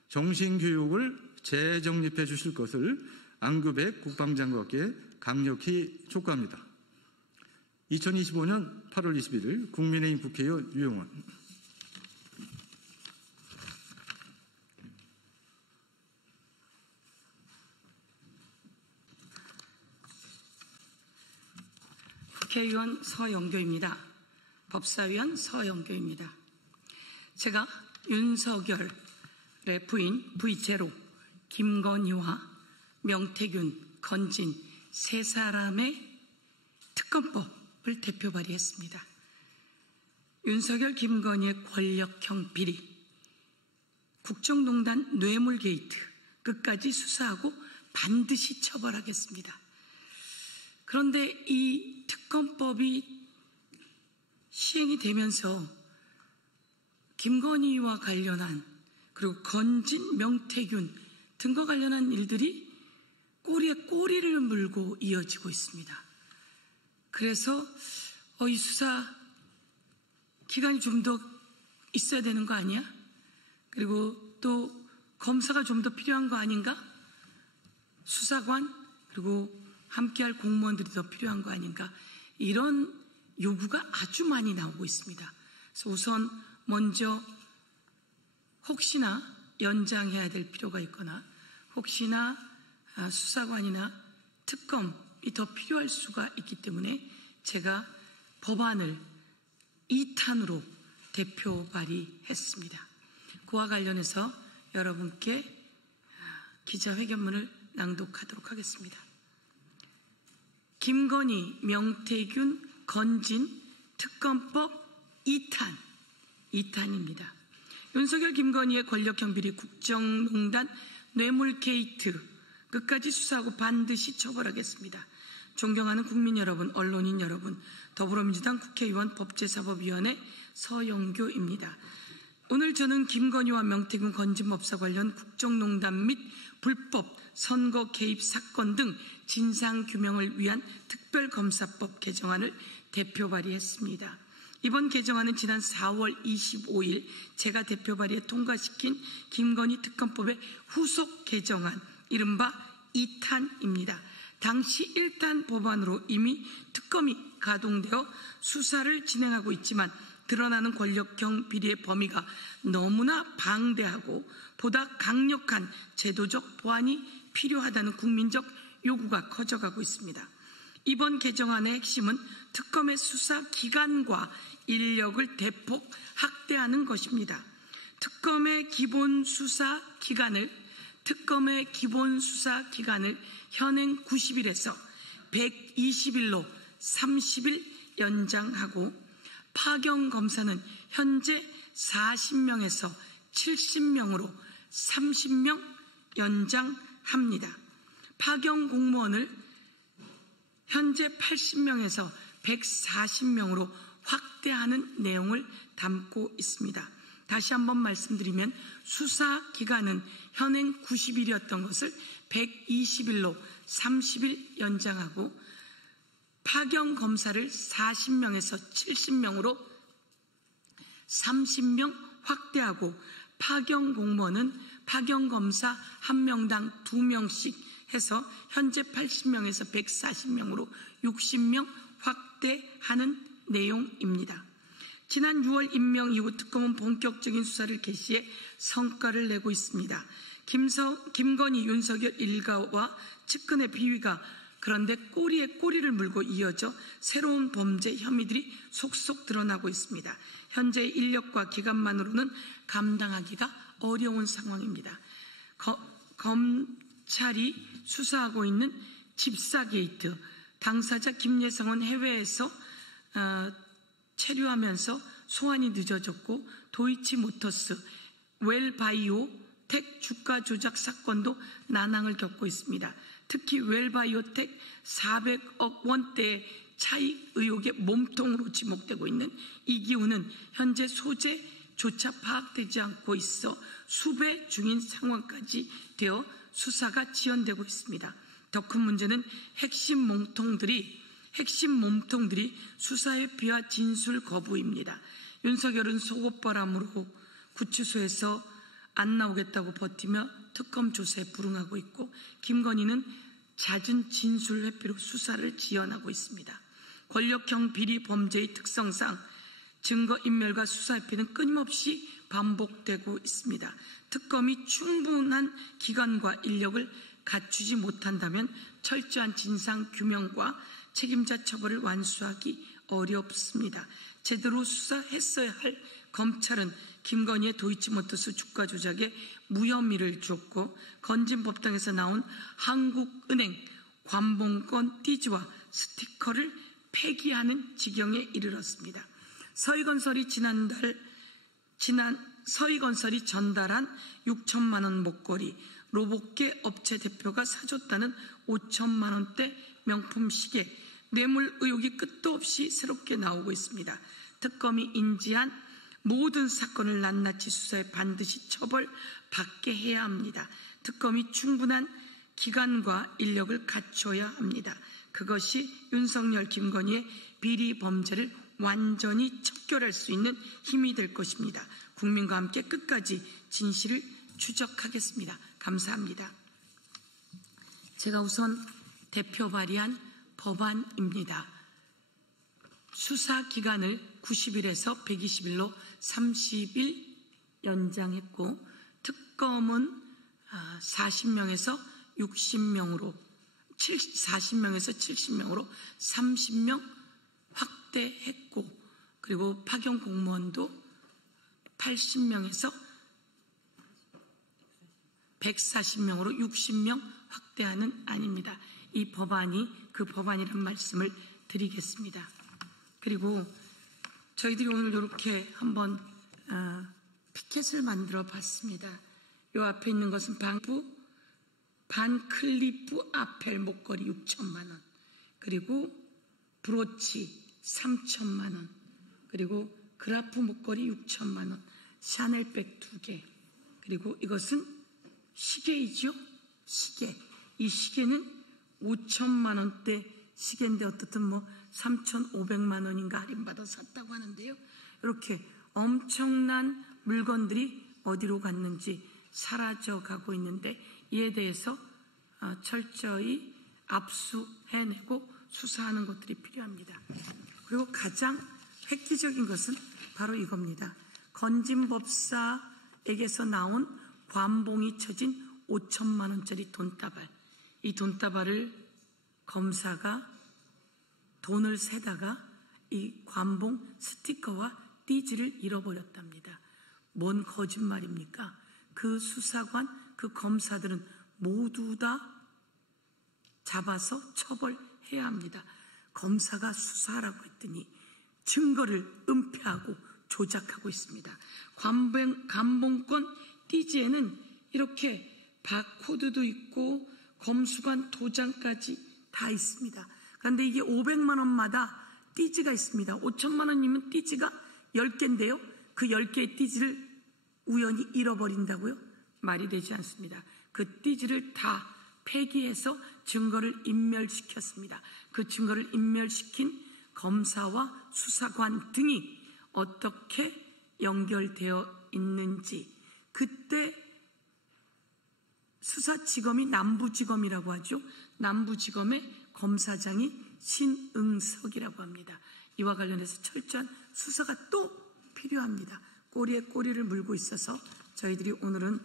정신교육을 재정립해 주실 것을 안규백 국방장관께 강력히 촉구합니다. 2025년 8월 21일 국민의힘 국회의원 유영원. 국회의원 서영교입니다. 법사위원 서영교입니다. 제가 윤석열의 부인 부이체로 김건희와 명태균, 건진 세 사람의 특검법을 대표 발의했습니다. 윤석열, 김건희의 권력형 비리, 국정농단 뇌물 게이트 끝까지 수사하고 반드시 처벌하겠습니다. 그런데 이 특검법이 시행이 되면서 김건희와 관련한 그리고 건진, 명태균 등과 관련한 일들이 꼬리에 꼬리를 물고 이어지고 있습니다. 그래서 이 수사 기간이 좀 더 있어야 되는 거 아니야? 그리고 또 검사가 좀 더 필요한 거 아닌가? 수사관 그리고 함께할 공무원들이 더 필요한 거 아닌가? 이런 요구가 아주 많이 나오고 있습니다. 그래서 우선 먼저 혹시나 연장해야 될 필요가 있거나 혹시나 수사관이나 특검이 더 필요할 수가 있기 때문에 제가 법안을 2탄으로 대표 발의했습니다. 그와 관련해서 여러분께 기자회견문을 낭독하도록 하겠습니다. 김건희, 명태균, 건진 특검법 2탄입니다. 윤석열, 김건희의 권력형 비리, 국정농단, 뇌물 게이트 끝까지 수사하고 반드시 처벌하겠습니다. 존경하는 국민 여러분, 언론인 여러분, 더불어민주당 국회의원 법제사법위원회 서영교입니다. 오늘 저는 김건희와 명태균, 건진 법사 관련 국정농단 및 불법 선거 개입 사건 등 진상규명을 위한 특별검사법 개정안을 대표 발의했습니다. 이번 개정안은 지난 4월 25일 제가 대표 발의에 통과시킨 김건희 특검법의 후속 개정안, 이른바 2탄입니다. 당시 1탄 법안으로 이미 특검이 가동되어 수사를 진행하고 있지만 드러나는 권력형 비리의 범위가 너무나 방대하고 보다 강력한 제도적 보완이 필요하다는 국민적 요구가 커져가고 있습니다. 이번 개정안의 핵심은 특검의 수사 기간과 인력을 대폭 확대하는 것입니다. 특검의 기본 수사 기간을 현행 90일에서 120일로 30일 연장하고 파견 검사는 현재 40명에서 70명으로 30명 연장합니다. 파견 공무원을 현재 80명에서 140명으로 확대하는 내용을 담고 있습니다. 다시 한번 말씀드리면 수사 기간은 현행 90일이었던 것을 120일로 30일 연장하고 파견 검사를 40명에서 70명으로 30명 확대하고 파견 공무원은 파견 검사 1명당 2명씩 해서 현재 80명에서 140명으로 60명 확대하는 내용입니다. 지난 6월 임명 이후 특검은 본격적인 수사를 개시해 성과를 내고 있습니다. 김건희, 윤석열 일가와 측근의 비위가 그런데 꼬리에 꼬리를 물고 이어져 새로운 범죄 혐의들이 속속 드러나고 있습니다. 현재 인력과 기간만으로는 감당하기가 어려운 상황입니다. 차례 수사하고 있는 집사 게이트, 당사자 김예성은 해외에서 체류하면서 소환이 늦어졌고 도이치모터스, 웰바이오텍 주가 조작 사건도 난항을 겪고 있습니다. 특히 웰바이오텍 400억 원대의 차익 의혹의 몸통으로 지목되고 있는 이기훈은 현재 소재조차 파악되지 않고 있어 수배 중인 상황까지 되어 수사가 지연되고 있습니다. 더 큰 문제는 핵심 몸통들이 수사의 비와 진술 거부입니다. 윤석열은 속옷바람으로 구치소에서 안 나오겠다고 버티며 특검 조사에 불응하고 있고, 김건희는 잦은 진술 회피로 수사를 지연하고 있습니다. 권력형 비리 범죄의 특성상 증거인멸과 수사 회피는 끊임없이 반복되고 있습니다. 특검이 충분한 기간과 인력을 갖추지 못한다면 철저한 진상규명과 책임자 처벌을 완수하기 어렵습니다. 제대로 수사했어야 할 검찰은 김건희의 도이치모터스 주가 조작에 무혐의를 줬고, 건진법당에서 나온 한국은행 관봉권 띠지와 스티커를 폐기하는 지경에 이르렀습니다. 서희건설이 서희건설이 전달한 6천만 원 목걸이, 로봇계 업체 대표가 사줬다는 5천만 원대 명품 시계, 뇌물 의혹이 끝도 없이 새롭게 나오고 있습니다. 특검이 인지한 모든 사건을 낱낱이 수사해 반드시 처벌받게 해야 합니다. 특검이 충분한 기간과 인력을 갖춰야 합니다. 그것이 윤석열, 김건희의 비리 범죄를 완전히 척결할 수 있는 힘이 될 것입니다. 국민과 함께 끝까지 진실을 추적하겠습니다. 감사합니다. 제가 우선 대표 발의한 법안입니다. 수사 기간을 90일에서 120일로 30일 연장했고, 특검은 40명에서 60명으로 40명에서 70명으로 30명 확대했고, 그리고 파견 공무원도 80명에서 140명으로 60명 확대하는 안입니다. 이 법안이 그 법안이란 말씀을 드리겠습니다. 그리고 저희들이 오늘 이렇게 한번 피켓을 만들어 봤습니다. 이 앞에 있는 것은 반클리프 아펠 목걸이 6천만 원, 그리고 브로치 3천만 원, 그리고 그라프 목걸이 6천만 원, 샤넬백 2개, 그리고 이것은 시계이죠. 시계. 이 시계는 5천만 원대 시계인데 어떻든 3,500만 원인가 할인받아서 샀다고 하는데요. 이렇게 엄청난 물건들이 어디로 갔는지 사라져가고 있는데, 이에 대해서 철저히 압수해내고 수사하는 것들이 필요합니다. 그리고 가장 획기적인 것은 바로 이겁니다. 건진법사에게서 나온 관봉이 쳐진 5천만 원짜리 돈다발. 이 돈다발을 검사가 돈을 세다가 이 관봉 스티커와 띠지를 잃어버렸답니다. 뭔 거짓말입니까? 그 수사관, 그 검사들은 모두 다 잡아서 처벌해야 합니다. 검사가 수사하라고 했더니 증거를 은폐하고 조작하고 있습니다. 관봉권 띠지에는 이렇게 바코드도 있고 검수관 도장까지 다 있습니다. 그런데 이게 500만 원마다 띠지가 있습니다. 5천만 원이면 띠지가 10개인데요. 그 10개의 띠지를 우연히 잃어버린다고요? 말이 되지 않습니다. 그 띠지를 다 폐기해서 증거를 인멸시켰습니다. 그 증거를 인멸시킨 검사와 수사관 등이 어떻게 연결되어 있는지, 그때 수사지검이 남부지검이라고 하죠. 남부지검의 검사장이 신응석이라고 합니다. 이와 관련해서 철저한 수사가 또 필요합니다. 꼬리에 꼬리를 물고 있어서 저희들이 오늘은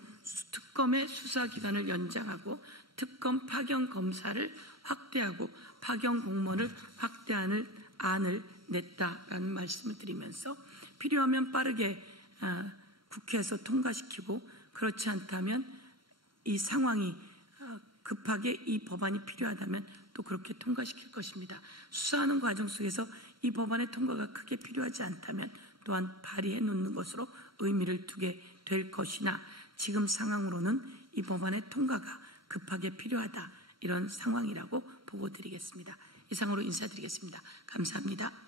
특검의 수사기간을 연장하고 특검 파견 검사를 확대하고 파견 공무원을 확대하는 안을 냈다라는 말씀을 드리면서, 필요하면 빠르게 국회에서 통과시키고, 그렇지 않다면 이 상황이 급하게 이 법안이 필요하다면 또 그렇게 통과시킬 것입니다. 수사하는 과정 속에서 이 법안의 통과가 크게 필요하지 않다면 또한 발의해 놓는 것으로 의미를 두게 될 것이나 지금 상황으로는 이 법안의 통과가 급하게 필요하다, 이런 상황이라고 보고드리겠습니다. 이상으로 인사드리겠습니다. 감사합니다.